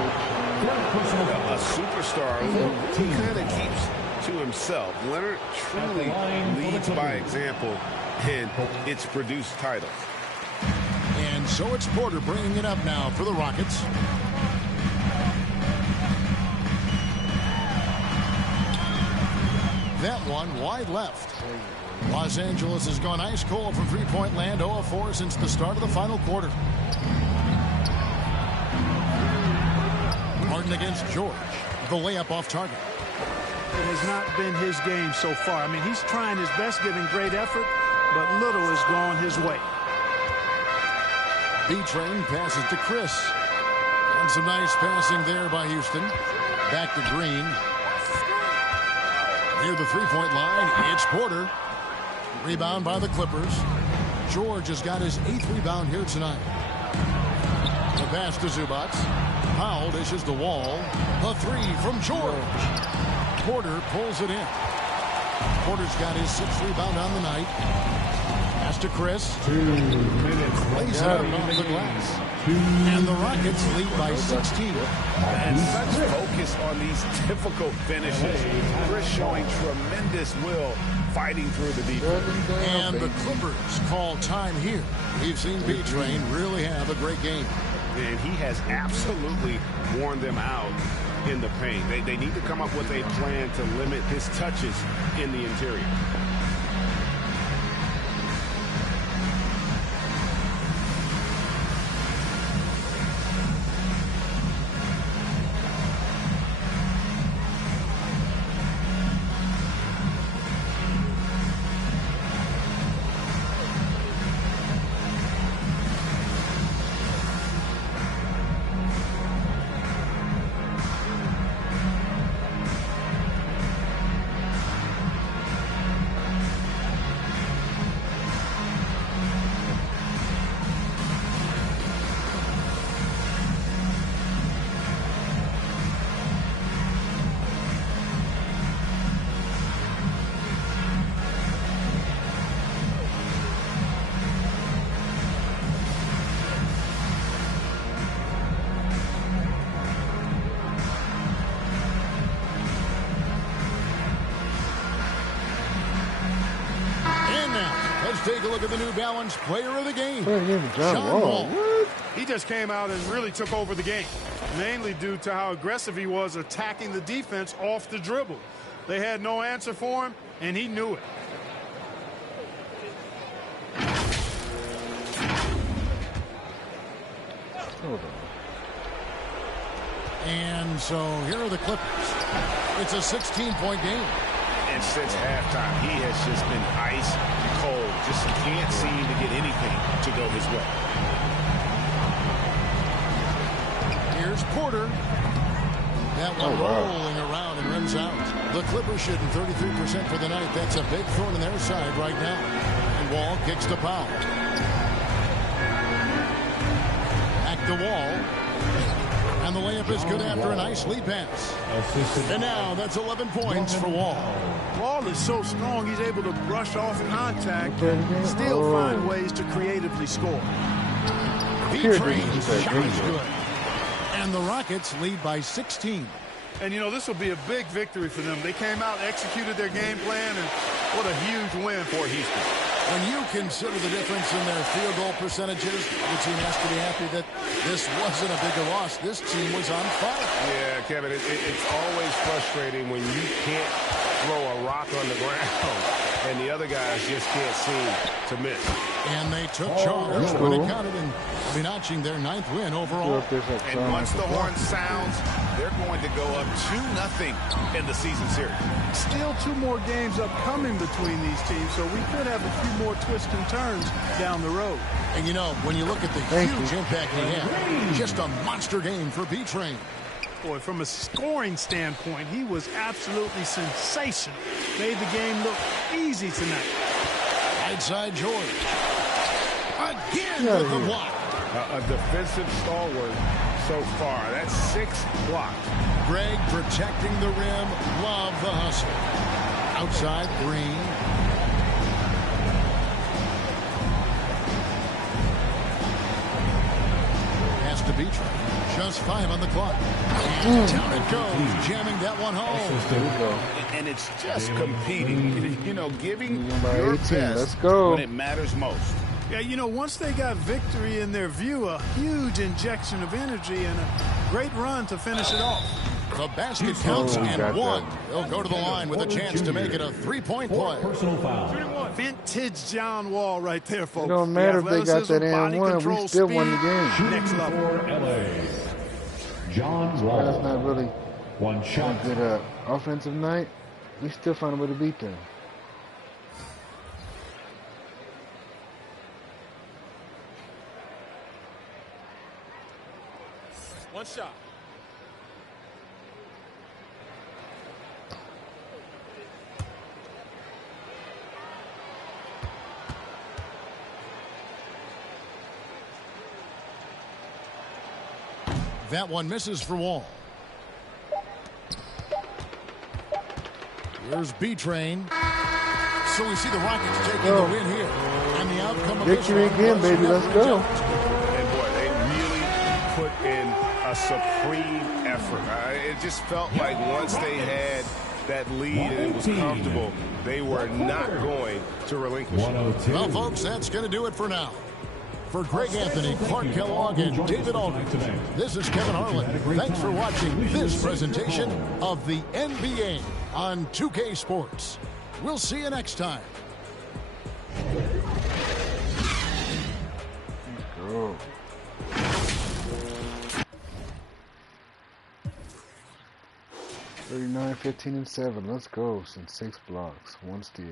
A superstar who kind of keeps to himself. Leonard truly leads by example, and it's produced titles. And so it's Porter bringing it up now for the Rockets. That one wide left. Los Angeles has gone ice cold from three-point land, 0 of 4 since the start of the final quarter. Harden against George. The layup off target. It has not been his game so far. I mean, he's trying his best, giving great effort, but little has gone his way. B-Train passes to Chris. And some nice passing there by Houston. Back to Green. Near the three-point line, it's Porter. Rebound by the Clippers. George has got his 8th rebound here tonight. The pass to Zubac. Powell dishes the Wall. The 3 from George. Porter pulls it in. Porter's got his 6th rebound on the night. Pass to Chris. 2 minutes. Lays it up off the glass. And the Rockets lead by 16. And such focus on these difficult finishes. Chris showing tremendous will, fighting through the defense. And the Clippers call time here. We've seen B-Train really have a great game. And he has absolutely worn them out in the paint. They need to come up with a plan to limit his touches in the interior. Take a look at the New Balance player of the game. John Wall. What? He just came out and really took over the game, mainly due to how aggressive he was attacking the defense off the dribble. They had no answer for him, and he knew it. And so here are the Clippers. It's a 16-point game. And since halftime, he has just been ice cold. Just can't seem to get anything to go his way. Here's Porter. That one rolling around and rims out. The Clippers shooting 33% for the night. That's a big thorn in their side right now. And Wall kicks to Powell. Back to Wall. And the layup is good after a nice lead pass. And now that's 11 points for Wall. Wall is so strong, he's able to brush off contact and still find ways to creatively score. B-Train's shot is good. And the Rockets lead by 16. And, you know, this will be a big victory for them. They came out, executed their game plan, and what a huge win for Houston. When you consider the difference in their field goal percentages, the team has to be happy that this wasn't a bigger loss. This team was on fire. Yeah, Kevin, it's always frustrating when you can't throw a rock on the ground, and the other guys just can't seem to miss. And they took charge when it counted in notching their 9th win overall. And once the horn sounds, they're going to go up 2-0 in the season series. Still 2 more games upcoming between these teams, so we could have a few more twists and turns down the road. And you know, when you look at the huge impact he had, just a monster game for B-Train. Boy, from a scoring standpoint, he was absolutely sensational. Made the game look easy tonight. Right side George. Again with the block. A defensive stalwart so far. That's 6 blocks. Greg protecting the rim. Love the hustle. Outside Green. Pass to B-Train. Just 5 on the clock. And down it goes, jamming that one home. And it's just competing, you know, giving by your 18. best Let's go. when it matters most. Yeah, you know, once they got victory in their view, a huge injection of energy and a great run to finish it off. The basket counts and 1. They'll go to the line with a chance to make it a 3-point play. Personal foul. Vintage John Wall right there, folks. It don't matter if they got that and 1. We still won the game. Next level. For LA. John Wall. That's not really one shot. a good offensive night. We still find a way to beat them. One shot. That one misses for Wall. Here's B-Train. So we see the Rockets taking the win here. And the outcome of victory again, baby. Let's go. And boy, they really put in a supreme effort. It just felt like once they had that lead and it was comfortable, they were not going to relinquish it. Well, folks, that's going to do it for now. For Greg Anthony, Clark Kellogg, and David Aldridge, this is Kevin Harlan. Thanks for watching this presentation of the NBA on 2K Sports. We'll see you next time. Go. $39, 15, and 7. Let's go. Since 6 blocks, 1 steal.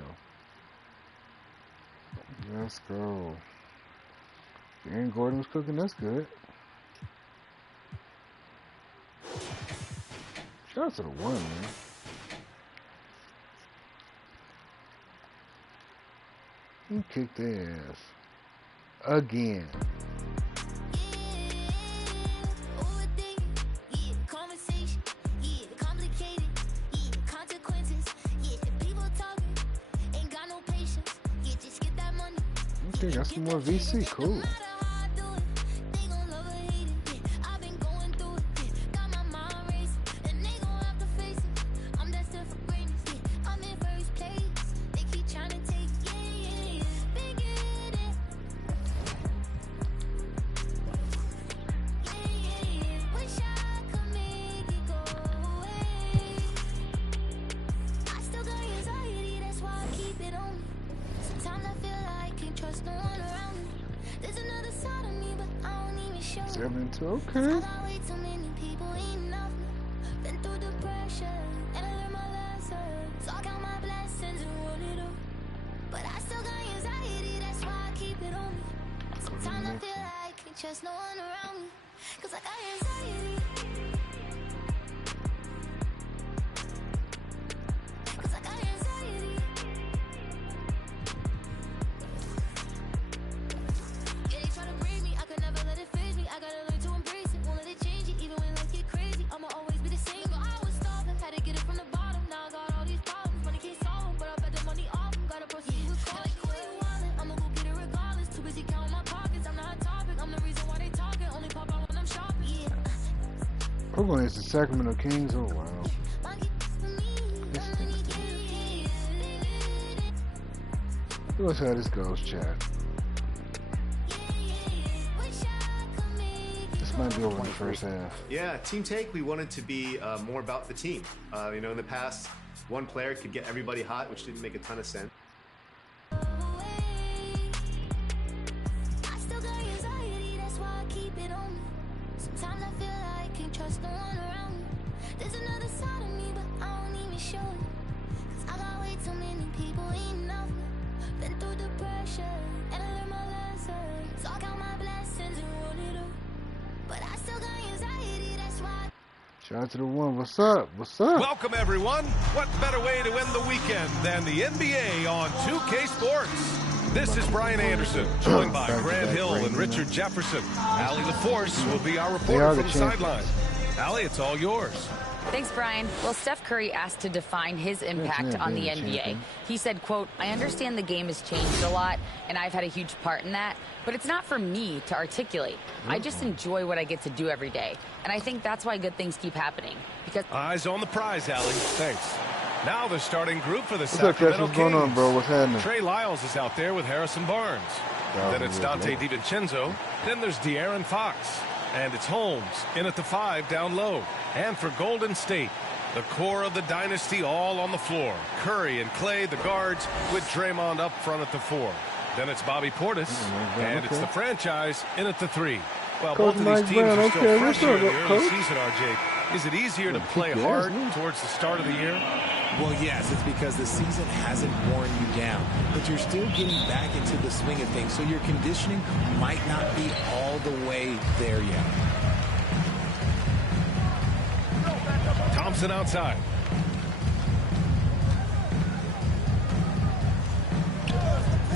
Let's go. Aaron Gordon was cooking. That's good. Shout out to the 1, man. He kicked their ass. Again. Okay, got some more VC. Cool. Okay. Just no one around me, 'cause I got anxiety. 'Cause I got anxiety. Yeah, they try to break me, I could never let it phase me. I gotta learn to embrace it, won't let it change it. Even when life get crazy, I'ma always be the same. But I was starving, had to get it from the bottom. Now I got all these problems, money can't solve them, but I bet the money off them. Gotta proceed with caution. I'ma go get it regardless. Too busy counting my pockets, I'm not a topic. I'm the reason why they talking, only pop out when I'm shopping. Yeah. We're going against the Sacramento Kings. Oh, wow. Let's see how this goes, Chad. This might be over in the first half. Yeah, team take, we wanted to be more about the team. You know, in the past, One player could get everybody hot, which didn't make a ton of sense. I still got anxiety, that's why I keep it on me. Sometimes I feel like I can't trust no one around me. There's another side of me, but I don't even show it. 'Cause I got way too many people eating off me. Been through depression, and I learned my lessons. So I count my blessings and run it up. But I still got anxiety, that's why. Shout out to the one. What's up? What's up? Welcome, everyone. What better way to end the weekend than the NBA on 2K Sports? This is Brian Anderson, joined by Grant Hill and Richard Jefferson. Allie LaForce will be our reporter from the sideline. Allie, it's all yours. Thanks, Brian. Well, Steph Curry asked to define his impact on the NBA. He said, quote, "I understand the game has changed a lot, and I've had a huge part in that, but it's not for me to articulate. I just enjoy what I get to do every day, and I think that's why good things keep happening." Because eyes on the prize, Allie. Thanks. Now the starting group for the What's up, Sacramento Chris? What's going on, Kings. bro? What's happening? Trey Lyles is out there with Harrison Barnes. Then it's Dante DiVincenzo. Then there's De'Aaron Fox. And it's Holmes in at the 5 down low. And for Golden State, the core of the dynasty all on the floor. Curry and Clay, the guards, with Draymond up front at the 4. Then it's Bobby Portis, and it's the franchise in at the 3. Well, Coach both of Mike these teams Brown, are still okay, fresh what's here up, in the early Coach? season, RJ. Is it easier to play hard towards the start of the year? Well, yes, it's because the season hasn't worn you down, but you're still getting back into the swing of things, so your conditioning might not be all the way there yet. Thompson outside.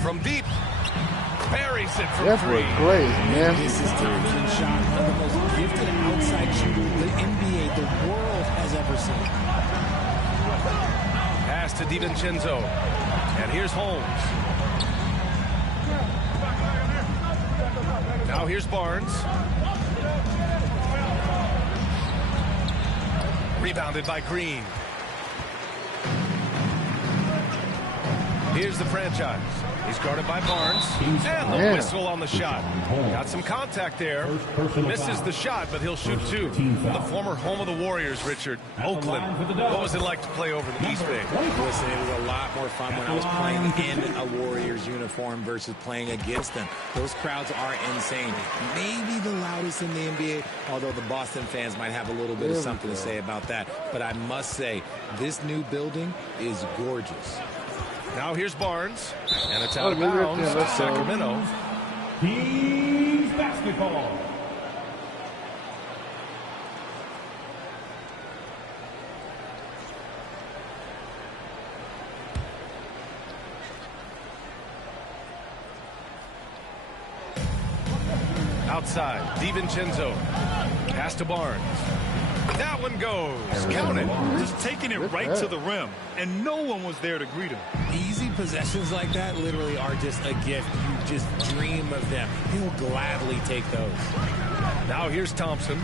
From deep. Buries it from That 3. was great, man. This is Thompson's shot, one of the most gifted outside shooters the NBA, the world has ever seen. Pass to DiVincenzo. And here's Holmes. Now here's Barnes. Rebounded by Green. Here's the franchise. He's guarded by Barnes. And the whistle on the shot. Got some contact there. Misses the shot, but he'll shoot 2. The former home of the Warriors, Richard, Oakland. What was it like to play over the East Bay? Listen, it was a lot more fun when I was playing in a Warriors uniform versus playing against them. Those crowds are insane. Maybe the loudest in the NBA, although the Boston fans might have a little bit of something to say about that. But I must say, this new building is gorgeous. Now here's Barnes, and it's out of bounds to Sacramento. Kings basketball. Outside, DiVincenzo. Pass to Barnes. That one goes. Count it. Just taking it right to the rim, and no one was there to greet him. Easy possessions like that literally are just a gift. You just dream of them. He'll gladly take those. Now here's Thompson.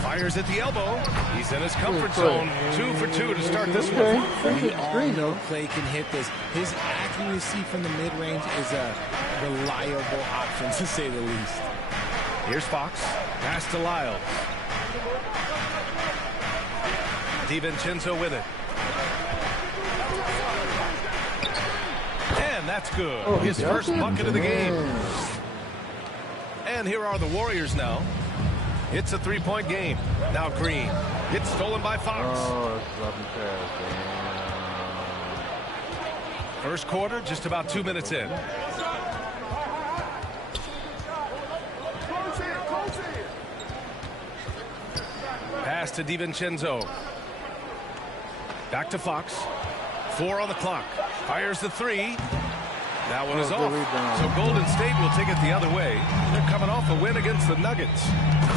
Fires at the elbow. He's in his comfort zone. 2 for 2 to start this one. We all know Clay can hit this. His accuracy from the mid-range is a reliable option, to say the least. Here's Fox. Pass to Lyles. DiVincenzo with it. And that's good. His first bucket of the game. And here are the Warriors now. It's a 3-point game. Now Green. It's stolen by Fox. First quarter, just about 2 minutes in. Pass to DiVincenzo. Back to Fox. 4 on the clock. Fires the 3. That one is off. So Golden State will take it the other way. They're coming off a win against the Nuggets.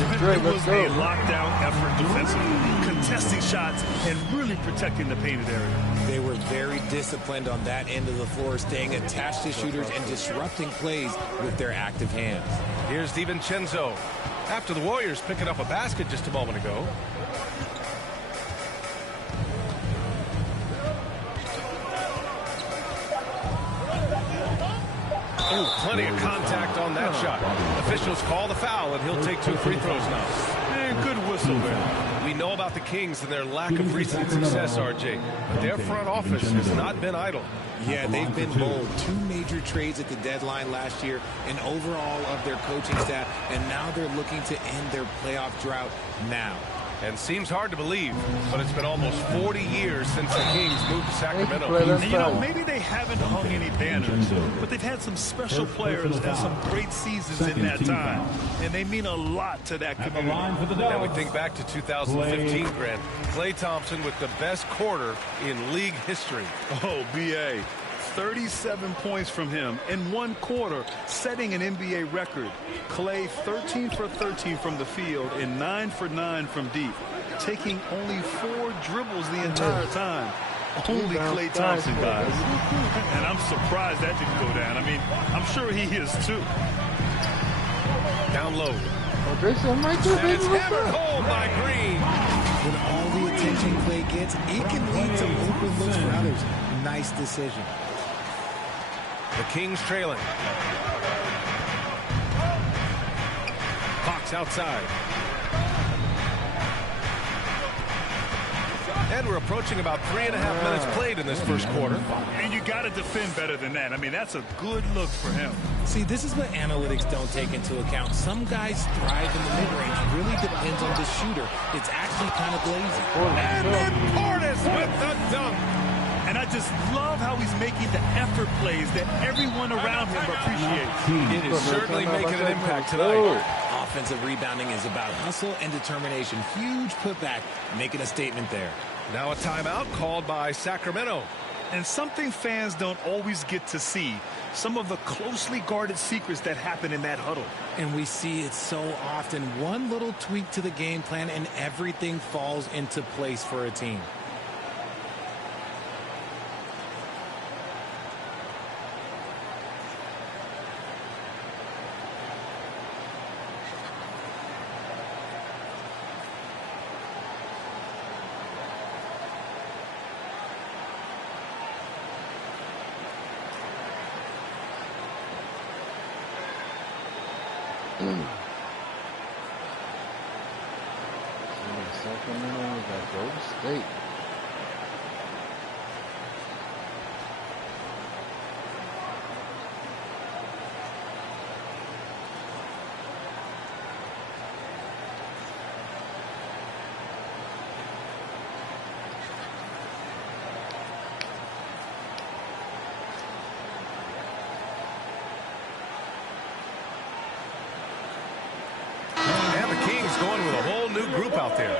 It was a lockdown effort defensively, contesting shots and really protecting the painted area. They were very disciplined on that end of the floor, staying attached to shooters and disrupting plays with their active hands. Here's DiVincenzo. After the Warriors picking up a basket just a moment ago. Oh, plenty of contact on that shot. Officials call the foul, and he'll take 2 free throws now. And good whistle there. about the Kings and their lack of recent success, RJ. But their front office has not been idle. Yeah, they've been bold. 2 major trades at the deadline last year, an overhaul of their coaching staff, and now they're looking to end their playoff drought now. And seems hard to believe, but it's been almost 40 years since the Kings moved to Sacramento. You know, maybe they haven't hung any banners, but they've had some special players and some great seasons in that time, and they mean a lot to that community. And we think back to 2015, Grant. Klay Thompson with the best quarter in league history. Oh, B.A. 37 points from him in 1 quarter, setting an NBA record. Klay 13 for 13 from the field and 9 for 9 from deep, taking only 4 dribbles the entire time. Only Klay Thompson, guys. And I'm surprised that didn't go down. I mean, I'm sure he is too. Down low. And it's hammered home by Green. When all the attention Klay gets, it can lead to open looks for others. Nice decision. The Kings trailing. Hawks outside. And we're approaching about 3.5 minutes played in this first quarter. And you got to defend better than that. I mean, that's a good look for him. See, this is what analytics don't take into account. Some guys thrive in the mid-range. Really depends on the shooter. It's actually kind of lazy. And then Portis with the dunk. And I just love how he's making the effort plays that everyone around him appreciates. It is certainly making an impact tonight. Offensive rebounding is about hustle and determination. Huge putback, making a statement there. Now a timeout called by Sacramento. And something fans don't always get to see, some of the closely guarded secrets that happen in that huddle. And we see it so often. One little tweak to the game plan and everything falls into place for a team. Sacramento, we got Golden State. Going with a whole new group out there.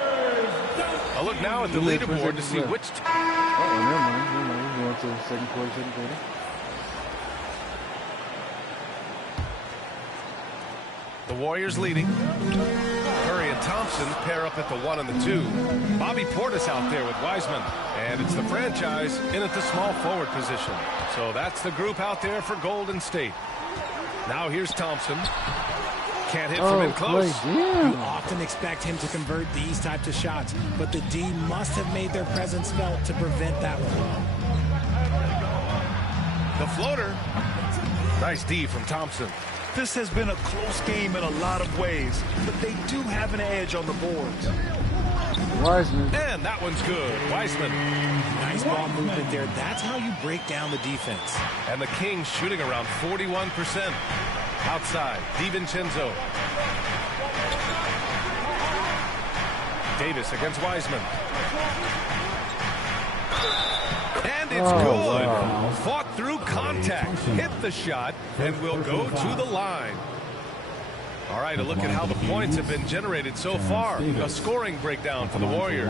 I'll look now at the leaderboard to see which. Never mind. We're going to the second quarter. The Warriors leading. Curry and Thompson pair up at the 1 and the 2. Bobby Portis out there with Wiseman. And it's the franchise in at the small forward position. So that's the group out there for Golden State. Now here's Thompson. Can't hit from in close. You often expect him to convert these types of shots, but the D must have made their presence felt to prevent that one. The floater. Nice D from Thompson. This has been a close game in a lot of ways, but they do have an edge on the boards. Wiseman. And that one's good. Wiseman. Nice ball movement there. That's how you break down the defense. And the Kings shooting around 41%. Outside, DiVincenzo. Davis against Wiseman. And it's good. Wow. Fought through contact. Hit the shot and will go to the line. All right, a look at how the points have been generated so far. A scoring breakdown for the Warriors.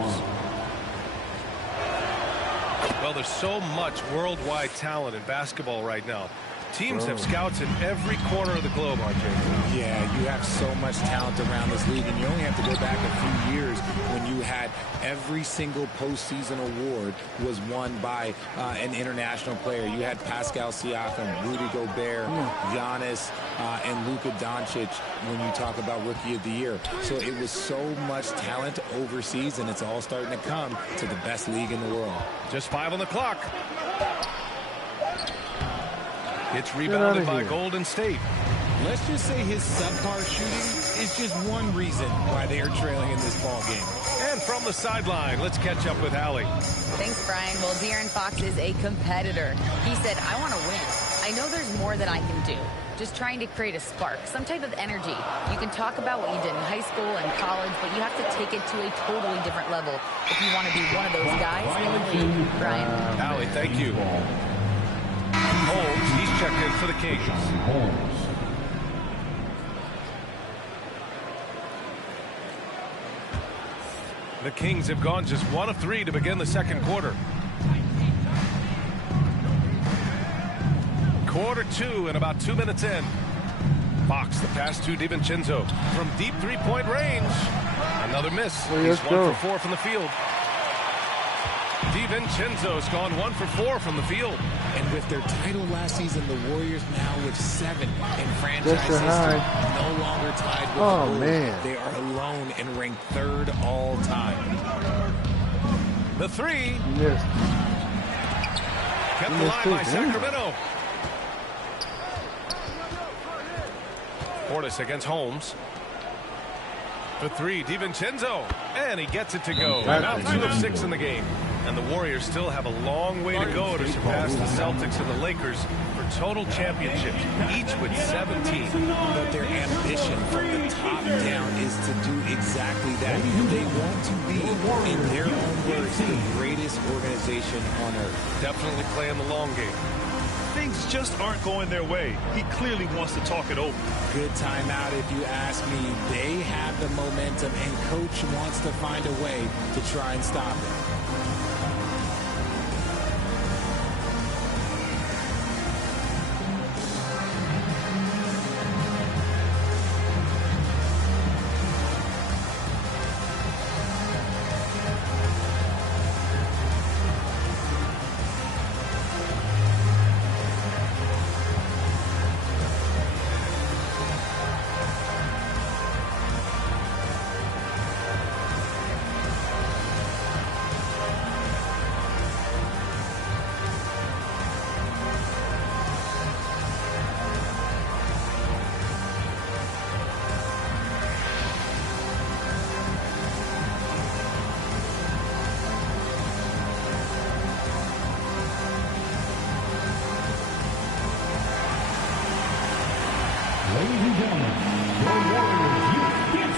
Well, there's so much worldwide talent in basketball right now. Teams have scouts in every corner of the globe, RJ. Yeah, you have so much talent around this league, and you only have to go back a few years when you had every single postseason award was won by an international player. You had Pascal Siakam, Rudy Gobert, Giannis, and Luka Doncic when you talk about Rookie of the Year. So it was so much talent overseas, and it's all starting to come to the best league in the world. Just 5 on the clock. It's rebounded by Golden State. Let's just say his subpar shooting is just one reason why they are trailing in this ball game. And from from the sideline. Let's catch up with Allie. Thanks, Brian. Well, De'Aaron Fox is a competitor. He said, I want to win. I know there's more that I can do. Just trying to create a spark, some type of energy. You can talk about what you did in high school and college, but you have to take it to a totally different level if you want to be one of those guys in the league. Brian. Allie, thank you. Holmes, he's checked in for the Kings. The Kings have gone just 1 of 3 to begin the second quarter. Quarter 2 and about 2 minutes in. Fox, the pass to DiVincenzo from deep three-point range. Another miss. He's 1 for 4 from the field. DiVincenzo's gone 1 for 4 from the field. And with their title last season, the Warriors now with 7 in franchise history, no longer tied with the Bulls. Man. They are alone and ranked 3rd all time. The 3. Yes. Kept alive by Sacramento. Portis against Holmes. The 3, DiVincenzo, and he gets it to go. Now 2 of 6 in the game. And the Warriors still have a long way to go to surpass the Celtics and the Lakers for total championships, each with 17. But their ambition from the top down is to do exactly that. They want to be, in their own words, the greatest organization on earth. Definitely playing the long game. Things just aren't going their way. He clearly wants to talk it over. Good timeout if you ask me. They have the momentum, and coach wants to find a way to try and stop it.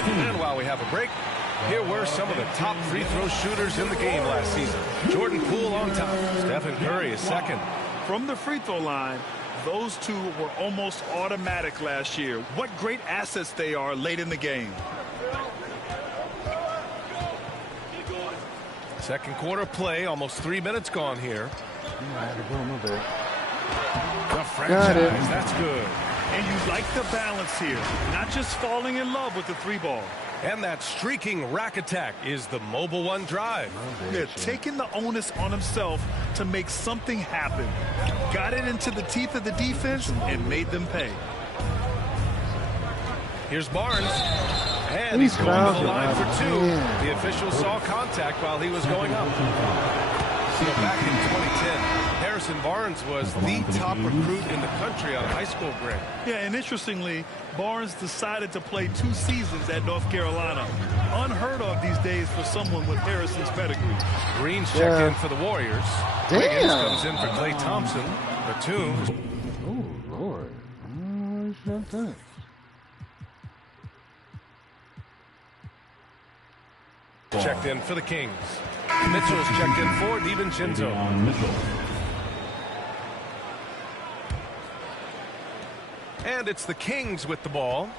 And while we have a break, here were some of the top free throw shooters in the game last season. Jordan Poole on top. Stephen Curry is second. From the free throw line, those two were almost automatic last year. What great assets they are late in the game. Second quarter play, almost 3 minutes gone here. The franchise, that's good. And you like the balance here, not just falling in love with the 3 ball. And that streaking rack attack is the Mobile One drive. They're taking the onus on himself to make something happen. Got it into the teeth of the defense and made them pay. Here's Barnes. And he's going to the line for 2. The official saw contact while he was going up. So back in 2010, Harrison Barnes was the top recruit in the country out of high school grade. Yeah, and interestingly, Barnes decided to play 2 seasons at North Carolina. Unheard of these days for someone with Harrison's pedigree. Green's checked in for the Warriors. Wiggins comes in for Klay Thompson. Batum. Oh, Lord. Shut that. Checked in for the Kings. Mitchell's checked in for DiVincenzo. And it's the Kings with the ball.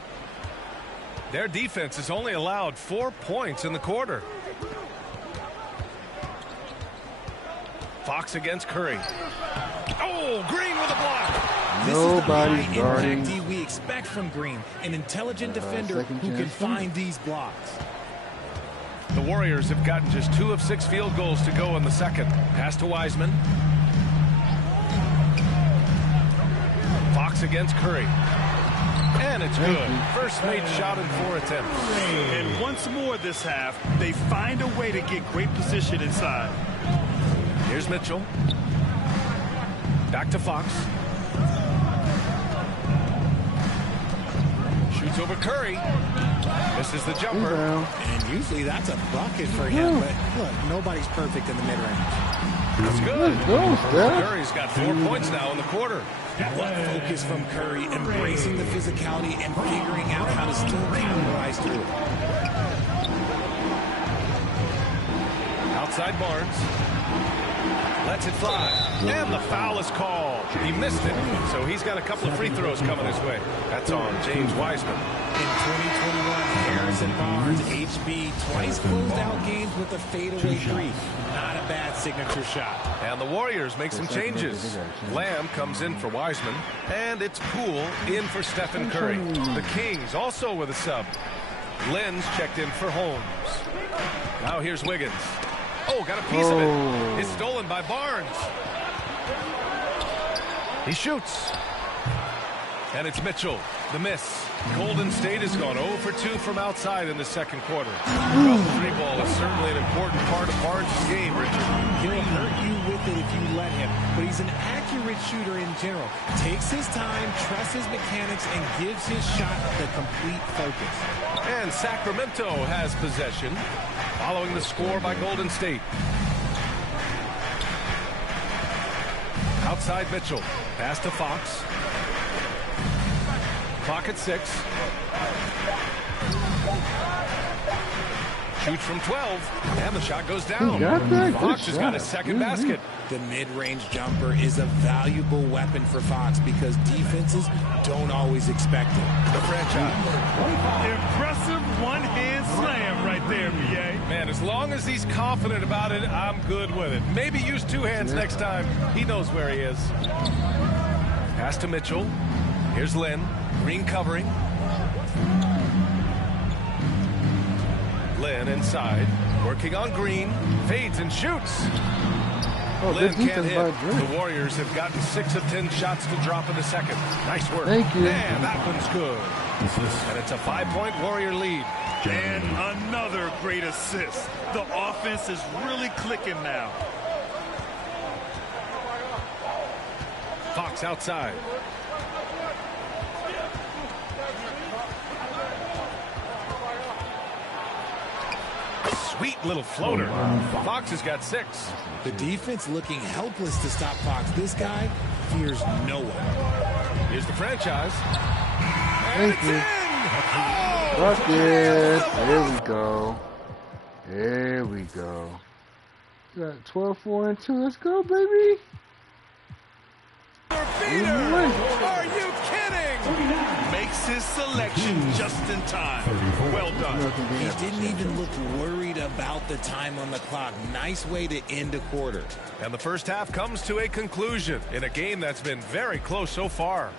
Their defense has only allowed 4 points in the quarter. Fox against Curry. Oh, Green with a block. Nobody's guarding. This is the high impact D we expect from Green, an intelligent defender who can find these blocks. The Warriors have gotten just 2 of 6 field goals to go in the second. Pass to Wiseman. Fox against Curry. And it's good. First made shot in 4 attempts. And once more this half, they find a way to get great position inside. Here's Mitchell. Back to Fox. Shoots over Curry. Misses the jumper. And usually that's a bucket for him, but look, nobody's perfect in the mid-range. That's good. Let's go, Steph. Curry's got 4 points now in the quarter. What focus from Curry, embracing the physicality and figuring out how to still capitalize through it. Outside Barnes. Lets it fly. And the foul is called. He missed it. So he's got a couple of free throws coming his way. That's on James Wiseman. In 2021, Harrison Barnes, HB, twice closed out games with a fadeaway three. Not a bad signature shot. And the Warriors make some changes. Lamb comes in for Wiseman. And it's Poole in for Stephen Curry. The Kings also with a sub. Lenz checked in for Holmes. Now here's Wiggins. Oh, got a piece of it. It's stolen by Barnes. He shoots. And it's Mitchell. The miss. Golden State has gone 0 for 2 from outside in the second quarter. Well, the three ball is certainly an important part of Barnes' game, Richard. He'll hurt you with it if you let him, but he's an accurate shooter in general. Takes his time, trusts his mechanics, and gives his shot the complete focus. And Sacramento has possession, following the score by Golden State. Outside Mitchell. Pass to Fox. Clock at 6. Shoots from 12. And the shot goes down. Fox has got his second basket. The mid-range jumper is a valuable weapon for Fox because defenses don't always expect it. The franchise. Impressive one-hand slam right there, B.A. Man, as long as he's confident about it, I'm good with it. Maybe use 2 hands next time. He knows where he is. Pass to Mitchell. Here's Lynn. Green covering. Lynn inside. Working on Green. Fades and shoots. Lynn can't hit. The Warriors have gotten 6 of 10 shots to drop in the second. Nice work. Thank you. And that one's good. And it's a 5-point Warrior lead. And another great assist. The offense is really clicking now. Fox outside. Sweet little floater. Fox has got 6. The defense looking helpless to stop Fox. This guy fears no one. Here's the franchise. Thank you. Bucket. There we go. There we go. Got 12, 4, and 2. Let's go, baby. Are you kidding? Makes his selection just in time. Well done. He didn't even look worried about the time on the clock. Nice way to end a quarter. And the first half comes to a conclusion in a game that's been very close so far.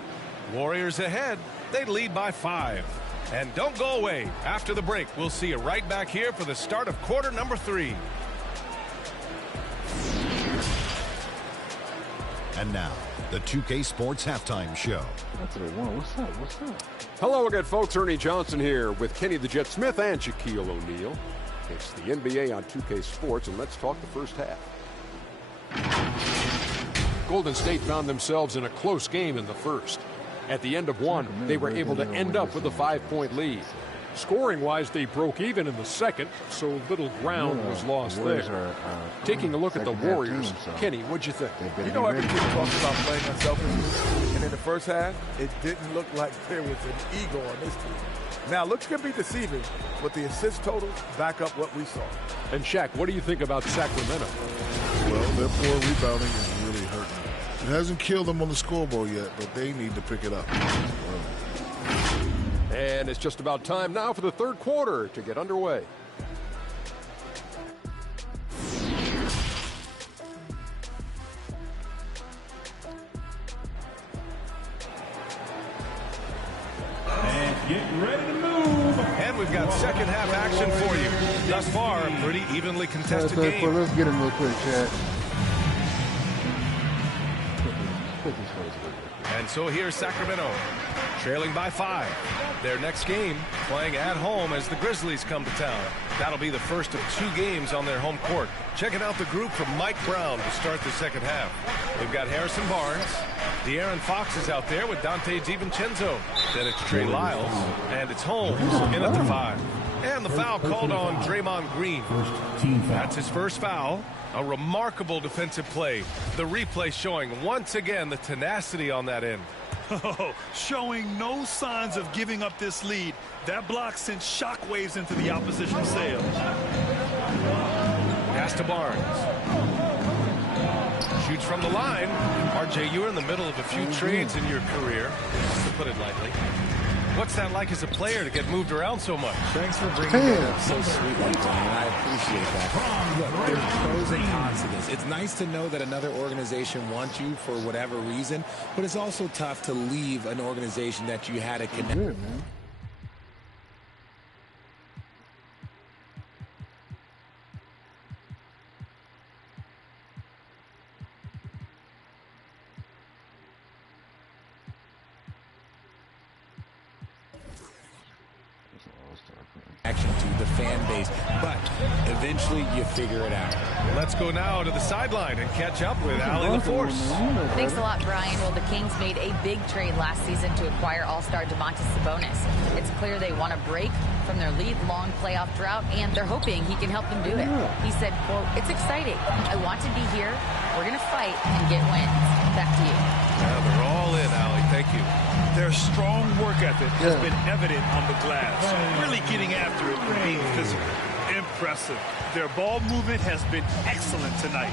Warriors ahead. They lead by 5. And don't go away. After the break, we'll see you right back here for the start of quarter number 3. And now, the 2K Sports Halftime Show. That's what I want. What's up? What's up? Hello again, folks. Ernie Johnson here with Kenny the Jet Smith and Shaquille O'Neal. It's the NBA on 2K Sports, and let's talk the first half. Golden State found themselves in a close game in the first. At the end of one, they were able to end up with a 5-point lead. Scoring-wise, they broke even in the second, so little ground was lost there. Taking a look at the Warriors, Kenny, what'd you think? You know, every team talks about playing unselfishly, and in the first half, it didn't look like there was an ego on this team. Now, looks can be deceiving, but the assist totals back up what we saw. And Shaq, what do you think about Sacramento? Well, their poor rebounding is really hurting. It hasn't killed them on the scoreboard yet, but they need to pick it up. And it's just about time now for the third quarter to get underway. And get ready to move. And we've got second half action for you. Thus far, a pretty evenly contested game. Let's get him real quick, chat. And so here's Sacramento, trailing by 5. Their next game, playing at home as the Grizzlies come to town. That'll be the first of 2 games on their home court. Checking out the group from Mike Brown to start the second half. We've got Harrison Barnes, De'Aaron Fox is out there with Dante DiVincenzo. Then it's Trey Lyles, and it's Holmes in at the 5. And the foul called on Draymond Green. That's his first foul. A remarkable defensive play. The replay showing once again the tenacity on that end. Showing no signs of giving up this lead. That block sent shockwaves into the opposition's sails. Pass to Barnes. Shoots from the line. RJ, you were in the middle of a few trades in your career, to put it lightly. What's that like as a player to get moved around so much? Thanks for bringing that up so sweetly, Brian. I appreciate that. Look, there's pros and cons to this. It's nice to know that another organization wants you for whatever reason, but it's also tough to leave an organization that you had a connection. To the fan base, but eventually you figure it out. Let's go now to the sideline and catch up with Allie LaForce. Thanks a lot, Brian. Well, the Kings made a big trade last season to acquire All-Star Domantas Sabonis. It's clear they want to break from their lead-long playoff drought, and they're hoping he can help them do it. He said, quote, "It's exciting. I want to be here. We're going to fight and get wins." Back to you. Yeah, they're all in, Allie. Thank you. Their strong work ethic has been evident on the glass. Really getting after it and being physical. Impressive. Their ball movement has been excellent tonight.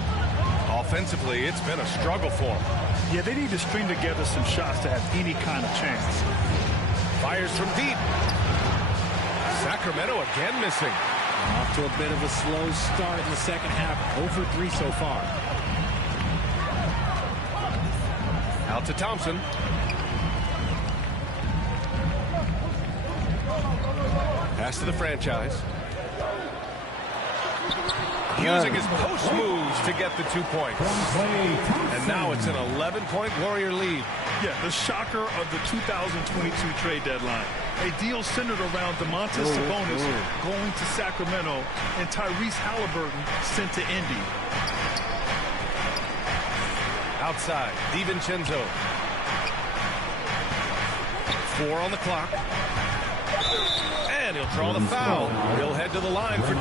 Offensively, it's been a struggle for them. Yeah, they need to string together some shots to have any kind of chance. Fires from deep. Sacramento again missing. Off to a bit of a slow start in the second half. 0 for 3 so far. Out to Thompson. Pass to the franchise. Using his post moves to get the 2 points. And now it's an 11-point Warrior lead. Yeah, the shocker of the 2022 trade deadline. A deal centered around Domantas Sabonis going to Sacramento and Tyrese Halliburton sent to Indy. Outside, DiVincenzo. 4 on the clock. And he'll draw the foul. He'll head to the line for 2.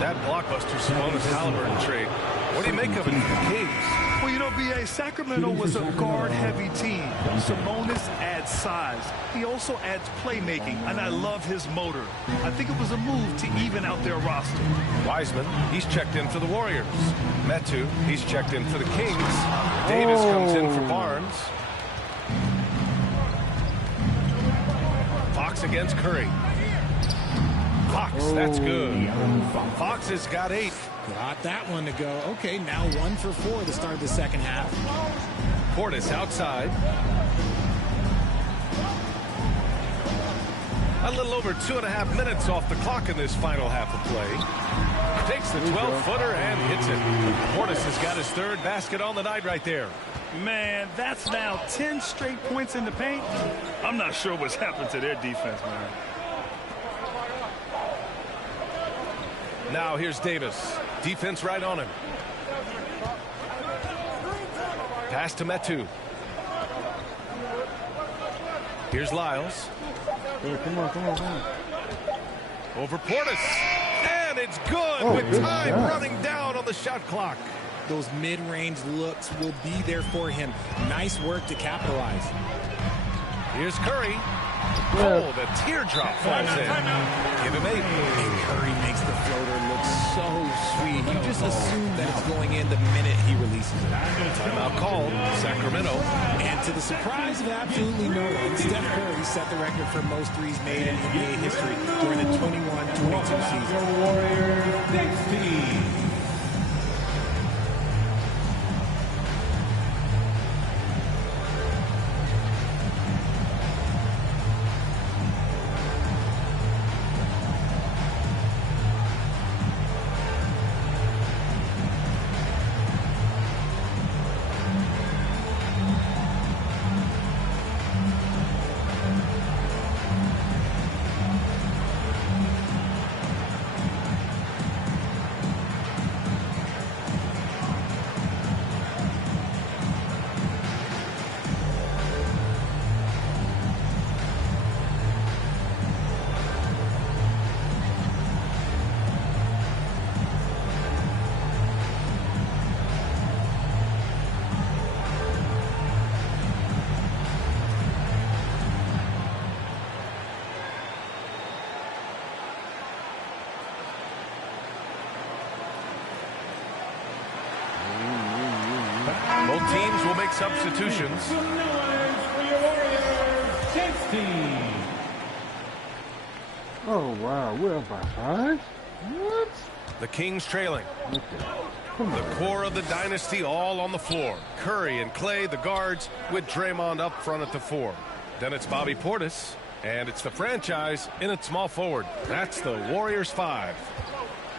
That blockbuster Sabonis-Halliburton trade. What do you make of it for the Kings? Well, you know, B.A., Sacramento was a guard-heavy team. Sabonis adds size. He also adds playmaking, and I love his motor. I think it was a move to even out their roster. Wiseman, he's checked in for the Warriors. Metu, he's checked in for the Kings. Davis comes in for Barnes. Fox against Curry. Fox, that's good. Fox has got 8. Got that one to go. Okay, now 1 for 4 to start the second half. Portis outside. A little over 2.5 minutes off the clock in this final half of play. Takes the 12-footer and hits it. Portis has got his 3rd basket on the night right there. Man, that's now 10 straight points in the paint. I'm not sure what's happened to their defense, man. Now here's Davis. Defense right on him. Pass to Metu. Here's Lyles. Come on. Over Portis. And it's good with time running down on the shot clock. Those mid-range looks will be there for him. Nice work to capitalize. Here's Curry. Oh, the teardrop falls in. Give him 8. And Curry makes the floater look so sweet. You just assume that it's going in the minute he releases it. Timeout called. Sacramento. And to the surprise of absolutely no one, Steph Curry set the record for most threes made in NBA history during the 21-22 season. Warriors next team. Both teams will make substitutions. Oh, wow. We're up by 5? What? The Kings trailing. Okay. The core of the dynasty all on the floor. Curry and Clay, the guards, with Draymond up front at the 4. Then it's Bobby Portis, and it's the franchise in its small forward. That's the Warriors 5.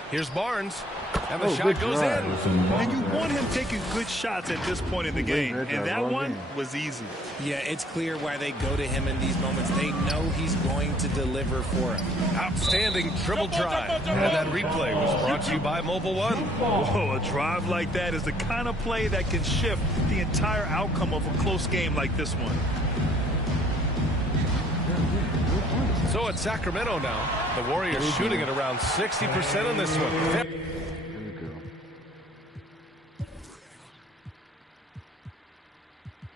Here's Barnes, and the shot goes in. And you want him taking good shots at this point in the game, and that one was easy. Yeah, it's clear why they go to him in these moments. They know he's going to deliver for him. Outstanding dribble drive. And that replay was brought to you by Mobile One. Whoa, a drive like that is the kind of play that can shift the entire outcome of a close game like this one. So it's Sacramento now. The Warriors shooting at around 60% in this one. There we go.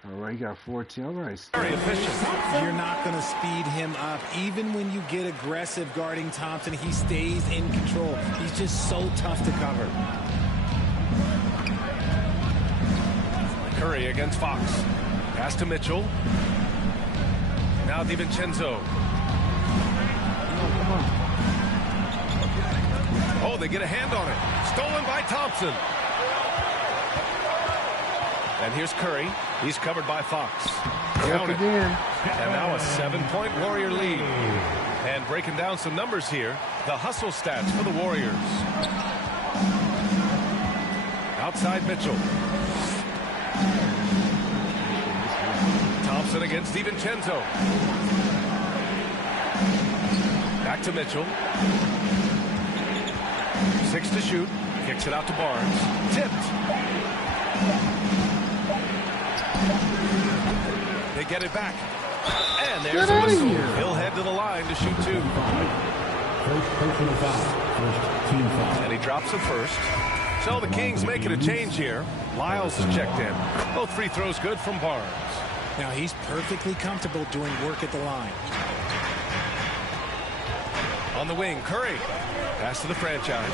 All right, you got 14. All right. Very efficient. You're not going to speed him up. Even when you get aggressive guarding Thompson, he stays in control. He's just so tough to cover. Curry against Fox. Pass to Mitchell. Now DiVincenzo. Oh, they get a hand on it. Stolen by Thompson. And here's Curry. He's covered by Fox. Count it. And now a 7-point Warrior lead. And breaking down some numbers here, the hustle stats for the Warriors. Outside Mitchell. Thompson against DiVincenzo. Back to Mitchell. 6 to shoot. Kicks it out to Barnes. Tipped. They get it back. And there's a whistle. He'll head to the line to shoot 2. First personal foul. First team foul. And he drops the first. So the Kings making a change here. Lyles is checked in. Both free throws good from Barnes. Now he's perfectly comfortable doing work at the line. On the wing, Curry. Pass to the franchise.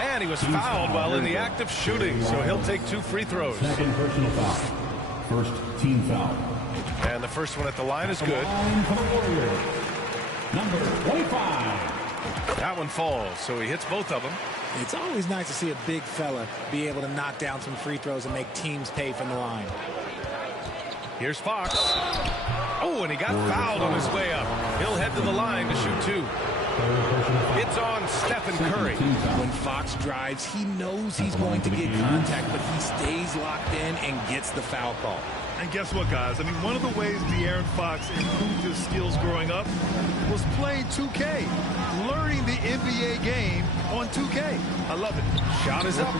And he was fouled while in the act of shooting, so he'll take 2 free throws. Second personal foul. First team foul. And the first one at the line is good. Number 25. That one falls, so he hits both of them. It's always nice to see a big fella be able to knock down some free throws and make teams pay from the line. Here's Fox. Oh, and he got fouled on his way up. He'll head to the line to shoot 2. It's on Stephen Curry. When Fox drives, he knows he's going to get contact, but he stays locked in and gets the foul call. And guess what, guys? I mean, one of the ways De'Aaron Fox improved his skills growing up was playing 2K, learning the NBA game on 2K. I love it. Shot is up.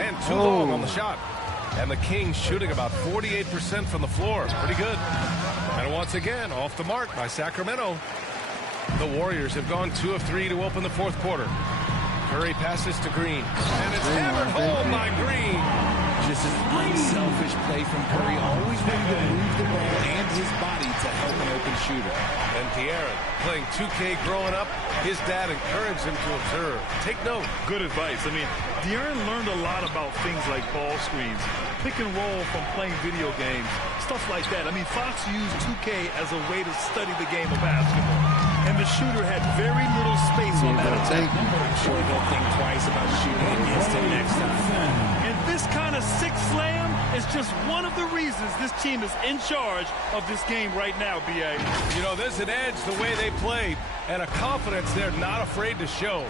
And too long on the shot. And the Kings shooting about 48% from the floor. Pretty good. And once again, off the mark by Sacramento. The Warriors have gone 2 of 3 to open the 4th quarter. Curry passes to Green. And it's hammered home by Green. Just an unselfish play from Curry, always ready to move the ball and his body to help an open shooter. And De'Aaron, playing 2K growing up, his dad encouraged him to observe. Take note. Good advice. I mean, De'Aaron learned a lot about things like ball screens, pick and roll from playing video games, stuff like that. I mean, Fox used 2K as a way to study the game of basketball. And the shooter had very little space on that attack. I'm sure they'll think twice about shooting against him next time. And this kind of six slam is just one of the reasons this team is in charge of this game right now, B.A. You know, there's an edge the way they played and a confidence they're not afraid to show.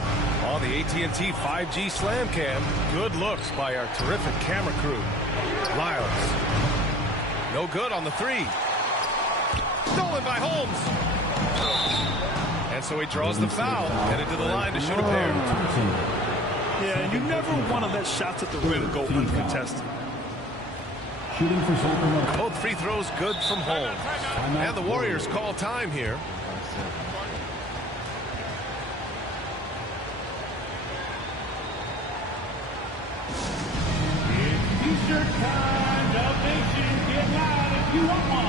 On the AT&T 5G Slam Cam, good looks by our terrific camera crew. Lyles. No good on the 3. Stolen by Holmes. And so he draws the foul, headed to the line to shoot a pair. Yeah, and you never want to let shots at the rim go uncontested. Shooting for Sacramento. Both free throws good from Holmes. And the Warriors call time here. It's T-shirt time. Dub Nation, get loud if you want one.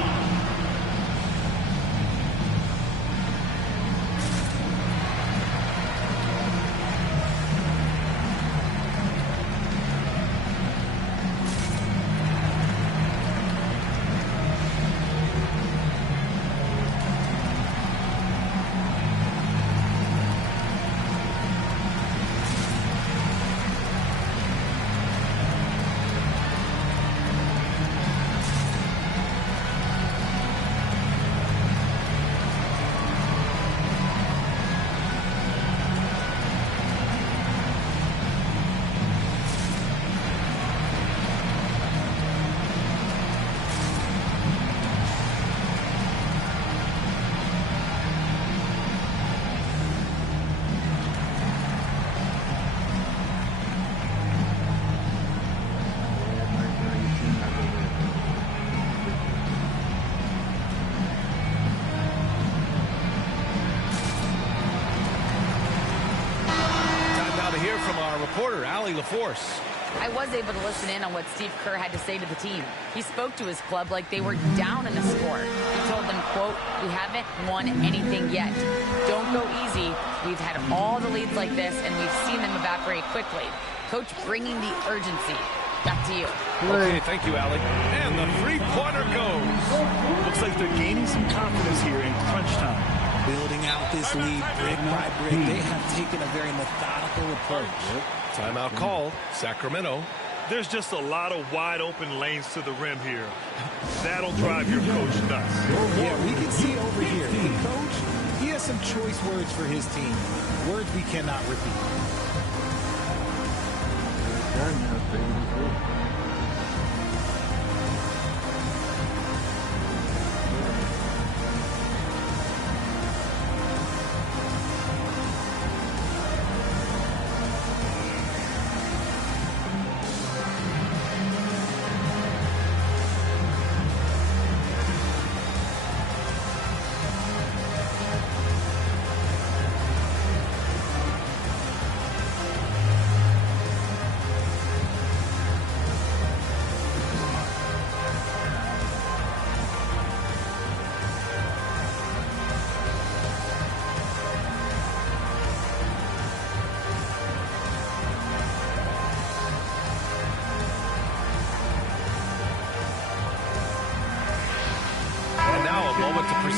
hear from our reporter, Allie LaForce. I was able to listen in on what Steve Kerr had to say to the team. He spoke to his club like they were down in a score. He told them, quote, "We haven't won anything yet. Don't go easy. We've had all the leads like this, and we've seen them evaporate quickly." Coach bringing the urgency. Back to you. Okay, thank you, Allie. And the three-pointer goes. Looks like they're gaining some confidence here in crunch time. Building out this lead brick by brick. They have taken a very methodical approach. Timeout called. Sacramento. There's just a lot of wide open lanes to the rim here. That'll drive your coach nuts. Yeah, we can see over here. The coach, he has some choice words for his team. Words we cannot repeat.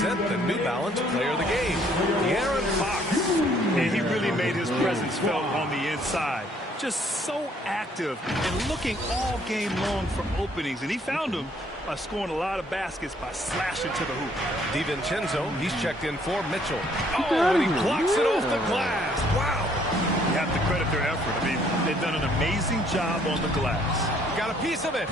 The New Balance player of the game, Aaron Fox. And he really made his presence felt on the inside. Just so active and looking all game long for openings. And he found them by scoring a lot of baskets by slashing to the hoop. DiVincenzo, he's checked in for Mitchell. Oh, and he blocks it off the glass. Wow. You have to credit their effort. I mean, they've done an amazing job on the glass. Got a piece of it.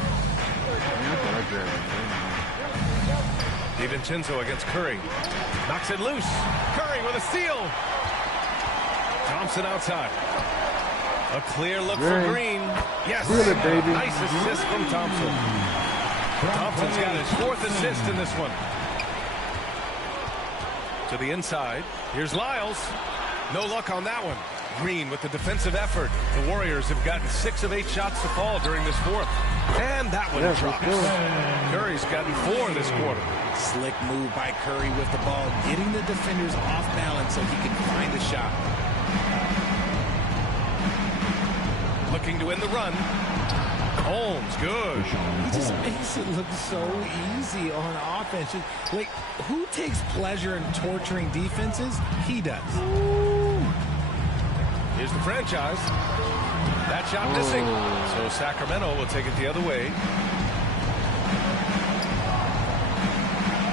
DiVincenzo against Curry. Knocks it loose. Curry with a steal. Thompson outside. A clear look for Green. Yes. Feel it, baby. Nice assist from Thompson. Thompson's got his fourth assist in this one. To the inside. Here's Lyles. No luck on that one. Green with the defensive effort. The Warriors have gotten 6 of 8 shots to fall during this fourth. And that one drops. Curry's gotten 4 this quarter. Slick move by Curry with the ball, getting the defenders off balance so he can find a shot. Looking to win the run. Holmes, good. He just makes it look so easy on offense. Like, who takes pleasure in torturing defenses? He does. Here's the franchise. That shot missing. So Sacramento will take it the other way.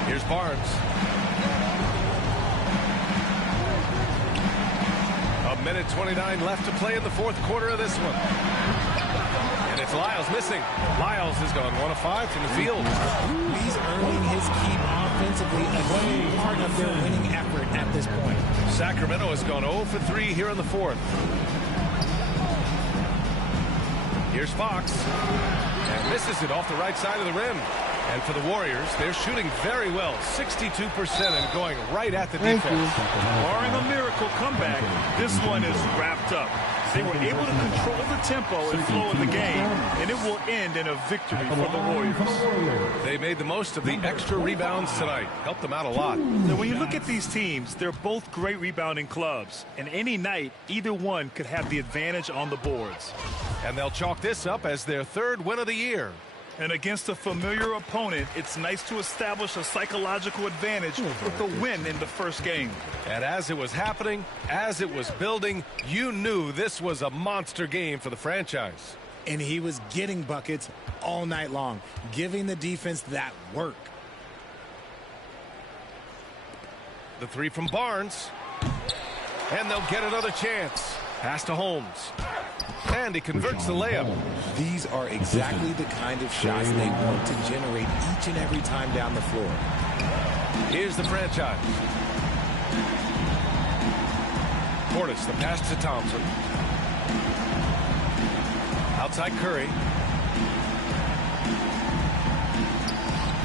Here's Barnes. A minute 29 left to play in the fourth quarter of this one. And it's Lyles missing. Lyles has gone 1 of 5 from the field. He's earning his keep offensively, a key part of their winning effort at this point. Sacramento has gone 0 for 3 here in the fourth. Here's Fox. And misses it off the right side of the rim. And for the Warriors, they're shooting very well, 62% and going right at the defense. Barring a miracle comeback, this one is wrapped up. They were able to control the tempo and flow in the game, and it will end in a victory for the Warriors. They made the most of the extra rebounds tonight. Helped them out a lot. Now, when you look at these teams, they're both great rebounding clubs, and any night, either one could have the advantage on the boards. And they'll chalk this up as their 3rd win of the year. And against a familiar opponent, it's nice to establish a psychological advantage with the win in the first game. And as it was happening, as it was building, you knew this was a monster game for the franchise. And he was getting buckets all night long, giving the defense that work. The 3 from Barnes. And they'll get another chance. Pass to Holmes. And he converts the layup. These are exactly the kind of shots they want to generate each and every time down the floor. Here's the franchise. Portis, the pass to Thompson. Outside Curry.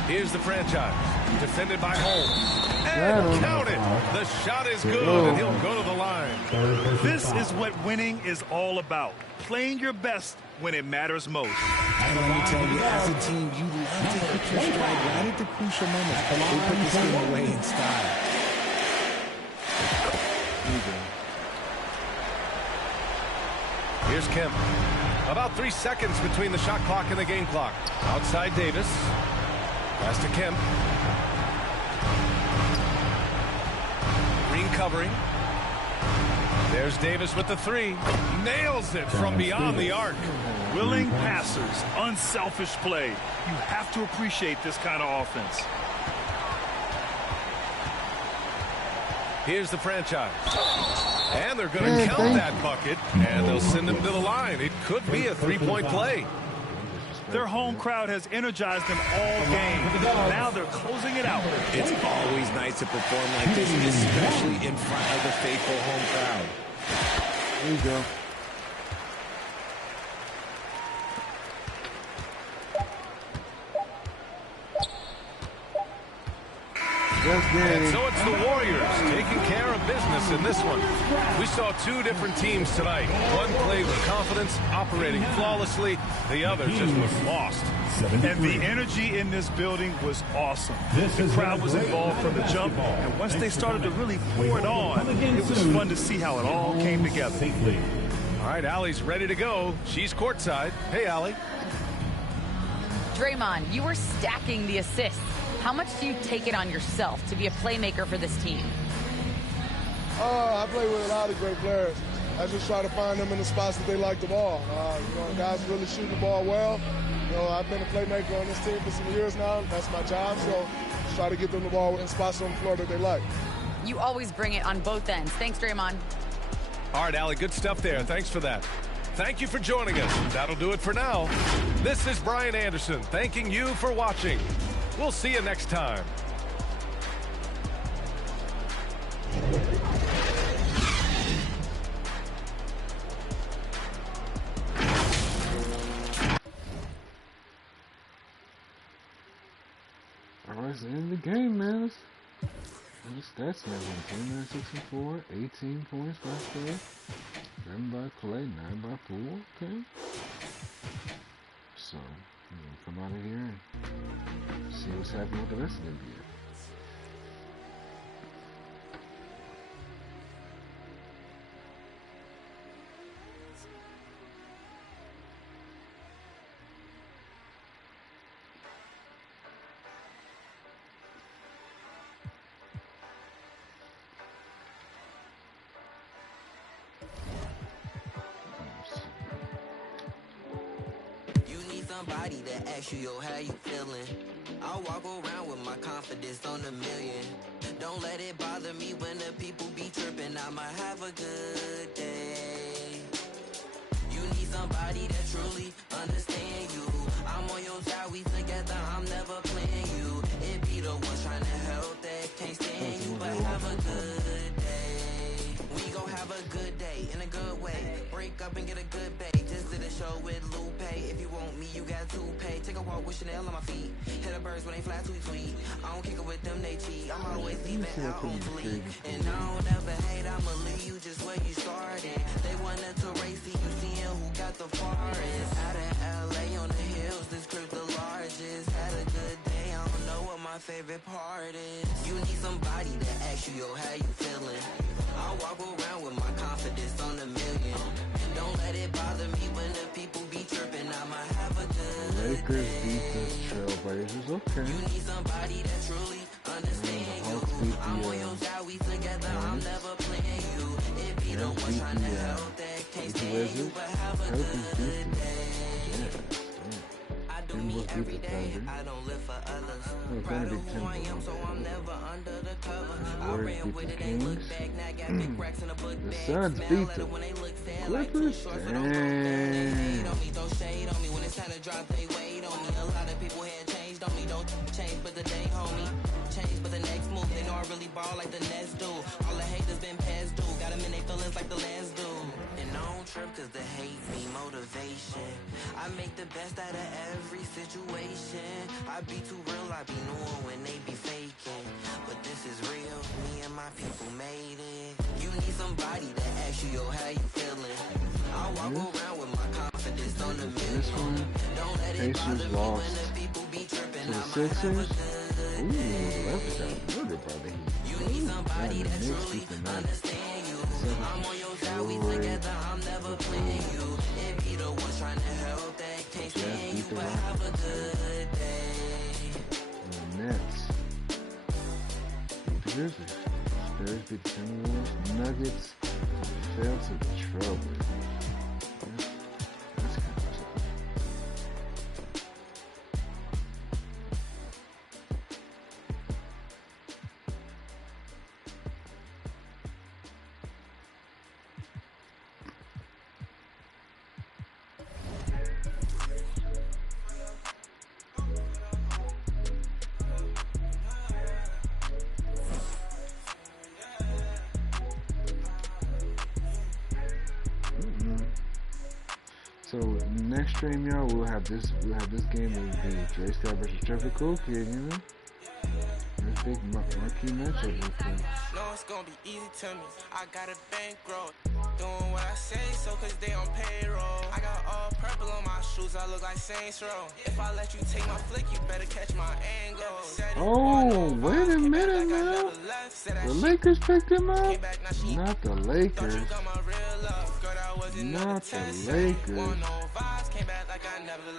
Here's the franchise. Defended by Holmes. And count it. The shot is good, and he'll go to the line. This is what winning is all about. Playing your best when it matters most. And let me tell you, as a team, you love to hit your stride right at the crucial moments. They put this game away in style. Here's Kemp. About 3 seconds between the shot clock and the game clock. Outside Davis. Pass to Kemp. Green covering. There's Davis with the three. Nails it from beyond the arc. Willing passers, unselfish play. You have to appreciate this kind of offense. Here's the franchise. And they're going to count that bucket, and they'll send him to the line. It could be a three-point play. Their home crowd has energized them all game. Now they're closing it out. It's always nice to perform like this, especially in front of the faithful home crowd. There you go. And so it's the Warriors taking care of business in this one. We saw two different teams tonight. One played with confidence, operating flawlessly. The other just was lost. And the energy in this building was awesome. The crowd was involved from the jump, and once they started to really pour it on, it was fun to see how it all came together. All right, Allie's ready to go. She's courtside. Hey, Allie. Draymond, you were stacking the assists. How much do you take it on yourself to be a playmaker for this team? I play with a lot of great players. I just try to find them in the spots that they like the ball. Guys really shoot the ball well. I've been a playmaker on this team for some years now. That's my job, so just try to get them the ball in spots on the floor that they like. You always bring it on both ends. Thanks, Draymond. All right, Allie, good stuff there. Thanks for that. Thank you for joining us. That'll do it for now. This is Brian Anderson thanking you for watching. We'll see you next time. All right, it's the end of the game, man. The stats and everything. 10, 9, 6, and 4. 18 points, 5 scored. 7 by Clay, 9 by Poole. Okay. So, we're gonna come out of here and see what's happening with the rest of the NBA. Somebody that asks you, yo, how you feeling? I walk around with my confidence on a million. Don't let it bother me when the people be tripping. I'ma have a good day. You need somebody that truly understand you. I'm on your side, we together, I'm never playing you. It be the ones trying to help that can't stand you, but have a good day. We gon' have a good day in a good way. Break up and get a good pay. Just did a show with Lupe. If you want me, you got to pay. Take a walk with Chanel on my feet. Hit the birds when they fly tweet. I don't kick it with them, they cheat. I'm always leaving out on fleek. And I don't ever hate, I'ma leave you just where you started. They wanted to race, see you seeing who got the farthest. Out in LA on the hills, this crib the largest. Had a good day, I don't know what my favorite part is. You need somebody to ask you, yo, how you feeling? I walk around with my confidence on a million. Don't let it bother me when the people be tripping. I'ma have a good Lakers beat the Trailblazers. Okay. You need somebody that truly understand you. I'm on your side, we together, I'm never playing you. It be the one trying to help that can't stand you, but have a good day. I do me every day, I don't live for others. Proud of who I am, so I'm never under the cover. I ran with it, ain't look back, now got big cracks in the book bag. The Suns beat the Clippers. Damn. Throw shade on me when it's time to drop, they wait on me. A lot of people had changed on me, don't change, but the day, homie. Change, but the next move, they know I really ball like the Nets do. All the haters been past due, got them in their feelings like the last dude. And I don't trip cause the hate me motivation. I make the best out of every situation. I be too real, I be knowing when they be faking. But this is real, me and my people made it. You need somebody to ask you, yo, how you feeling? I walk around with my confidence on the million. Don't let it bother me when the people be tripping. I might have a good day. You need somebody that truly understand you. I'm on your side, we together, I'm never playing you. It be the ones trying to help that can't stand you, but have a good day. Nets. Grizzlies. Spurs beat the Timberwolves. Nuggets fell to trouble. That's kind of tough. So next stream, y'all, we'll have this game. It will be Dre Star versus Trevor Cool Kid, you know. That's a big marquee matchup real quick. No, it's gonna be easy to me. I got a bankroll. Doing what I say, so cause they on payroll. I got all purple on my shoes, I look like Saints Row. If I let you take my flick, you better catch my angle. Oh, wait a minute, man. The Lakers picked him up? Not the Lakers. Not the Lakers.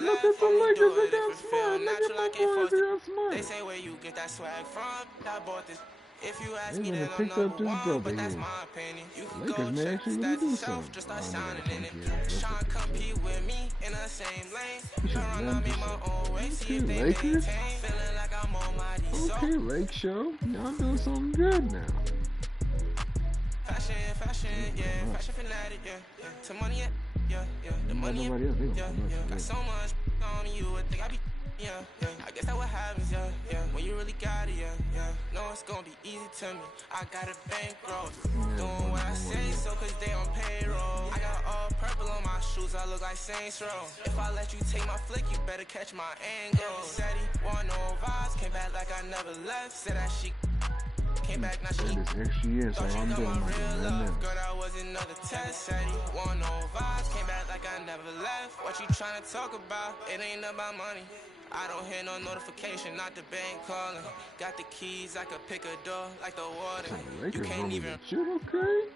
Look at the Lakers, they got smart. Look at my boys, they got smart. They say where you get that swag from. I bought this. If you ask me, They then never I'm picked up number this one, but brother that's here. my opinion. You can Lakers go may check actually the really do stats yourself, something. just start signing in it. Try and compete with me in the same lane. Push it, Run, I made my own way, see Okay, if they Lakers. maintain. Feeling like I'm on my D. Okay, Lake Show. Y'all doing something good now. Fashion, yeah, fashion fanatic, yeah. To money, yeah. The money, Nobody else, they yeah. gonna Got so much on you, I think I be, yeah. I guess that what happens, yeah. When you really got it, yeah. No, it's gonna be easy to me. I got a bankroll. Doing what I say, so cause they on payroll. I got all purple on my shoes, I look like Saints Row. If I let you take my flick, you better catch my angle. Said he want no vibes, came back like I never left. Said that she came back, now she This extra year, so I'm doing my real right love. now. Girl, that was another test. Said he want no vibes, came back like I never left. What you trying to talk about? It ain't about money. I don't hear no notification, not the bank calling. Got the keys, I could pick a door like the water. You can't even shoot, okay?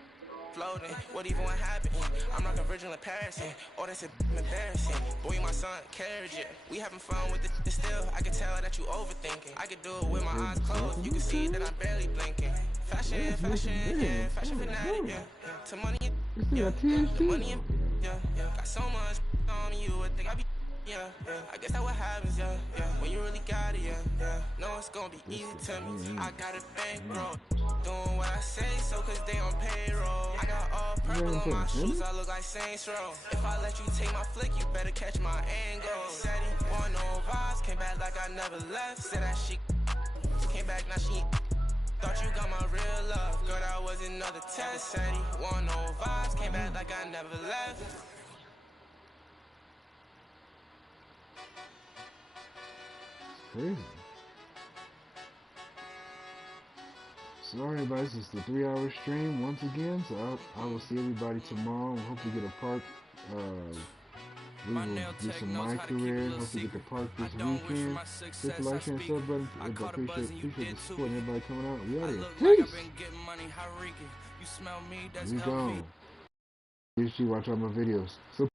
floating. What even what happened? I'm rocking Virgil in Paris, oh that's embarrassing. Boy, you my son, carriage it. We having fun with it still. I can tell that you overthinking. I could do it with my eyes closed. You can see that I'm barely blinking. Fashion, yeah, fashion fanatic, yeah. To money, yeah. The money, yeah. Got so much on you, I think I be. Yeah. I guess that what happens, yeah. When you really got it, yeah. No, it's gonna be easy to me. I got a bankroll. Doing what I say, so cause they on payroll. I got all purple on my shoes, I look like Saints Row. If I let you take my flick, you better catch my angle. Said he want no vibes, came back like I never left. Said that she came back, now she thought you got my real love. Girl, that was another test. Said he want no vibes, came back like I never left. Crazy. So everybody, this is the 3-hour stream once again. So I will see everybody tomorrow. We hope to get a park. We will do some My Career. Hope to get the park this weekend. Hit the like, share, and sub button. Appreciate the support and everybody coming out. We out here. Peace. We gone. You should watch all my videos. So